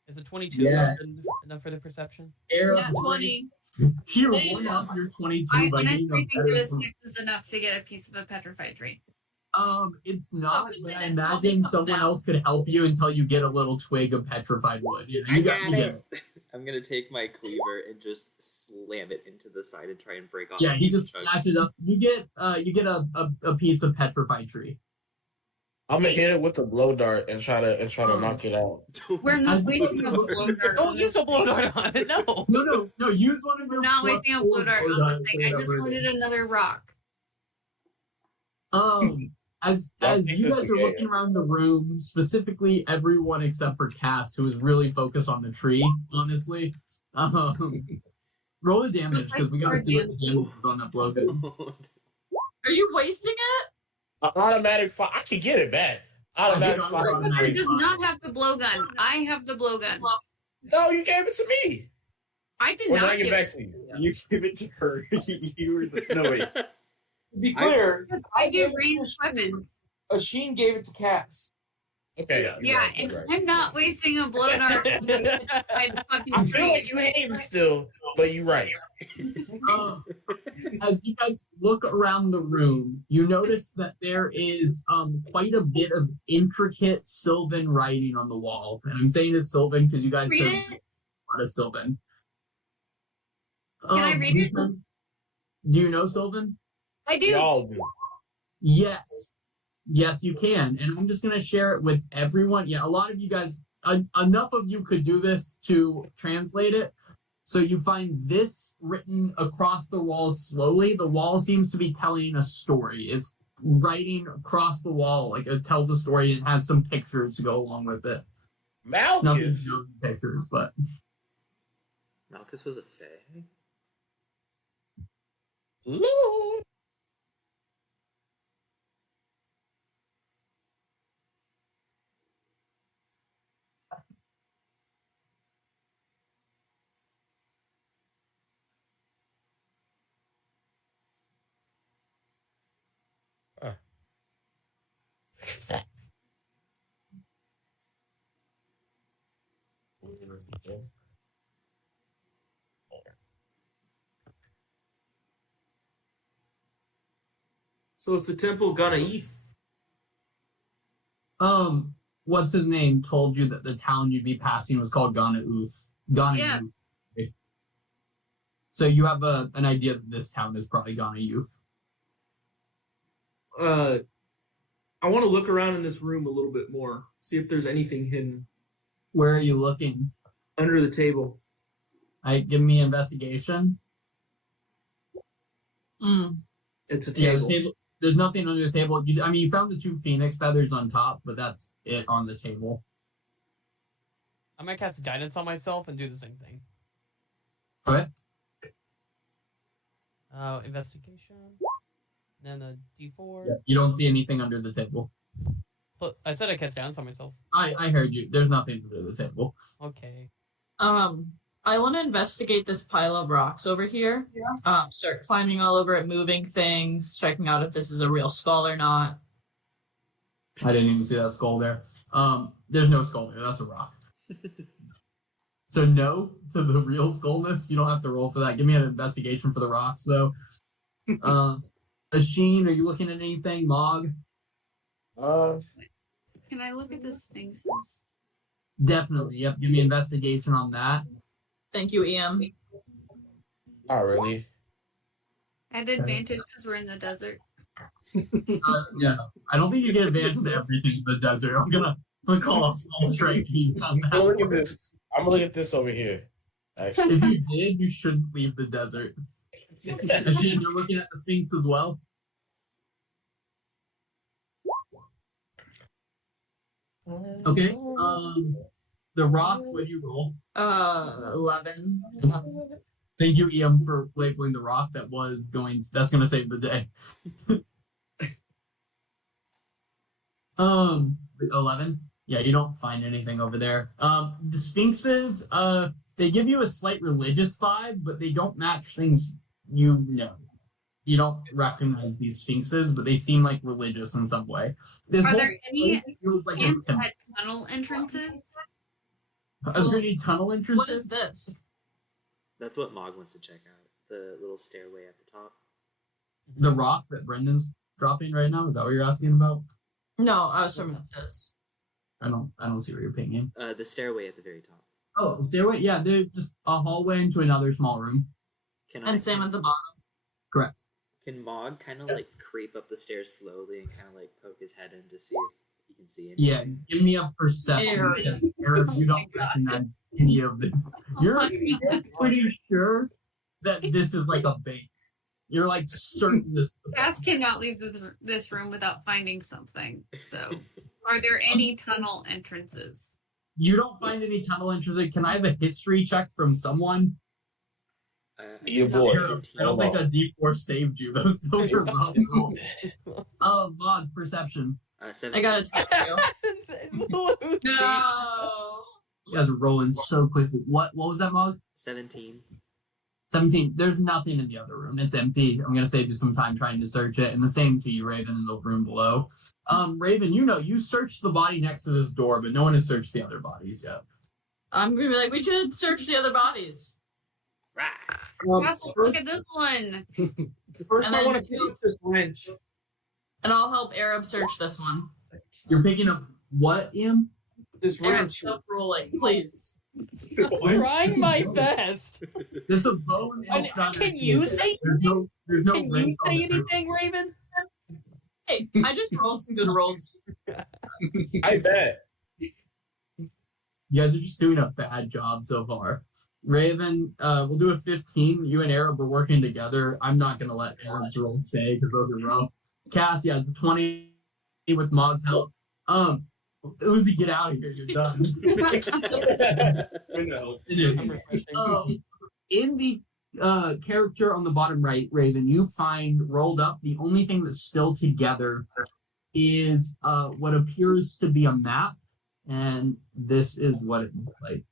Is it 22 Yeah. enough for the perception? Air Nat 20. She There you rolled go. up your 22 I by honestly getting a think better that a score. 6 is enough to get a piece of a petrified tree. It's not, we but did I it. imagine Tell me someone now. else could help you until you get a little twig of petrified wood. You know, I you got you it. I'm gonna take my cleaver and just slam it into the side and try and break off. Yeah, he each just chunk. snatched it up. You get a piece of petrified tree. I'm gonna hit it with a blow dart and try to knock it out. Don't We're use not the wasting a blow blow dart. dart Don't on use this a blow thing. dart on it. No. No. Use one of your. We're not plus wasting a 4 blow dart on darts this thing. or I just whatever it wanted is. another rock. As Y'all as think you this guys is are gay. looking around the room, specifically everyone except for Cass, who is really focused on the tree, honestly. Roll the damage because we gotta see what the damage is on that blow gun. Are you wasting it? An automatic fire. I can get it back. Automatic I fire. think Blowgun automatic does fire. not have the blowgun. I have the blowgun. No, you gave it to me. I did Or did not I give get back it to you? You give it to her. You were the no wait. To be clear, because I do ranged weapons. Sheen gave it to Cass. Okay. Yeah. you're Yeah, right, and you're right. I'm not wasting a blow dart. on a fucking I feel tree. like you hate him still, but you're right. As you guys look around the room, you notice that there is quite a bit of intricate Sylvan writing on the wall. And I'm saying it's Sylvan because you guys Read have it. a lot of Sylvan. Can I read it? Do you know Sylvan? I do. Y'all do. Yes. Yes, you can. And I'm just going to share it with everyone. Yeah, a lot of you guys, enough of you could do this to translate it. So you find this written across the wall slowly. The wall seems to be telling a story. It's writing across the wall, like it tells a story and has some pictures to go along with it. Nothing Malchus. to do with pictures, but Malchus was a fae. Lord. So it's the temple of Ganaif. what's his name told you that the town you'd be passing was called Ghana Ooth. Ghana Yeah. Youth. So you have an idea that this town is probably Ghana Youth. I want to look around in this room a little bit more, see if there's anything hidden Where are you looking? under the table. Give me investigation. It's a Yeah, table. the table. There's nothing under the table. You found the 2 phoenix feathers on top, but that's it on the table. I'm gonna cast guidance on myself and do the same thing. Okay. Investigation. Then a D4. Yeah, you don't see anything under the table. But I said I cast guidance on myself. I heard you. There's nothing under the table. Okay. I want to investigate this pile of rocks over here. Start climbing all over it, moving things, checking out if this is a real skull or not. I didn't even see that skull there. There's no skull there. That's a rock. So no to the real skullness. You don't have to roll for that. Give me an investigation for the rocks, though. Asheen, are you looking at anything? Mog? Can I look at the sphinxes? Definitely. Yep. Give me investigation on that. Thank you, Ian. Not really. At advantage because we're in the desert. Yeah. I don't think you get advantage of everything in the desert. I'm gonna call a full strike on that. Look at this. I'm gonna look at this over here. Actually, If you did, you shouldn't leave the desert. Asheen, you're looking at the sphinx as well? Okay. The rocks, what do you roll? 11. Thank you, Ian, for labeling the rock that's gonna save the day. 11. Yeah, you don't find anything over there. The sphinxes, they give you a slight religious vibe, but they don't match things you know. You don't recognize these sphinxes, but they seem like religious in some way. Are there any feels like hints at tunnel entrances? Are there any tunnel entrances? What is this? That's what Mog wants to check out. The little stairway at the top. The rock that Brendan's dropping right now? Is that what you're asking about? No, I was talking about this. I don't see what you're pinging. The stairway at the very top. Oh, the stairway? Yeah, there's just a hallway into another small room. And same at the bottom. Correct. Can Mog kind of like creep up the stairs slowly and kind of like poke his head in to see if he can see anything? Yeah, give me a perception check. Eric, you don't recognize any of this. You're pretty sure that this is like a bank. You're like certain this. Cass cannot leave this room without finding something. So, are there any tunnel entrances? You don't find any tunnel entrances. Can I have a history check from someone? Your boy. I don't think a D4 saved you. Those are rough rolls. Mod perception. 17. I got a 2. No. You guys are rolling so quickly. What was that, Mod? 17. 17. There's nothing in the other room. It's empty. I'm gonna save you some time trying to search it. And the same to you, Raven, in the room below. Raven, you searched the body next to this door, but no one has searched the other bodies yet. I'm gonna be like, we should search the other bodies. Cass, look at this one. First, And I then want to pick up this wrench. And I'll help Arab search this one. You're picking up what, Ian? This Arab, wrench. stop rolling, please. Trying my best. There's a bone And inside. can you say There's no Can ring you on say the roof. anything, Raven? Hey, I just rolled some good rolls. I bet. You guys are just doing a bad job so far. Raven, we'll do a 15. You and Arab are working together. I'm not going to let Arab's rolls stay because those are rough. Cass, yeah, the 20 with Mog's help. Uzi, get out of here. You're done. I know. I'm refreshing. In the character on the bottom right, Raven, you find rolled up, the only thing that's still together is what appears to be a map. And this is what it looks like.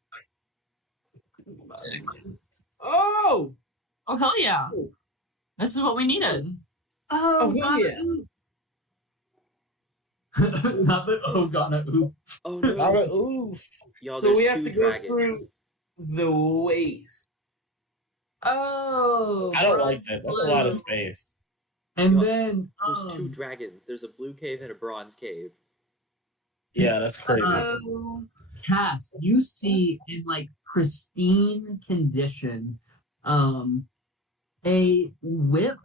Oh! Oh, hell yeah. This is what we needed. Oh, Oh, God. yeah. Ooh. Not that Ghana oop. Oh I'm no. like, ooh. Y'all, So there's we have two to go dragons. through the waste. Oh. I don't like that. That's a lot of space. And then There's two dragons. There's a blue cave and a bronze cave. Yeah, that's crazy. So Cass, you see in like pristine condition, a whip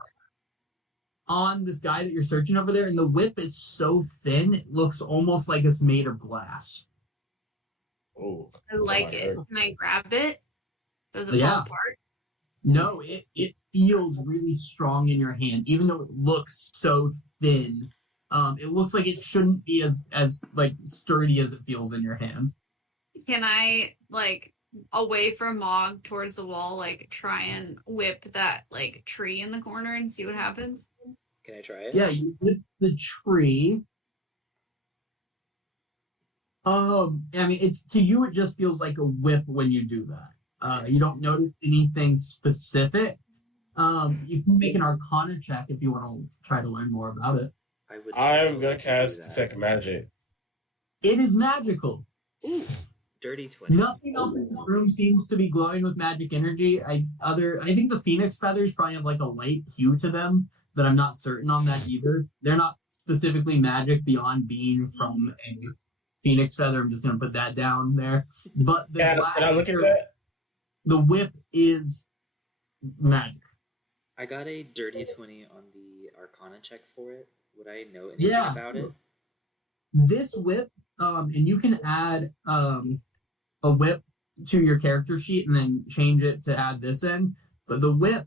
on this guy that you're searching over there, and the whip is so thin it looks almost like it's made of glass. Oh, I like it. Can I grab it? Does it Yeah. fall apart? No, it feels really strong in your hand, even though it looks so thin. It looks like it shouldn't be as like sturdy as it feels in your hand. Can I like away from Mog towards the wall, like try and whip that like tree in the corner and see what happens? Can I try it? Yeah, you whip the tree. I mean, to you, it just feels like a whip when you do that. You don't notice anything specific. You can make an Arcana check if you want to try to learn more about it. I'm gonna cast Detect Magic. It is magical. Ooh, dirty 20. Nothing else in this room seems to be glowing with magic energy. I think the phoenix feathers probably have like a light hue to them, but I'm not certain on that either. They're not specifically magic beyond being from a phoenix feather. I'm just gonna put that down there. But the Can I look at that? The whip is magic. I got a dirty 20 on the Arcana check for it. Would I know anything about it? This whip, and you can add a whip to your character sheet and then change it to add this in. But the whip,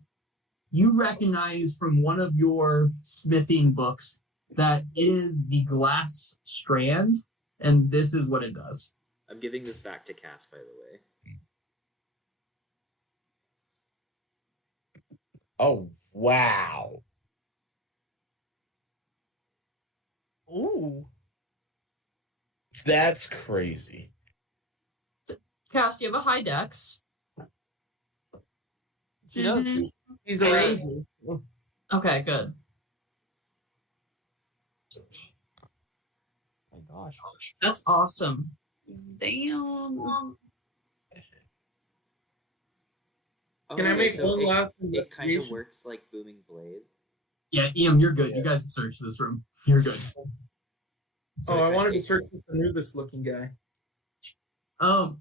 you recognize from one of your smithing books that it is the glass strand, and this is what it does. I'm giving this back to Cass, by the way. Oh, wow. Ooh. That's crazy. Cass, do you have a high dex? She does. Mhm. He's a ranger. Okay, good. Oh my gosh. That's awesome. Damn. Can I make one last It kind of investigation? works like Booming Blade. Yeah, Ian, you're good. You guys have searched this room. You're good. Oh, I wanted to search for the newest looking guy.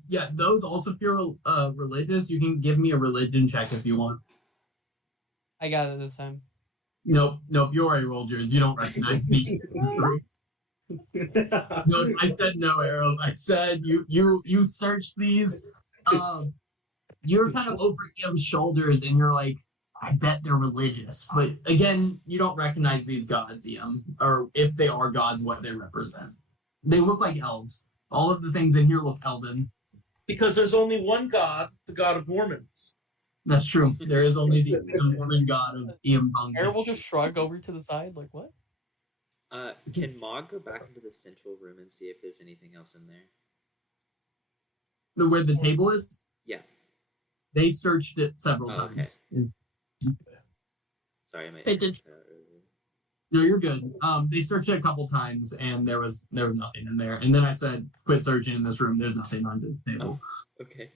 Yeah, those also feel religious. You can give me a religion check if you want. I got it this time. Nope, you already rolled yours. You don't recognize me. No, I said no, Arrow. I said you searched these. You're kind of over Iam's shoulders, and you're like, I bet they're religious. But again, you don't recognize these gods, Iam, or if they are gods, what they represent. They look like elves. All of the things in here look elven. Because there's only one God, the God of Mormons. That's true. There is only the Mormon god of Iam Bunga. Aaron will just shrug over to the side, like, what? Can Mog go back into the central room and see if there's anything else in there? Where the table is? Yeah. They searched it several Oh, okay. times. Sorry, I might. They did. No, you're good. They searched it a couple times, and there was nothing in there. And then I said, "Quit searching in this room. There's nothing under the table." Oh, okay.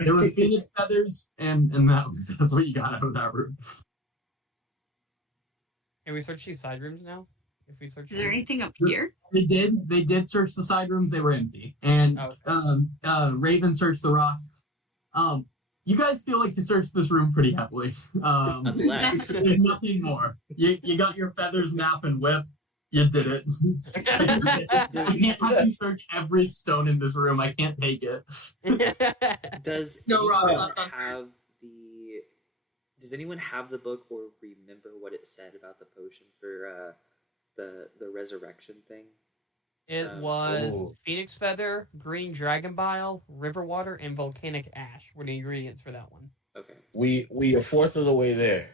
There was phoenix feathers, and that's what you got out of that room. Can we search these side rooms now? If we search. Is there anything up here? They did search the side rooms. They were empty. And Raven searched the rock. You guys feel like you searched this room pretty heavily. Unless. There's nothing more. You got your feathers, map, and whip. You did it. I can't have you search every stone in this room. I can't take it. Does No, Rob, anyone not done. have the? Does anyone have the book or remember what it said about the potion for the resurrection thing? It was Ooh. phoenix feather, green dragon bile, river water, and volcanic ash were the ingredients for that one. Okay. We a fourth of the way there.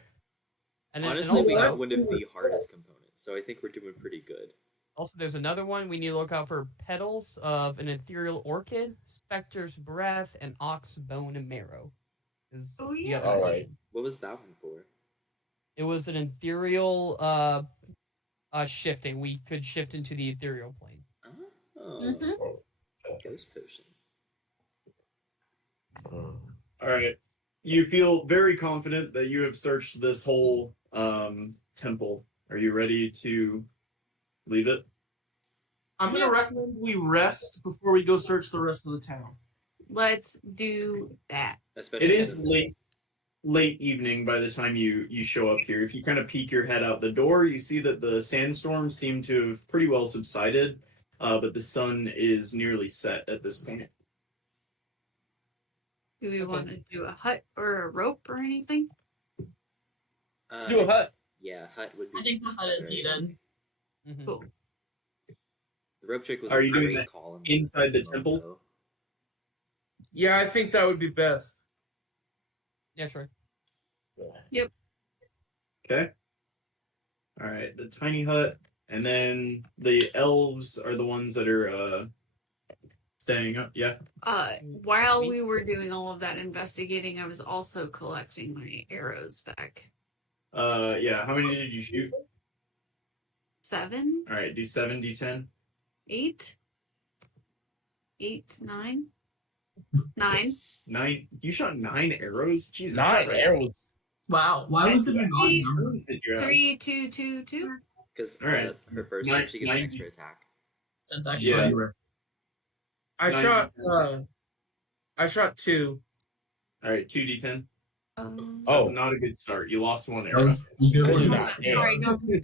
And then Honestly, we also, got one of the hardest components, so I think we're doing pretty good. also, there's another one. We need to look out for petals of an ethereal orchid, specter's breath, and ox bone and marrow. Is Oh, the yeah. other All one. right. What was that one for? It was an ethereal shifting. We could shift into the ethereal plane. Oh, Mhm. ghost potion. All right. You feel very confident that you have searched this whole temple. Are you ready to leave it? I'm gonna recommend we rest before we go search the rest of the town. Let's do that. Especially It is since- late evening by the time you show up here. If you kind of peek your head out the door, you see that the sandstorms seem to have pretty well subsided, but the sun is nearly set at this point. Do we Okay. want to do a hut or a rope or anything? Let's do a hut. Yeah, hut would be. I think the hut is better. needed. Mhm. Cool. The rope trick was Are a you doing great that call. inside the temple? Though. Yeah, I think that would be best. Yeah, sure. Okay. All right, the tiny hut, and then the elves are the ones that are staying up. Yeah. While we were doing all of that investigating, I was also collecting my arrows back. Yeah. How many did you shoot? 7, All right, do 7d10. 8, 8, 9, 9. 9. You shot 9 arrows. Jesus. 9 Christ. arrows. Wow. Why was it an odd Three, number? How many did you have? 3, 2, 2, 2. Because All right. her first Nine- one, she gets an 90. extra attack. Since actually, Yeah. I Nine. shot 2. All right, 2d10. Um, That's Oh. not a good start. You lost 1 That arrow. was- you do Really it. not. sorry,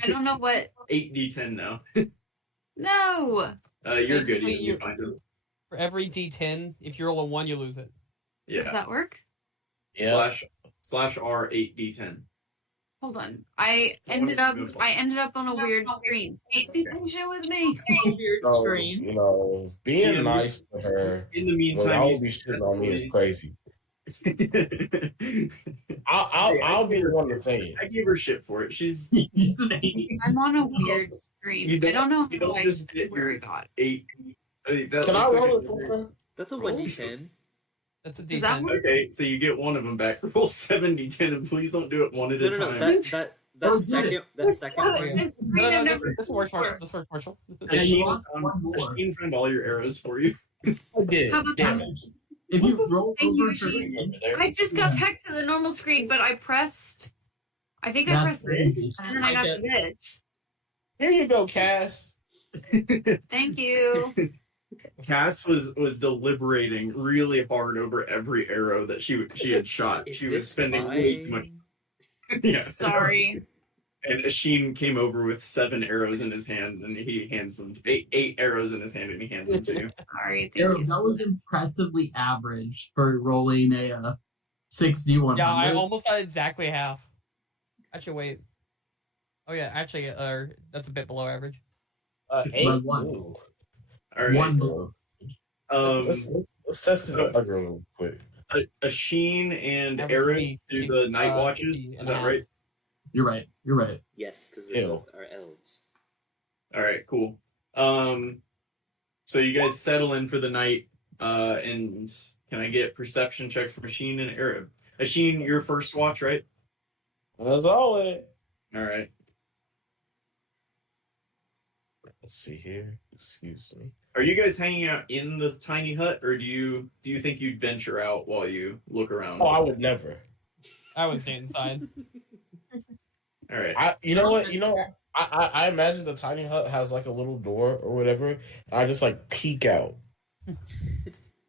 I don't know what. 8d10 now. No. You're good. Basically, You find it. For every D10, if you roll a 1, you lose it. Does Yeah. that work? Yeah. Slash R 8d10. Hold on. I ended up on a weird screen. Just be patient with me. weird So, screen. you know, being Yeah, nice to her In the when meantime, I you would be shitting on me is crazy. I I'll be the one to say it. gave her shit for it. She's He's an 80. I'm on a weird screen. You I don't know you how don't I just get where your I got. 8. Can I roll it for her? That's a Roll. 1d10. That's a Does that D10. work? Okay, so you get one of them back. Roll 7d10, and please don't do it one at No, a no, time. no. That Oh, second one. This screen No, I've no, never this works, before. Marshall. This works, Marshall. Yeah, you Asheen lost one more. Asheen found all your arrows for you. I did. How about Damn that? it. If you roll Thank you, over Sheen. Over there. I just got Yeah. back to the normal screen, but I pressed. I think I That's pressed this, crazy. and then I got to this. Here you go, Cass. Thank you. Cass was deliberating really hard over every arrow that she had shot. Is She was this spending way too much. mine? Yeah. Sorry. And Asheen came over with 7 arrows in his hand, and he hands them 8 arrows in his hand, and he hands them to you. Sorry. Thank Arrow, you. that was impressively average for rolling a 60-100. Yeah, I almost got exactly half. Actually, wait. Oh, yeah, actually, that's a bit below average. 8. By one. Ooh. All right. One below. Let's test it up real quick. Asheen and That would Eric be do the night 50 watches. and Is a that half. right? You're right. You're right. Yes, because they Ew. both are elves. All right, cool. So you guys settle in for the night, and can I get perception checks for Asheen and Arab? Asheen, your first watch, right? As always. All right. Let's see here. Excuse me. Are you guys hanging out in the tiny hut, or do you think you'd venture out while you look around? Oh, I would never. I would stay inside. All right. You know what? I imagine the tiny hut has like a little door or whatever. And I just like peek out.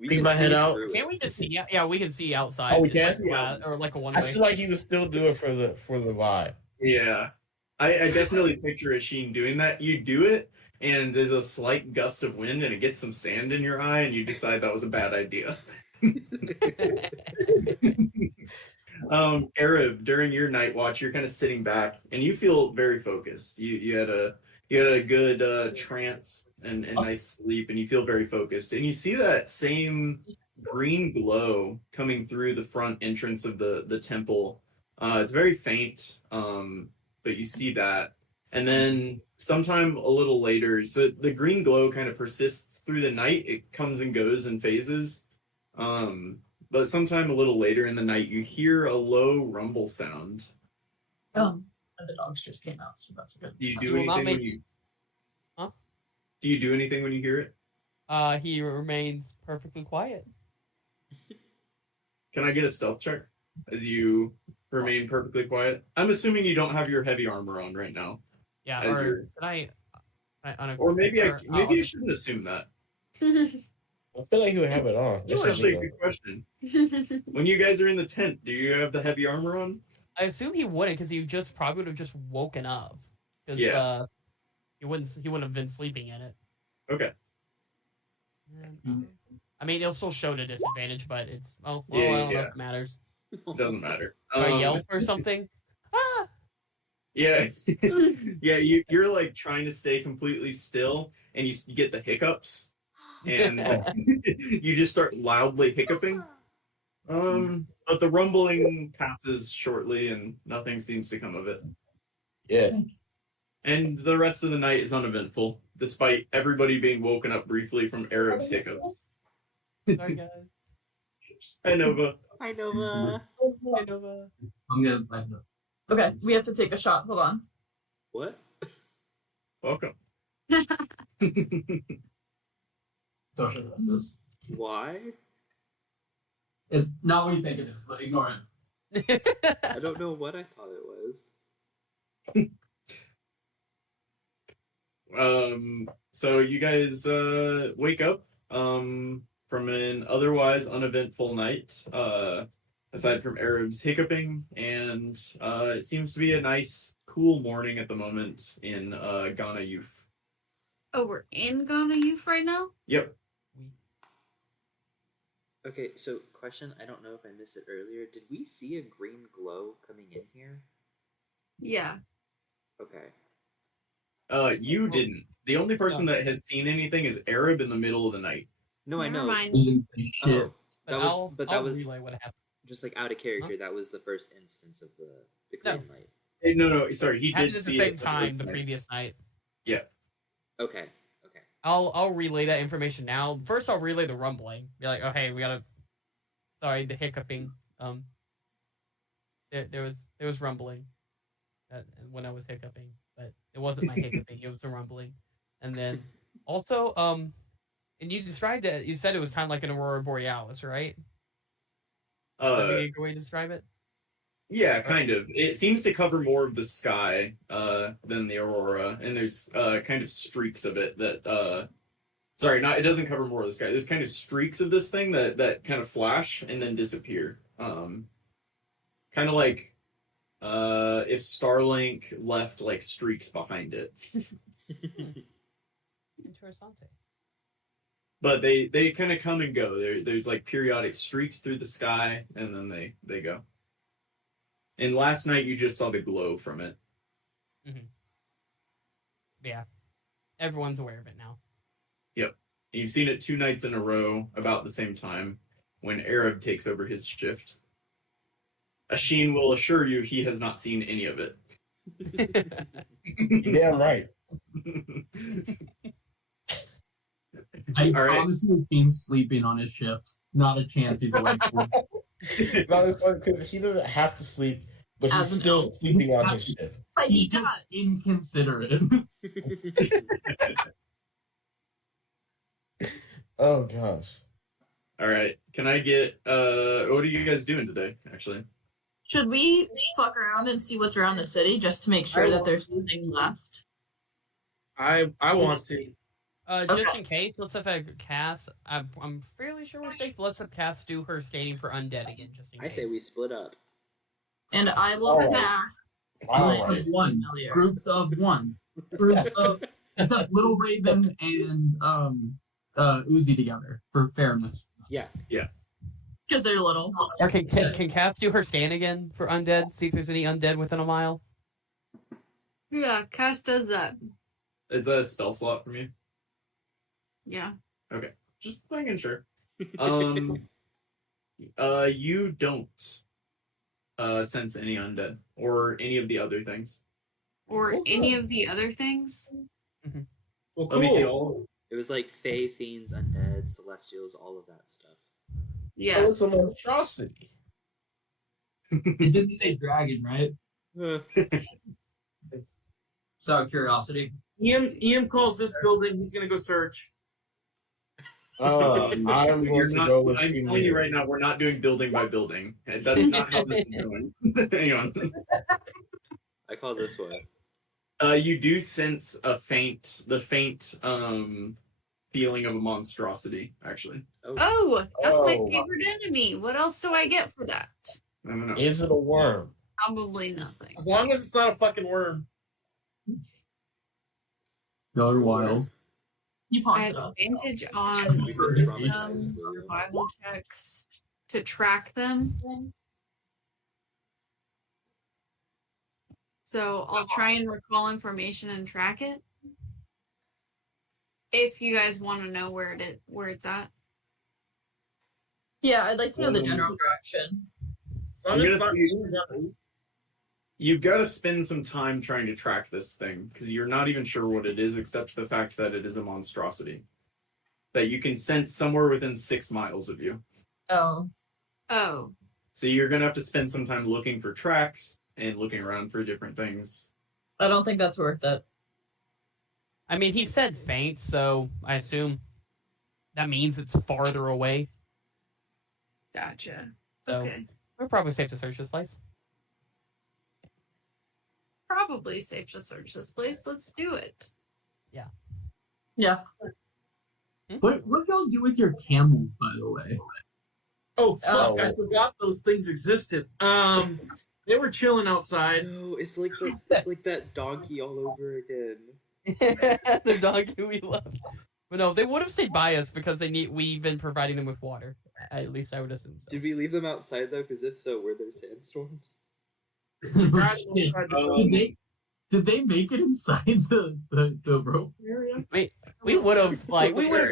We Peek can my head see out. through Can't it. we just see? Yeah, we can see outside. Oh, we It's like can? flat, or like a one I way. feel like he would still do it for the vibe. Yeah. I definitely picture Asheen doing that. You do it, and there's a slight gust of wind, and it gets some sand in your eye, and you decide that was a bad idea. Arab, during your night watch, you're kind of sitting back, and you feel very focused. You had a good trance and nice sleep, and you feel very focused. And you see that same green glow coming through the front entrance of the temple. It's very faint, but you see that. And then sometime a little later, so the green glow kind of persists through the night. It comes and goes in phases. But sometime a little later in the night, you hear a low rumble sound. And the dogs just came out, so that's good. Do you do You will not anything when make- you? Huh? Do you do anything when you hear it? He remains perfectly quiet. Can I get a stealth check as you remain perfectly quiet? I'm assuming you don't have your heavy armor on right now. Yeah, As or you're- can I? Or maybe I Oh, okay. shouldn't assume that. I feel like he would have it on. That's This is actually a legal. good question. When you guys are in the tent, do you have the heavy armor on? I assume he wouldn't, because he just probably would have just woken up. Because Yeah. he wouldn't have been sleeping in it. Okay. I mean, it'll still show the disadvantage, but it's I don't know if it matters. Doesn't matter. Do I yell or something? Ah! Yeah, yeah. You're like trying to stay completely still, and you get the hiccups, and you just start loudly hiccuping. But the rumbling passes shortly, and nothing seems to come of it. Yeah. And the rest of the night is uneventful, despite everybody being woken up briefly from Arab's hiccups. Sorry, guys. Hi, Nova. Hi, Nova. Hi, Nova. I'm gonna find it. Okay, we have to take a shot. Hold on. What? Welcome. Don't show them this. Why? It's not what you think it is, but ignore it. I don't know what I thought it was. So you guys wake up from an otherwise uneventful night, aside from Arab's hiccuping, and it seems to be a nice, cool morning at the moment in Ghana Youth. Oh, we're in Ghana Youth right now? Yep. Okay, so question, I don't know if I missed it earlier. Did we see a green glow coming in here? Yeah. Okay. You didn't. The only person that has seen anything is Arab in the middle of the night. No, I Never know. mind. Shit. Oh, that was relay what happened. just like out of character. That was the first instance of the No. green light. No, sorry, he Happened did at the see same it time the previous night. Yeah. Okay. I'll relay that information now. First, I'll relay the rumbling. Be like, oh hey, we gotta. Sorry, the hiccuping. There was rumbling, when I was hiccuping, but it wasn't my hiccuping. It was a rumbling, and then also and you described it. You said it was kind of like an aurora borealis, right? Is that a good way to describe it? Yeah, kind of. It seems to cover more of the sky than the aurora, and there's kind of streaks of it that. Sorry, it doesn't cover more of the sky. There's kind of streaks of this thing that kind of flash and then disappear. Kind of like if Starlink left like streaks behind it. Interessante. But they kind of come and go. There's like periodic streaks through the sky, and then they go. And last night you just saw the glow from it. Mm-hmm. Yeah, everyone's aware of it now. Yep. And you've seen it 2 nights in a row about the same time when Arab takes over his shift. Asheen will assure you he has not seen any of it. You're damn right. I All right. obviously have been sleeping on his shift. Not a chance he's awake. Because he doesn't have to sleep, but he's As an still elf. sleeping on his ship. But he does. Inconsiderate. Oh gosh. All right. Can I get what are you guys doing today, actually? Should we fuck around and see what's around the city just to make sure that there's nothing left? I want to. Just in case, let's have Cass. I'm fairly sure we're safe. Let's have Cass do her skating for undead again, just in I case. say we split up. And I will Alright. cast All Groups right. of one. familiar. Groups of one. Groups of except Little Raven and Uzi together for fairness. Yeah. Because they're little. Or can Cass do her scan again for undead? See if there's any undead within a mile. Yeah, Cass does that. Is that a spell slot from you? Yeah. Okay. Just making sure. You don't sense any undead or any of the other things. Or any of the other things. Well, Let me see cool. all. It was like Fae, Fiends, Undead, Celestials, all of that stuff. Yeah. That was a monstrosity. It didn't say dragon, right? Just out of curiosity. Ian calls this building. He's gonna go search. I'm You're going to not, go with I'm team telling you leader. right now, we're not doing building by building. That's not how this is going. Hang on. I call this one. You do sense the faint feeling of a monstrosity, actually. Oh, that's my Oh. favorite enemy. What else do I get for that? I don't know. Is it a worm? Probably nothing. As long as it's not a fucking worm. Y'all are wild. You've I have haunted us. advantage on We were wisdom traumatized, William. survival checks to track them. So I'll try and recall information and track it. If you guys want to know where it's at. Yeah, I'd like to know the general direction. As long I'm as gonna it's not say- You've got to spend some time trying to track this thing, because you're not even sure what it is, except the fact that it is a monstrosity that you can sense somewhere within 6 miles of you. Oh. Oh. So you're going to have to spend some time looking for tracks and looking around for different things. I don't think that's worth it. I mean, he said faint, so I assume that means it's farther away. Gotcha. So Okay. we're probably safe to search this place. Probably safe to search this place. Let's do it. Yeah. What y'all do with your camels, by the way? Oh fuck! Oh. I forgot those things existed. They were chilling outside. No, it's like that donkey all over again. The donkey we love. But no, they would have stayed by us because we've been providing them with water. At least I would assume so. Did we leave them outside though? Because if so, were there sandstorms? Did they make it inside the rope area? We would have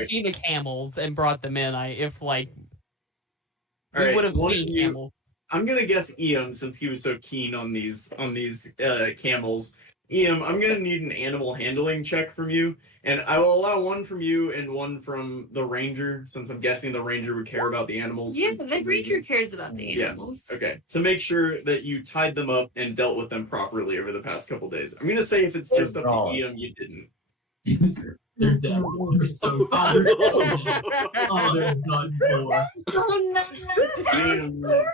seen the camels and brought them in. We would have seen camels. I'm gonna guess Eam, since he was so keen on these camels. Eam, I'm gonna need an animal handling check from you, and I will allow one from you and one from the ranger, since I'm guessing the ranger would care about the animals. Yeah, the ranger cares about the Yeah. animals. Okay, to make sure that you tied them up and dealt with them properly over the past couple days. I'm gonna say if it's just up to Eam, you didn't. They're dead. They're so they're done for. Oh no!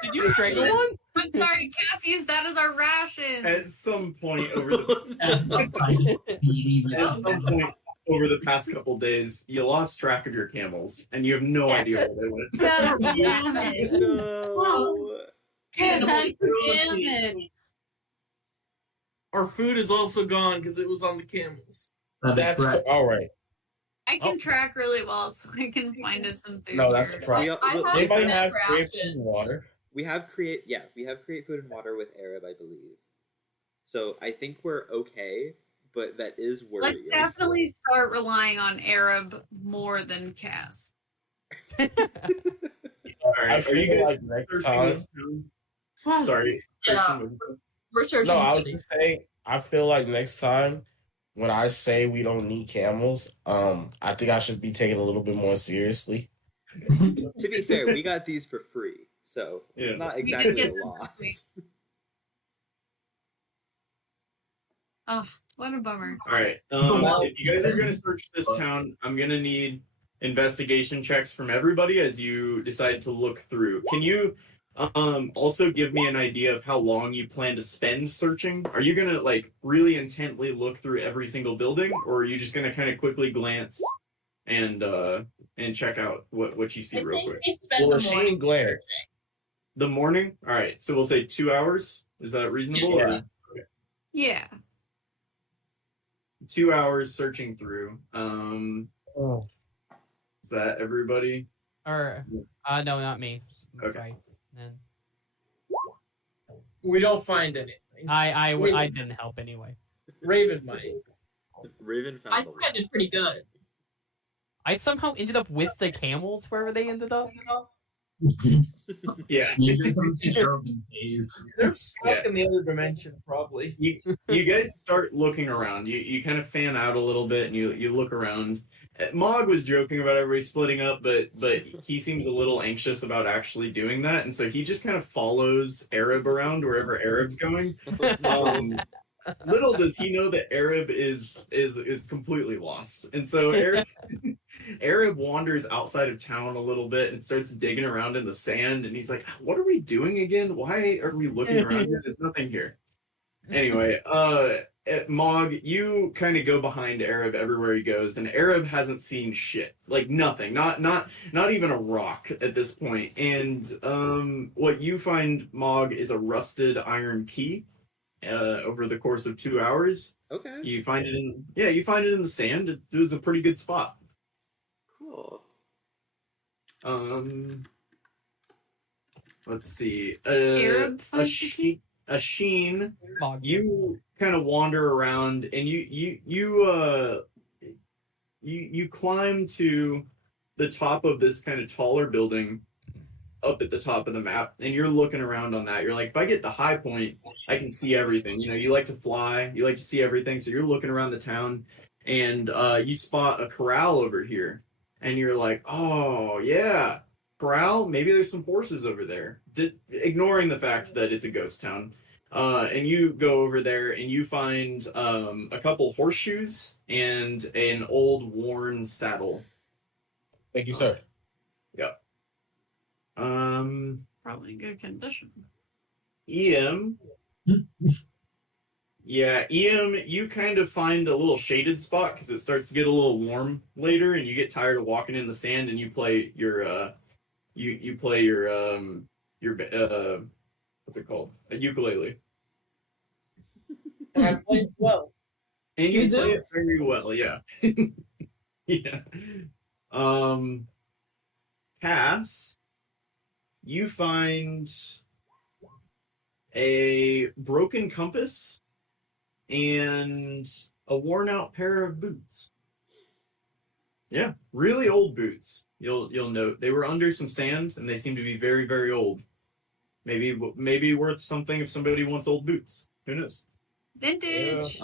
Did you strangle one? I'm sorry, Cass used that as our ration. At some point over the As the fight beating At some point over the past couple days, you lost track of your camels, and you have no idea where they went. God damn it! No. God damn it! Our food is also gone because it was on the camels. That's all right. I can track really well, so I can find us some food. No, that's here. right. I have Anybody enough have create rations. food and water? We have create food and water with Arab, I believe. So I think we're okay, but that is Let's worrying. definitely start relying on Arab more than Cass. All I right, are feel you guys like next searching time. this town? Fuck. Sorry. Yeah. We're searching No, the I was city. just saying. I feel like next time, when I say we don't need camels, I think I should be taken a little bit more seriously. To be fair, we got these for free, so Yeah. it's not did exactly get a them for loss. free. Oh, what a bummer. All right. If you guys are going to search this town, I'm going to need investigation checks from everybody as you decide to look through. Can you also give me an idea of how long you plan to spend searching? Are you going to like really intently look through every single building, or are you just going to kind of quickly glance and check out what you see I real think quick? we spent Well, the machine morning. glare. The morning? All right. So we'll say 2 hours. Is that reasonable? Yeah. Or- Yeah. 2 hours searching through. Oh. Is that everybody? Or no, not me. Okay. Sorry. Then We don't find anything. I didn't help anyway. Raven might. Raven I found think I did pretty good. I somehow ended up with the camels wherever they ended up. Yeah. You guys haven't seen Urban Days. They're stuck in the other dimension, probably. You guys start looking around. You kind of fan out a little bit, and you look around. Mog was joking about everybody splitting up, but he seems a little anxious about actually doing that, and so he just kind of follows Arab around wherever Arab's going. Little does he know that Arab is completely lost, and so Arab wanders outside of town a little bit and starts digging around in the sand, and he's like, "What are we doing again? Why are we looking around here? There's nothing here." Anyway, Mog, you kind of go behind Arab everywhere he goes, and Arab hasn't seen shit, like nothing, not even a rock at this point. And what you find, Mog, is a rusted iron key. Over the course of 2 hours, Okay. you find it in the sand. It was a pretty good spot. Cool. Let's see. Arab finds the key? A sheen. Mog. You kind of wander around, and you climb to the top of this kind of taller building up at the top of the map, and you're looking around on that. You're like, if I get the high point, I can see everything. You know, you like to fly, you like to see everything, so you're looking around the town, and you spot a corral over here, and you're like, oh yeah, corral. Maybe there's some horses over there. Ignoring the fact that it's a ghost town. And you go over there and you find a couple horseshoes and an old worn saddle. Thank you, sir. Yep. Probably in good condition. EM. Yeah, EM, you kind of find a little shaded spot because it starts to get a little warm later, and you get tired of walking in the sand, and you play your you play your what's it called? A ukulele. And I play it well. And you You play do? it very well, yeah. Yeah. Cass, you find a broken compass and a worn out pair of boots. Yeah, really old boots. You'll note they were under some sand and they seem to be very, very old. Maybe worth something if somebody wants old boots. Who knows? Vintage.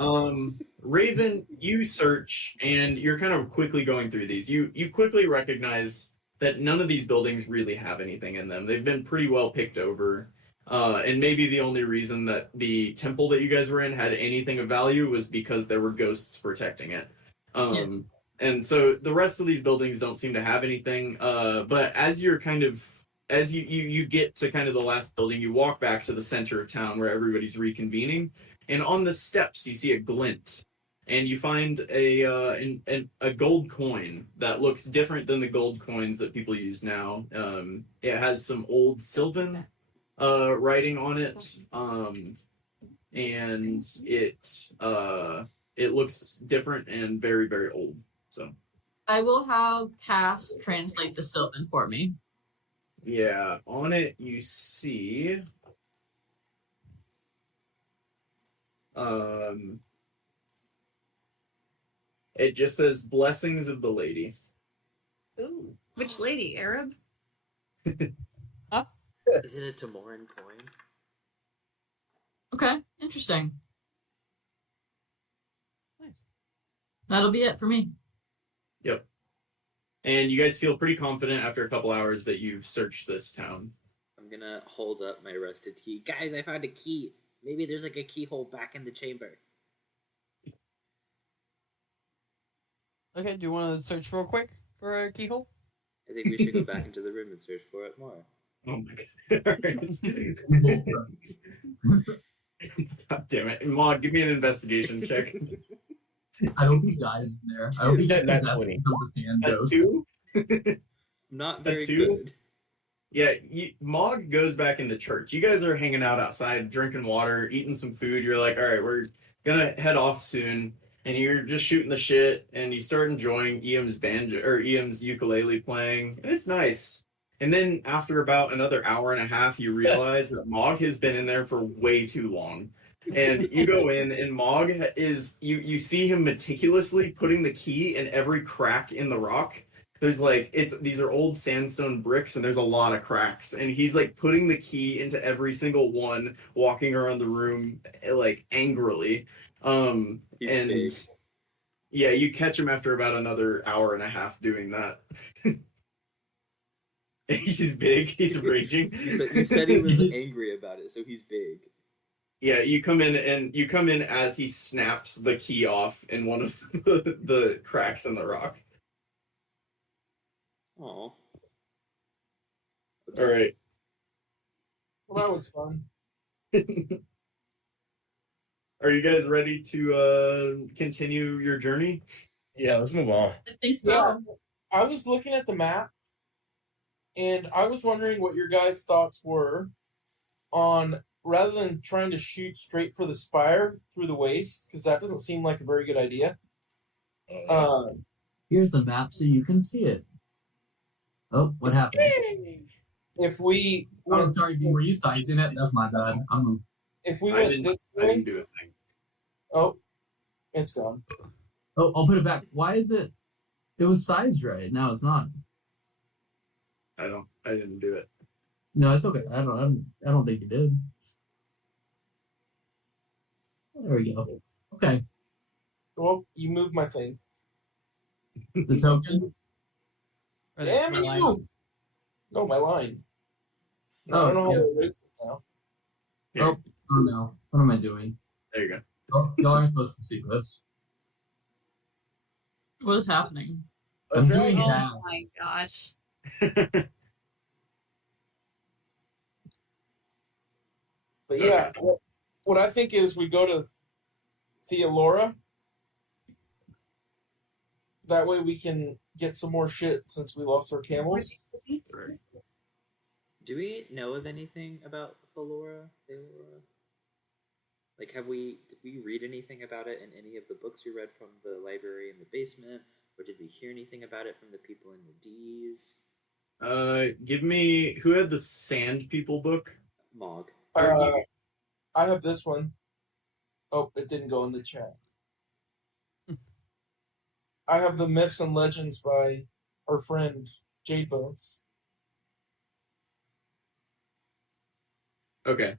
Raven, you search and you're kind of quickly going through these. You quickly recognize that none of these buildings really have anything in them. They've been pretty well picked over. And maybe the only reason that the temple that you guys were in had anything of value was because there were ghosts protecting it. And so the rest of these buildings don't seem to have anything. But as you're kind of as you get to kind of the last building, you walk back to the center of town where everybody's reconvening, and on the steps you see a glint, and you find a gold coin that looks different than the gold coins that people use now. It has some old Sylvan writing on it, and it looks different and very, very old. So I will have Cass translate the Sylvan for me. yeah, on it you see it just says blessings of the lady. Ooh. Which lady? Arab? Is it a Tamoran coin? Okay, interesting. Nice. That'll be it for me. Yep. And you guys feel pretty confident after a couple hours that you've searched this town. I'm gonna hold up my rusted key. Guys, I found a key. Maybe there's like a keyhole back in the chamber. Okay, do you want to search real quick for a keyhole? I think we should go back into the room and search for it more. Oh my god. God damn it. Maud, give me an investigation check. I hope he dies in there. I hope he gets That's possessed 20. and becomes a sand A ghost. 2? Not very two? good. Yeah, Mog goes back in the church. You guys are hanging out outside, drinking water, eating some food. You're like, all right, we're gonna head off soon. And you're just shooting the shit, and you start enjoying EM's banjo or EM's ukulele playing, and it's nice. And then after about another hour and a half, you realize that Mog has been in there for way too long. And you go in, and Mog is you see him meticulously putting the key in every crack in the rock. There's like these are old sandstone bricks, and there's a lot of cracks, and he's like putting the key into every single one, walking around the room like angrily. He's and big. yeah, you catch him after about another hour and a half doing that. He's big. He's raging. You said he was angry about it, so he's big. Yeah, you come in as he snaps the key off in one of the cracks in the rock. Aw. All right. Well, that was fun. Are you guys ready to continue your journey? Yeah, let's move on. I think so. Yeah. I was looking at the map, and I was wondering what your guys' thoughts were on, rather than trying to shoot straight for the spire through the waste, because that doesn't seem like a very good idea. Here's the map so you can see it. Oh, what happened? If we, Oh, sorry, were you sizing it? That's my bad. if we I went didn't, this I way, didn't do a thing. oh, it's gone. Oh, I'll put it back. Why is it? It was sized right. Now it's not. I didn't do it. No, it's okay. I don't think you did. There we go. Okay. Well, you moved my thing. The token. Or the Damn line. you! No, my line. I Oh, don't know how yeah. to erase it now. Here, Oh no. What am I doing? there you go. Oh, y'all aren't supposed to see this. What is happening? I'm doing Oh that. my gosh. But yeah, what I think is we go to Theolora. That way we can get some more shit since we lost our camels. Do we know of anything about Thalora? Like, did we read anything about it in any of the books we read from the library in the basement? Or did we hear anything about it from the people in the D's? Give me, who had the Sand People book? Mog. I have this one. Oh, it didn't go in the chat. I have the Myths and Legends by our friend Jade Bones. Okay.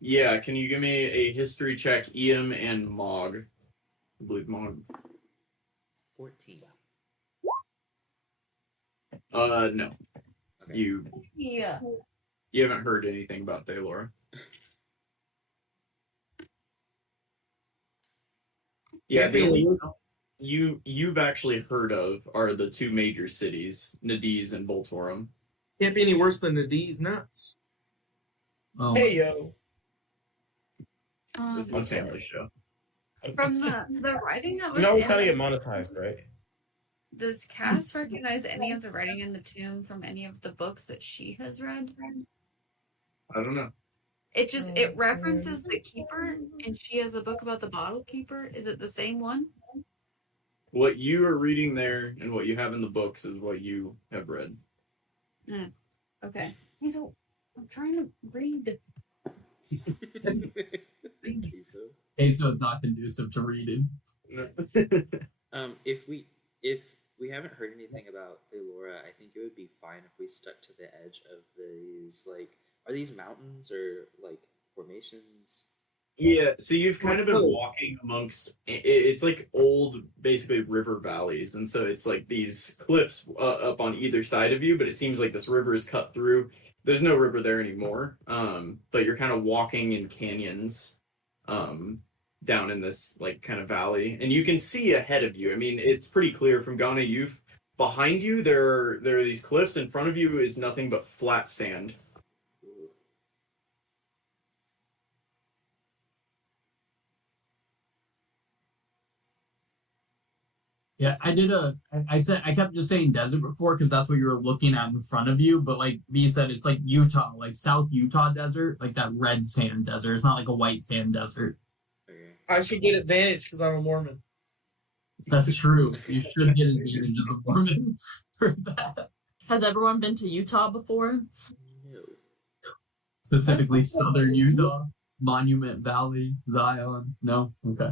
Yeah, can you give me a history check, Iam and Mog? I believe Mog. 14. No. Okay. Yeah. You haven't heard anything about Thalora. Yeah, the only you've actually heard of are the two major cities, Nadiz and Voltorum. Can't be any worse than the D's nuts. Oh. Hey yo. This is a family show. From the writing that was No, in we're trying to get monetized, right? does Cass recognize any of the writing in the tomb from any of the books that she has read? I don't know. It references the keeper, and she has a book about the bottle keeper. Is it the same one? What you are reading there and what you have in the books is what you have read. Okay. So I'm trying to read. So, Queso is not conducive to reading. if we haven't heard anything about Thalora, I think it would be fine if we stuck to the edge of these, like, are these mountains or like formations? Yeah, so you've kind of been walking amongst, it's like old, basically river valleys, and so it's like these cliffs up on either side of you, but it seems like this river is cut through. There's no river there anymore, but you're kind of walking in canyons down in this like kind of valley, and you can see ahead of you. I mean, it's pretty clear from Ghana. Behind you, there are these cliffs. In front of you is nothing but flat sand. Yeah, I kept just saying desert before because that's what you were looking at in front of you, but like B said, it's like Utah, like South Utah desert, like that red sand desert. It's not like a white sand desert. Okay. I should get advantage because I'm a Mormon. That's true. You should get advantage as a Mormon for that. Has everyone been to Utah before? No. Specifically Southern Utah, Monument Valley, Zion. No? Okay.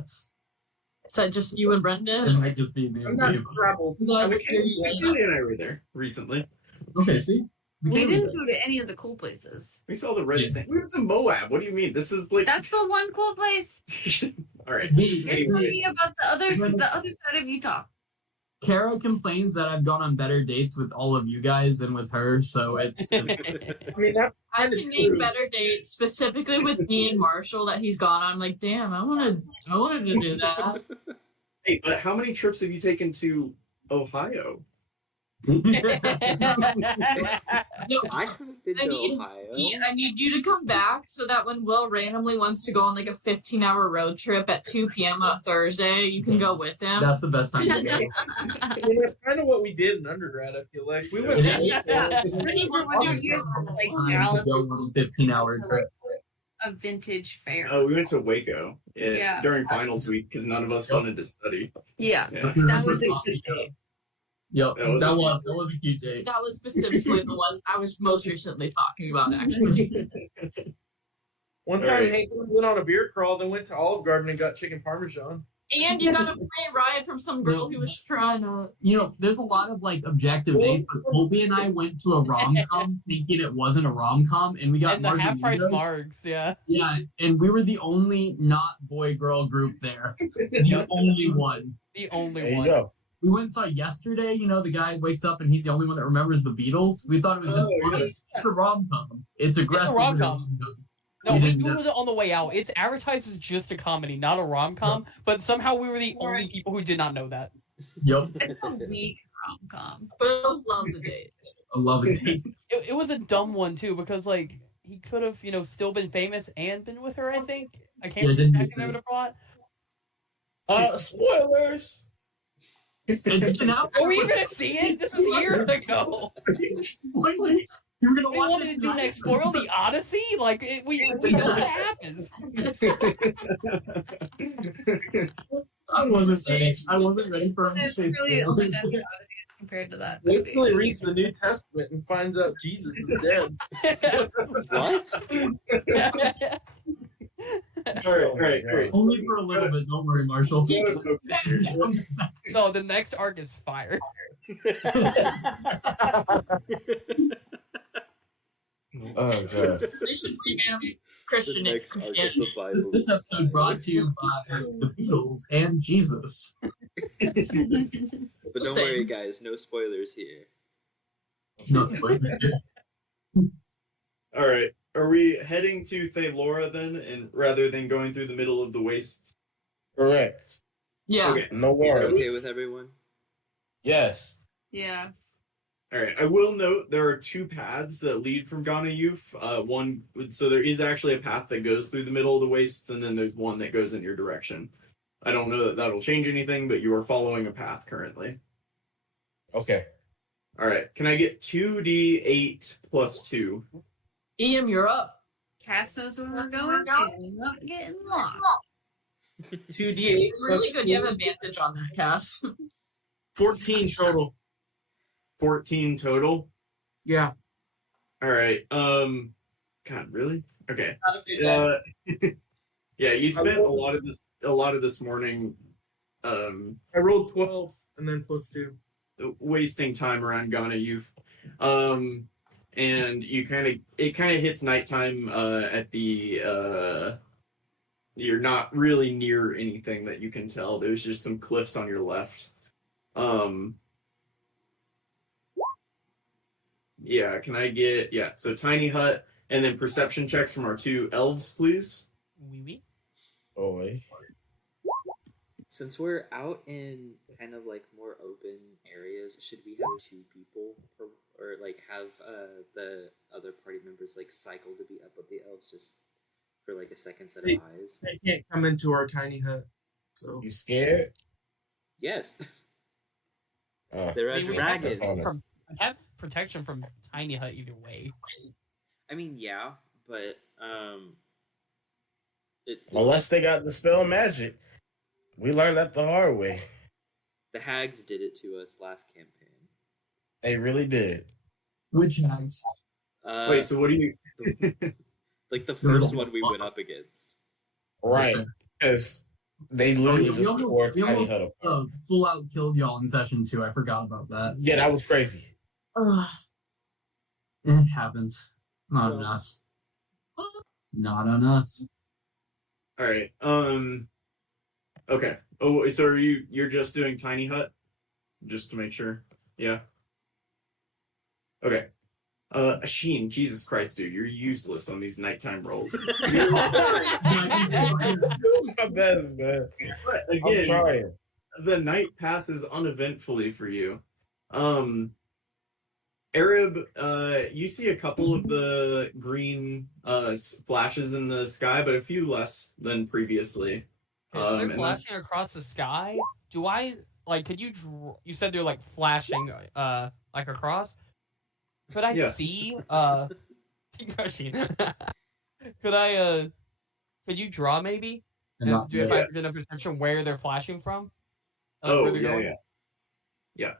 Is that just you and It Brendan? might just be me. I'm not traveled. Glad to hear Julie and I were there recently. Okay, see? We didn't go to any of the cool places. We saw the red Yeah. sand. We went to Moab. What do you mean? This is like. That's the one cool place. All right. You're Anyway. telling me about the other side of Utah. Kara complains that I've gone on better dates with all of you guys than with her, so it's I mean, that's I kind can of name true. better dates, specifically with me and Marshall that he's gone on. I'm like, damn, I wanted to do that. Hey, but how many trips have you taken to Ohio? No, I haven't been I to need- Ohio. I need you to come back so that when Will randomly wants to go on like a 15-hour road trip at 2 p.m. on a Thursday, you can go with him. That's the best time to go. I mean, that's kind of what we did in undergrad. I feel like we went to Yeah. He wants to do like Time to Dallas go on a 15-hour trip. a vintage fair. Oh, we went to Waco Yeah. during finals week because none of us wanted to study. Yeah, Yeah. that was a good date. Yep, That was that was a cute date. That was specifically the one I was most recently talking about, actually. One All time, right. Hank went on a beer crawl, then went to Olive Garden and got chicken parmesan. And you got a free ride from some girl who was trying to. You know, there's a lot of like objective dates, but Colby and I went to a rom-com thinking it wasn't a rom-com, and we got And the half price margaritas. margs, yeah. Yeah, and we were the only not boy-girl group there. The only one. The only There you one. go. We went and saw Yesterday, you know, the guy wakes up and he's the only one that remembers the Beatles. We thought it was just Oh, funny. yeah. It's a rom-com. It's aggressive. rom-com. No, We we didn't Googled it on the way out. It's advertised as just a comedy, not a rom-com, but somehow we were the only people who did not know that. Yep. It's a weak rom-com. Will loves a date. I love it. It was a dumb one, too, because, like, he could have, still been famous and been with her, I think. I can't Yeah, it didn't I make can remember sense. the plot. Spoilers. And now Are we going to see it? This was years ago. you were gonna We watch wanted it to do next spoil the Odyssey? Like, we know what happens. I wasn't ready. I wasn't ready for him to It's say really only spoilers. done the Odyssey compared to that Wait movie. till he reads the New Testament and finds out Jesus is dead. What? All right, great. Only for a little bit. Don't worry, Marshall. So the next arc is fire. Oh god. They should revamp Christian The next arc of Christianity. the Bible. This episode brought to you by the Beatles and Jesus. But don't Same. worry, guys. No spoilers here. No spoiler. All right. Are we heading to Thalora then, and rather than going through the middle of the wastes? Correct. Yeah. Okay. No Is that worries. okay with everyone? Yes. Yeah. All right. I will note there are two paths that lead from Ghana Youth. So there is actually a path that goes through the middle of the wastes, and then there's one that goes in your direction. I don't know that that'll change anything, but you are following a path currently. Okay. All right. Can I get 2d8 plus 2? Ian, you're up. Cass knows where we're going. She's not getting lost. 2d8 It's really good. You have advantage on that, Cass. 14 total. 14 total. Yeah. All right. God, really? Okay. Not a good day. Yeah, you spent a lot of this morning, I rolled 12 and then plus 2. wasting time around Ghana Youth. And it kind of hits nighttime at the you're not really near anything that you can tell. There's just some cliffs on your left. Yeah, can I get so tiny hut and then perception checks from our two elves, please? Oui, oui. Oh wait. Since we're out in kind of like more open areas, should we have 2 people or like have the other party members like cycle to be up with the elves just for like a second set of eyes? They can't come into our tiny hut. So You scared? Yes, Uh, there are I mean, we have dragons. I have protection from Tiny Hut either way. I mean, yeah, but unless they got the spell magic. We learned that the hard way. the hags did it to us last campaign. They really did. Which hags? Wait, so what do you like the first one we went up against. Right. Because they literally We just tore we Tiny Hut apart. full out killed y'all in session 2. I forgot about that. Yeah, that was crazy. Ugh. It happens. Not on Well. us. Not on us. All right. Okay. Oh, so you're just doing tiny hut, just to make sure? Yeah. Okay. Asheen, Jesus Christ, dude, you're useless on these nighttime rolls. My best, man. But I'm again, trying. the night passes uneventfully for you. Arab, you see a couple of the green flashes in the sky, but a few less than previously. Okay, so they're And that's flashing across the sky. Do I like? Could you? You said they're like flashing, like across. Could I yeah. see? Yoshi. Could I? Could you draw maybe? And do if I did a perception where they're flashing from? Like where Oh they're yeah, going? yeah.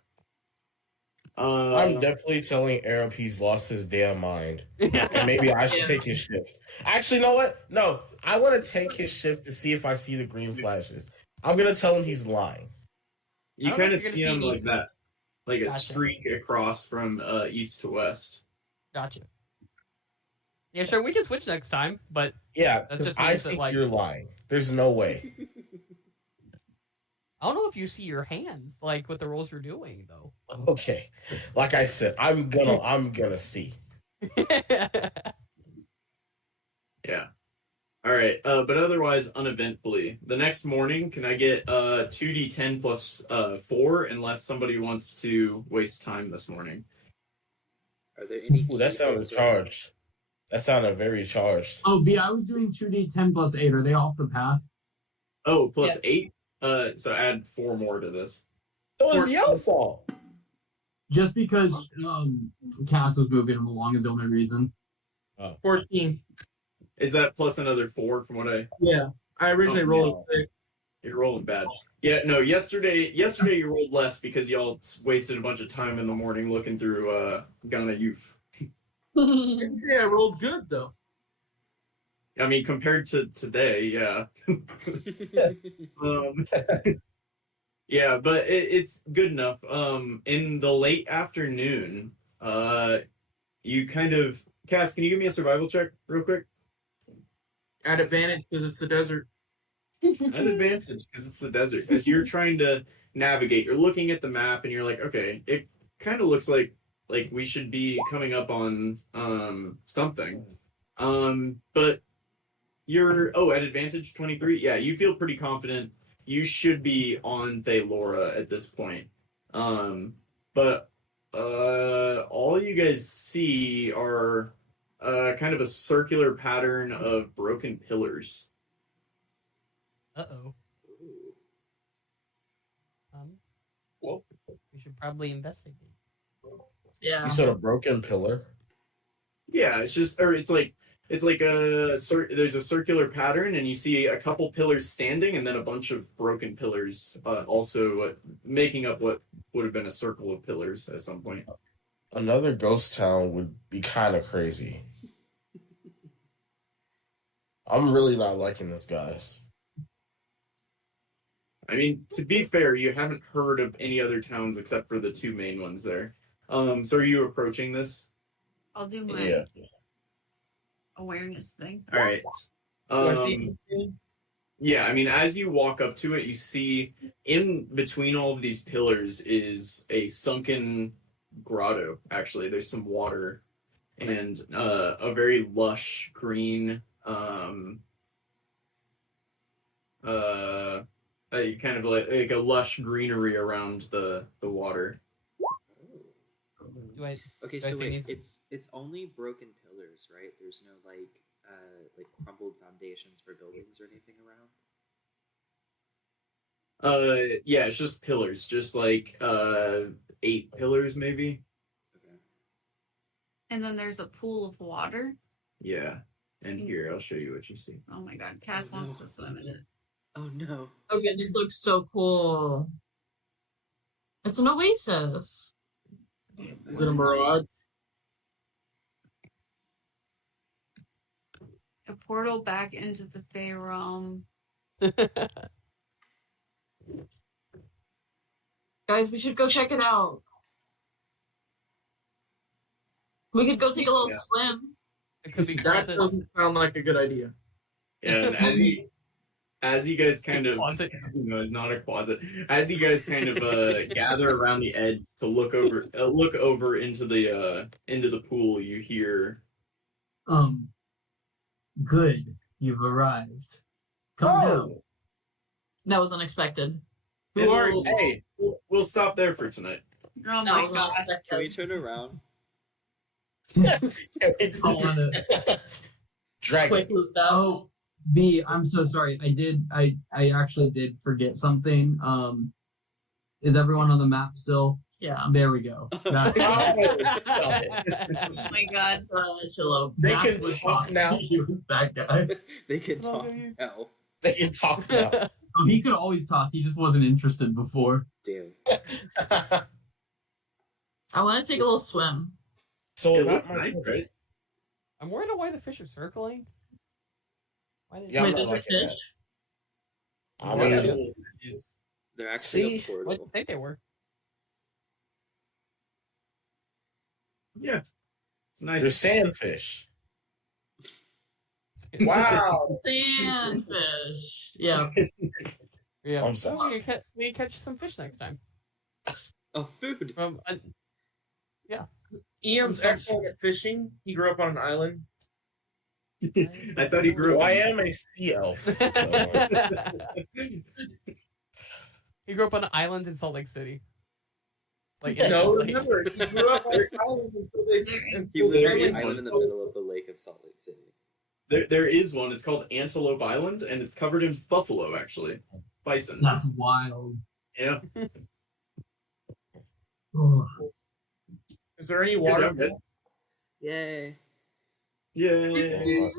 I'm definitely telling Arab he's lost his damn mind. And maybe I should take his shift. Actually, you know what? No, I want to take his shift to see if I see the green flashes. I'm going to tell him he's lying. You I don't know kind if of you're see gonna him see like that, like a Gotcha. streak across from east to west. Gotcha. Yeah, sure. We can switch next time, but Yeah, that because just I means that think like you're lying. There's no way. I don't know if you see your hands like with the rolls you're doing though. Okay. Like I said, I'm gonna see. Yeah. All right. But otherwise, uneventfully. The next morning, can I get 2d10 plus 4, unless somebody wants to waste time this morning? Are there any? Ooh, that key sounded rolls right now? charged. That sounded very charged. Oh, B, I was doing 2d10 plus 8. Are they off the path? Oh, plus 8. So add 4 more to this. It was your fault. Just because Cass was moving him along is the only reason. 14. Is that plus another 4 from what I? Yeah. I originally rolled a 6. You're rolling bad. Yeah, no. Yesterday you rolled less because y'all wasted a bunch of time in the morning looking through Ghana Youth. Yesterday I rolled good, though. I mean, compared to today, yeah. Yeah, but it's good enough. In the late afternoon, you kind of Cass, can you give me a survival check real quick? At advantage because it's the desert. At advantage because it's the desert. As you're trying to navigate, you're looking at the map and you're like, okay, it kind of looks like we should be coming up on something. But you're at advantage 23. Yeah, you feel pretty confident. You should be on Thaylora at this point. But all you guys see are kind of a circular pattern of broken pillars. Uh-oh. Whoa. We should probably investigate. Yeah. You said a broken pillar? Yeah, it's like there's a circular pattern, and you see a couple pillars standing, and then a bunch of broken pillars, also making up what would have been a circle of pillars at some point. Another ghost town would be kind of crazy. I'm really not liking this, guys. I mean, to be fair, you haven't heard of any other towns except for the 2 main ones there. So are you approaching this? I'll do my Yeah. awareness thing. All right. Do I see anything? Yeah, I mean, as you walk up to it, you see in between all of these pillars is a sunken grotto. Actually, there's some water and a very lush green, kind of like a lush greenery around the water. Do I? Okay, Do I so see wait, any- it's only broken pillars, right? There's no like crumbled foundations for buildings or anything around. Yeah, it's just pillars, just like 8 pillars maybe. Okay. And then there's a pool of water. Yeah, and here I'll show you what you see. Oh my god, Cass Oh, no. wants to swim in it. Oh no. Okay, this looks so cool. It's an oasis. Is it a mirage? A portal back into the Fey realm. Guys, we should go check it out. We could go take a little Yeah. swim. It could be That closet. doesn't sound like a good idea. And as you guys kind of Closet. it's not a closet. As you guys kind of gather around the edge to look over into the pool, you hear Good. You've arrived. Come down. Oh, That was unexpected. Who are you? hey, We'll stop there for tonight. Oh That my was gosh. Can we turn around? Calling it. Dragon. Quick loop out. Oh, B, I'm so sorry. I actually did forget something. Is everyone on the map still? Yeah. There we go. That's Stop it. Oh my god. Chill. They That's can what talk now. He was that guy. They can Hello, talk baby. now. They can talk now. Oh, he could always talk. He just wasn't interested before. Damn. I want to take a little swim. So It that looks might nice, right? I'm worried why the fish are circling. Why did Yeah, I'm Wait, not there's a liking that. fish? I Yeah, mean, They're actually See? a What did portal. you think they were? Yeah. It's nice. they're sandfish. Wow. Sandfish. Yeah. Yeah. I'm So sorry. we can catch some fish next time. Oh, food. From Ian's excellent at fishing. He grew up on an island. I thought he grew Well, I up. am a sea elf. So. He grew up on an island in Salt Lake City. Like No, in No, Salt Lake. remember, he grew up on an island until they. He lived on There an is island one. in the middle of the lake of Salt Lake City. There is one. It's called Antelope Island, and it's covered in buffalo, actually. Bison. That's wild. Yeah. Oh. Is there any Good water? job, guys. Yay. Yay.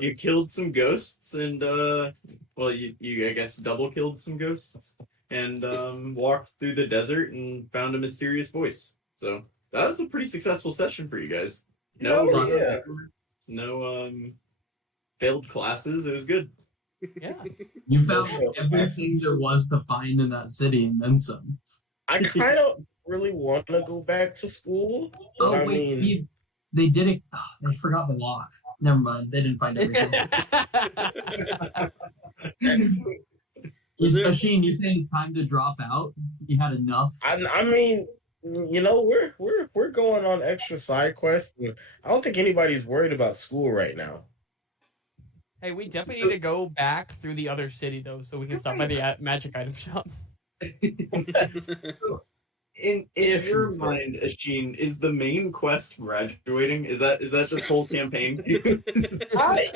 You killed some ghosts, and well, you I guess double killed some ghosts, and walked through the desert and found a mysterious voice. So that was a pretty successful session for you guys. No, Oh, yeah. no failed classes. It was good. Yeah. You found everything there was to find in that city and then some. I kind of really want to go back to school. Oh, I wait. mean, They did it. Oh, they forgot the lock. Never mind. They didn't find everything. Machine, you saying it's time to drop out? You had enough? I mean, you know, we're going on extra side quests. I don't think anybody's worried about school right now. Hey, we definitely need to go back through the other city though, so we can stop by the magic item shop. In If your you- mind, Asheen, is the main quest graduating? Is that this whole campaign too? I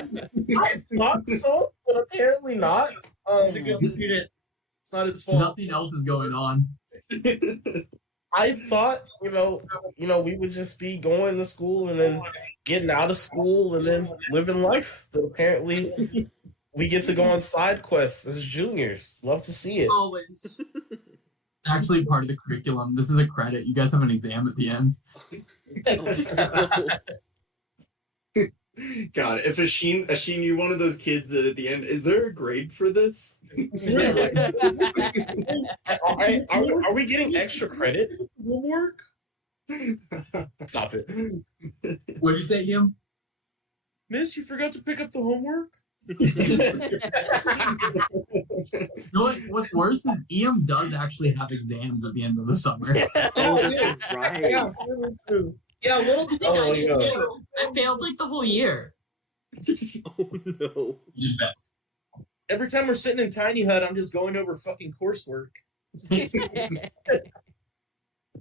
thought so, but apparently not. He's a good student. It's not his fault. Nothing else is going on. I thought, you know, we would just be going to school and then getting out of school and then living life. But apparently, we get to go on side quests as juniors. Love to see it. Always. It's actually part of the curriculum. This is a credit. You guys have an exam at the end. God, if Asheen, you're one of those kids that at the end, is there a grade for this? Are we getting extra credit? Homework? Stop it. What did you say, Ian? Miss, you forgot to pick up the homework? You know what? What's worse is EM does actually have exams at the end of the summer. Oh, that's right. Yeah, yeah, a little bit. Oh, I did yeah. too. I failed like the whole year. Oh no. You bet. Every time we're sitting in Tiny Hut, I'm just going over fucking coursework.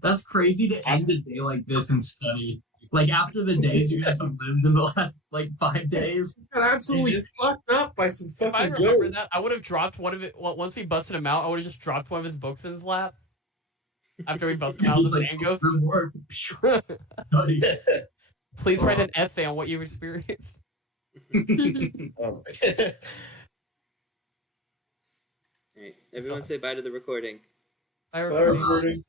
That's crazy to end a day like this and study. Like after the days you guys have lived in the last like 5 days. Got absolutely fucked up by some If I fucking remember ghosts. that, I would have dropped one of it. Once we busted him out, I would have just dropped one of his books in his lap. After we busted him out, He's the like, sand goes. good work. Study. Please write an essay on what you've experienced. Um, Alright, everyone say bye to the recording. I Bye, everybody.